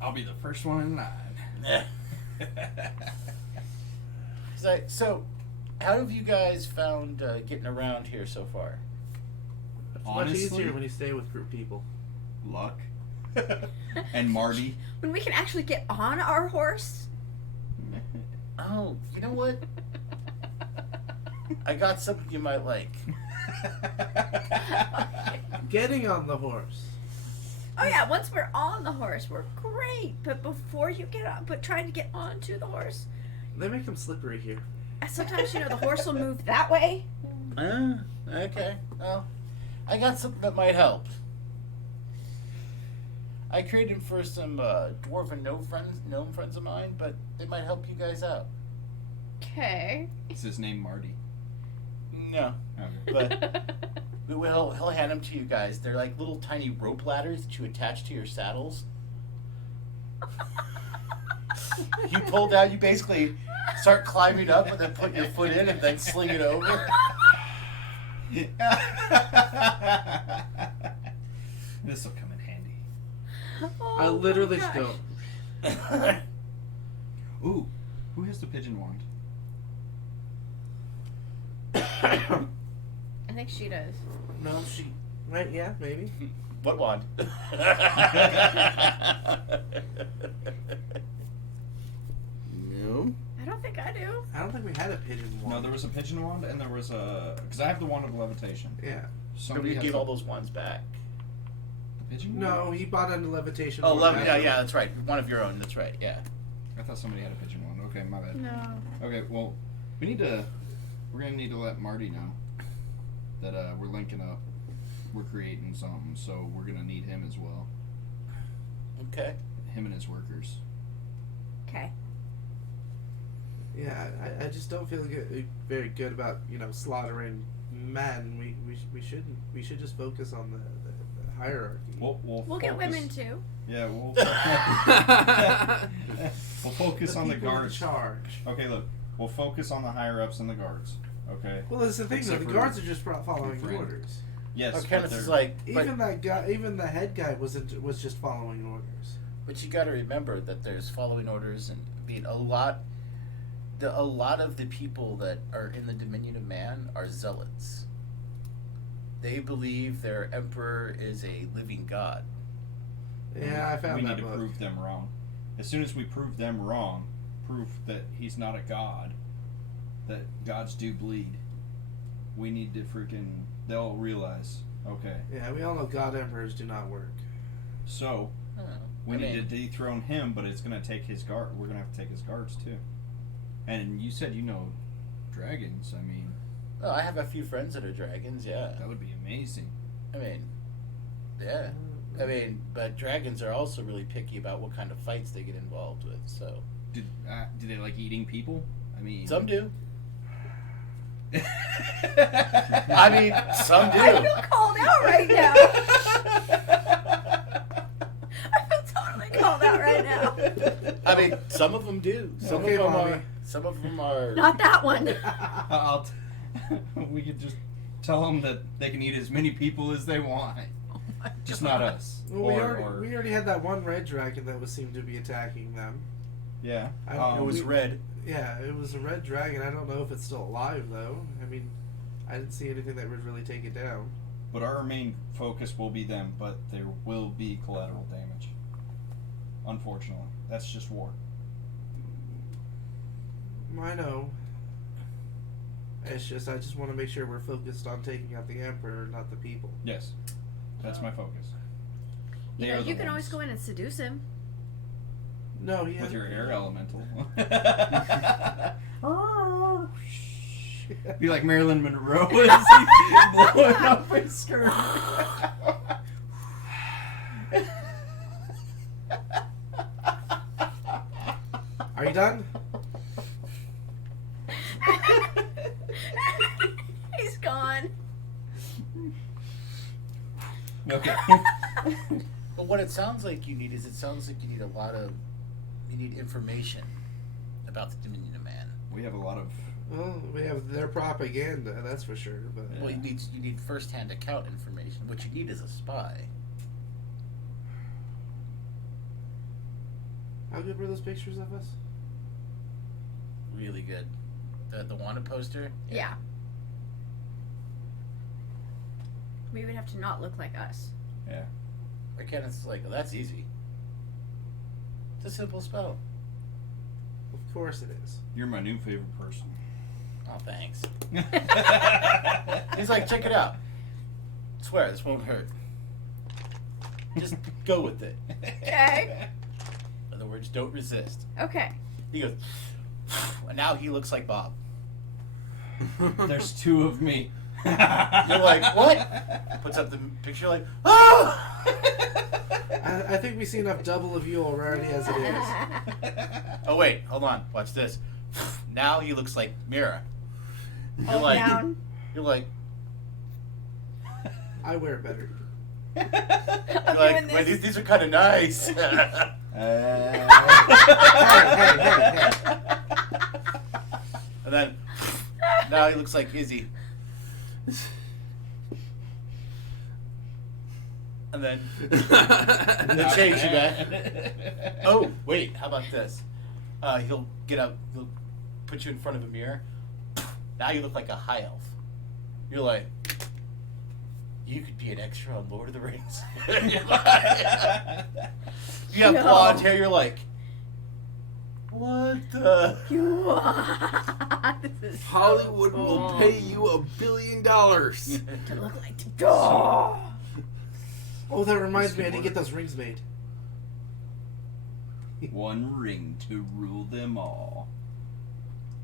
I'll be the first one in line. So, how have you guys found getting around here so far? It's much Honestly, easier when you stay with group people. luck. And Marty. When we can actually get on our horse. Oh, you know what? I got something you might like. Getting on the horse. Oh yeah, once we're on the horse, we're great. But before you get on, but trying to get onto the horse, They make them slippery here. sometimes the horse will move that way. Okay. Well, I got something that might help. I created him for some dwarven gnome friends of mine, but they might help you guys out. Okay. Is his name Marty? No, Okay. but he'll hand them to you guys. They're like little tiny rope ladders that you attach to your saddles. You pull down, you basically start climbing up and then put your foot in and then sling it over. This will come in handy. Oh, I literally my just gosh. go. Ooh, who has the pigeon wand? I think she does. No, she. Right? Yeah, maybe. What wand? No. I don't think I do. I don't think we had a pigeon one. No, there was a pigeon wand, and there was a. Because I have the wand of levitation. Yeah. Somebody has gave the- all those wands back. the pigeon wand? No, he bought under levitation. Oh, wand. yeah, that's right. One of your own. That's right. Yeah. I thought somebody had a pigeon wand. Okay, my bad. No. Okay, well, we're gonna need to let Marty know that we're linking up. We're creating something, so we're gonna need him as well. Okay. Him and his workers. Okay. Yeah, I just don't feel very good about slaughtering men. We shouldn't. We should just focus on the hierarchy. We'll Get focus- women too. Yeah, we'll focus on the people in guards. charge. Okay, look, we'll focus on the higher ups and the guards. Okay. Well, that's the thing. Though, Except the for guards are just following friend. orders. Yes. Okay, but this is they're- like, Even that guy, even the head guy was just following orders. but you got to remember that there's following orders and being a lot of the people that are in the Dominion of Man are zealots. They believe their emperor is a living god. Yeah, I found we that need to book. prove them wrong. as soon as we prove them wrong, prove that he's not a god, that gods do bleed, we need to freaking... They'll realize, okay. Yeah, we all know God Emperors do not work. So, we need to dethrone him, but it's going to take his guard. We're going to have to take his guards, too. And you said you know dragons. I mean... Oh, I have a few friends that are dragons, yeah. That would be amazing. I mean, yeah. I mean, but dragons are also really picky about what kind of fights they get involved with, so... Do they like eating people? I mean... Some do. I mean, some do. I feel called out right now. I feel totally called out right now. I mean, some of them do. Some Okay, of them Mommy. are. Some of them are. Not that one. We could just tell them that they can eat as many people as they want. Oh my Just God. not us. Well, we already had that one red dragon that was seemed to be attacking them. Yeah. I don't know, It was red. Yeah, it was a red dragon. I don't know if it's still alive, though. I mean, I didn't see anything that would really take it down. But our main focus will be them, but there will be collateral damage. Unfortunately. That's just war. I know. It's just, I just want to make sure we're focused on taking out the Emperor, not the people. Yes. That's my focus. You They know, are the you can always ones. go in and seduce him. No, he With hasn't- your air elemental. Be like Marilyn Monroe as he blowing up his skirt. Are you done? He's gone. Okay. But what it sounds like you need is you need information about the Dominion of Man. We have a lot of... Well, we have their propaganda, that's for sure. But Well, you need first-hand account information. What you need is a spy. how good were those pictures of us? Really good. The wanted poster. Yeah. We would have to not look like us. Yeah. Arcanis is like, oh, that's easy. It's a simple spell. Of course it is. You're my new favorite person. Oh, thanks. He's like, check it out. Swear, this won't hurt. Just go with it. Okay. In other words, don't resist. Okay. He goes, and now he looks like Bob. There's two of me. You're like, what? Puts up the picture like, oh! I think we see enough double of you already as it is. Oh, wait, hold on. Watch this. Now he looks like Mira. You're Hold like, down. you're like, I wear better. I'm you're doing like, wait, this. these are kind of nice. Hey. And then, now he looks like Izzy. And then, change you back. Oh, wait, how about this? He'll get up, he'll put you in front of a mirror. Now you look like a high elf. You're like, you could be an extra on Lord of the Rings. You have No. blonde hair, you're like, what the? You are. This is Hollywood so will cool. pay you $1 billion. to look like. Oh. Oh, that reminds This me, I could need to get those rings made. One ring to rule them all.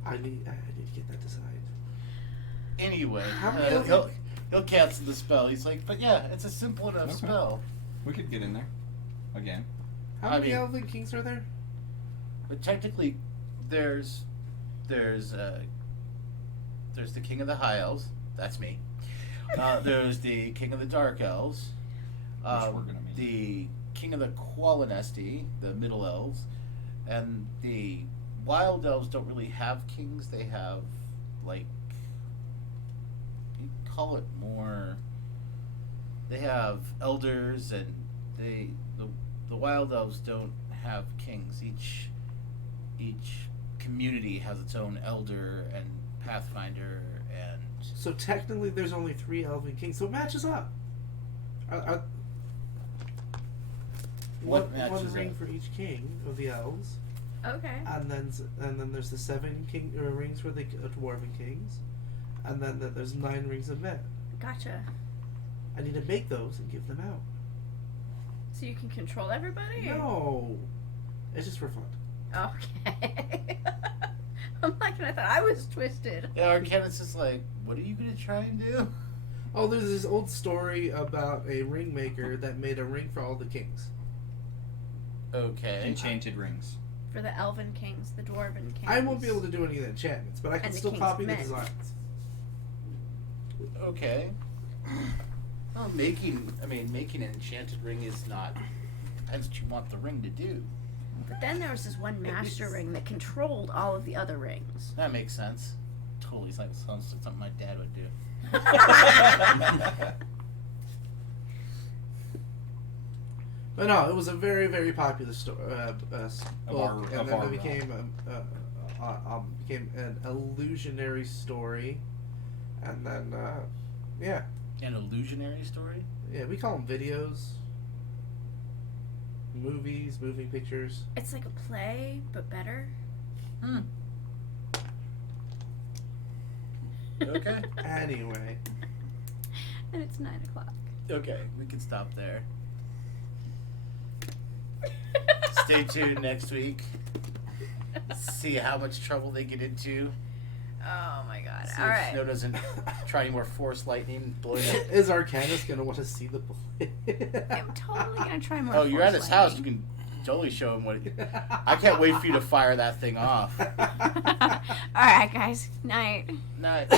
I need to get that designed. Anyway, How many he'll cancel the spell. He's like, but yeah, it's a simple enough Okay. spell. We could get in there. Again. How I many mean- Elven Kings are there? But technically, there's the King of the High Elves. That's me. There's the King of the Dark Elves. Which we're gonna meet. The King of the Qualinesti, the Middle Elves, and the Wild Elves don't really have kings. They have like, you call it more. They have elders, and the Wild Elves don't have kings. Each community has its own elder and pathfinder, and So technically, there's only 3 Elven Kings, so it matches up. What one matches ring up? for each king of the elves, Okay. and then there's the 7 rings for the dwarven kings, and then there's 9 rings of men. Gotcha. I need to make those and give them out. So you can control everybody? No, it's just for fun. Okay. I'm like, I thought I was twisted. Yeah, Arcanis is like, what are you gonna try and do? Oh, there's this old story about a ring maker that made a ring for all the kings. Okay. Enchanted rings. For the elven kings, the dwarven kings. I won't be able to do any of the enchantments, but I can And the still king's copy the men. designs. Okay. Well, making an enchanted ring is not. Depends what you want the ring to do. But then there was this one master ring that controlled all of the other rings. That makes sense. Totally sounds like something my dad would do. But no, it was a very, very popular book, and then it became an illusionary story, and then yeah, An illusionary story? yeah, we call them videos, movies, moving pictures. It's like a play, but better. Hmm. Okay. Anyway, And it's 9 o'clock. Okay, we can stop there. Stay tuned next week. See how much trouble they get into. Oh my god. See All if right. Snow doesn't try any more force lightning blowing up. is Arcanis gonna want to see the play? I'm totally gonna try more. Oh, you're at force his house. You lightning. can totally show him what. I can't wait for you to fire that thing off. All right, guys. Night. Night.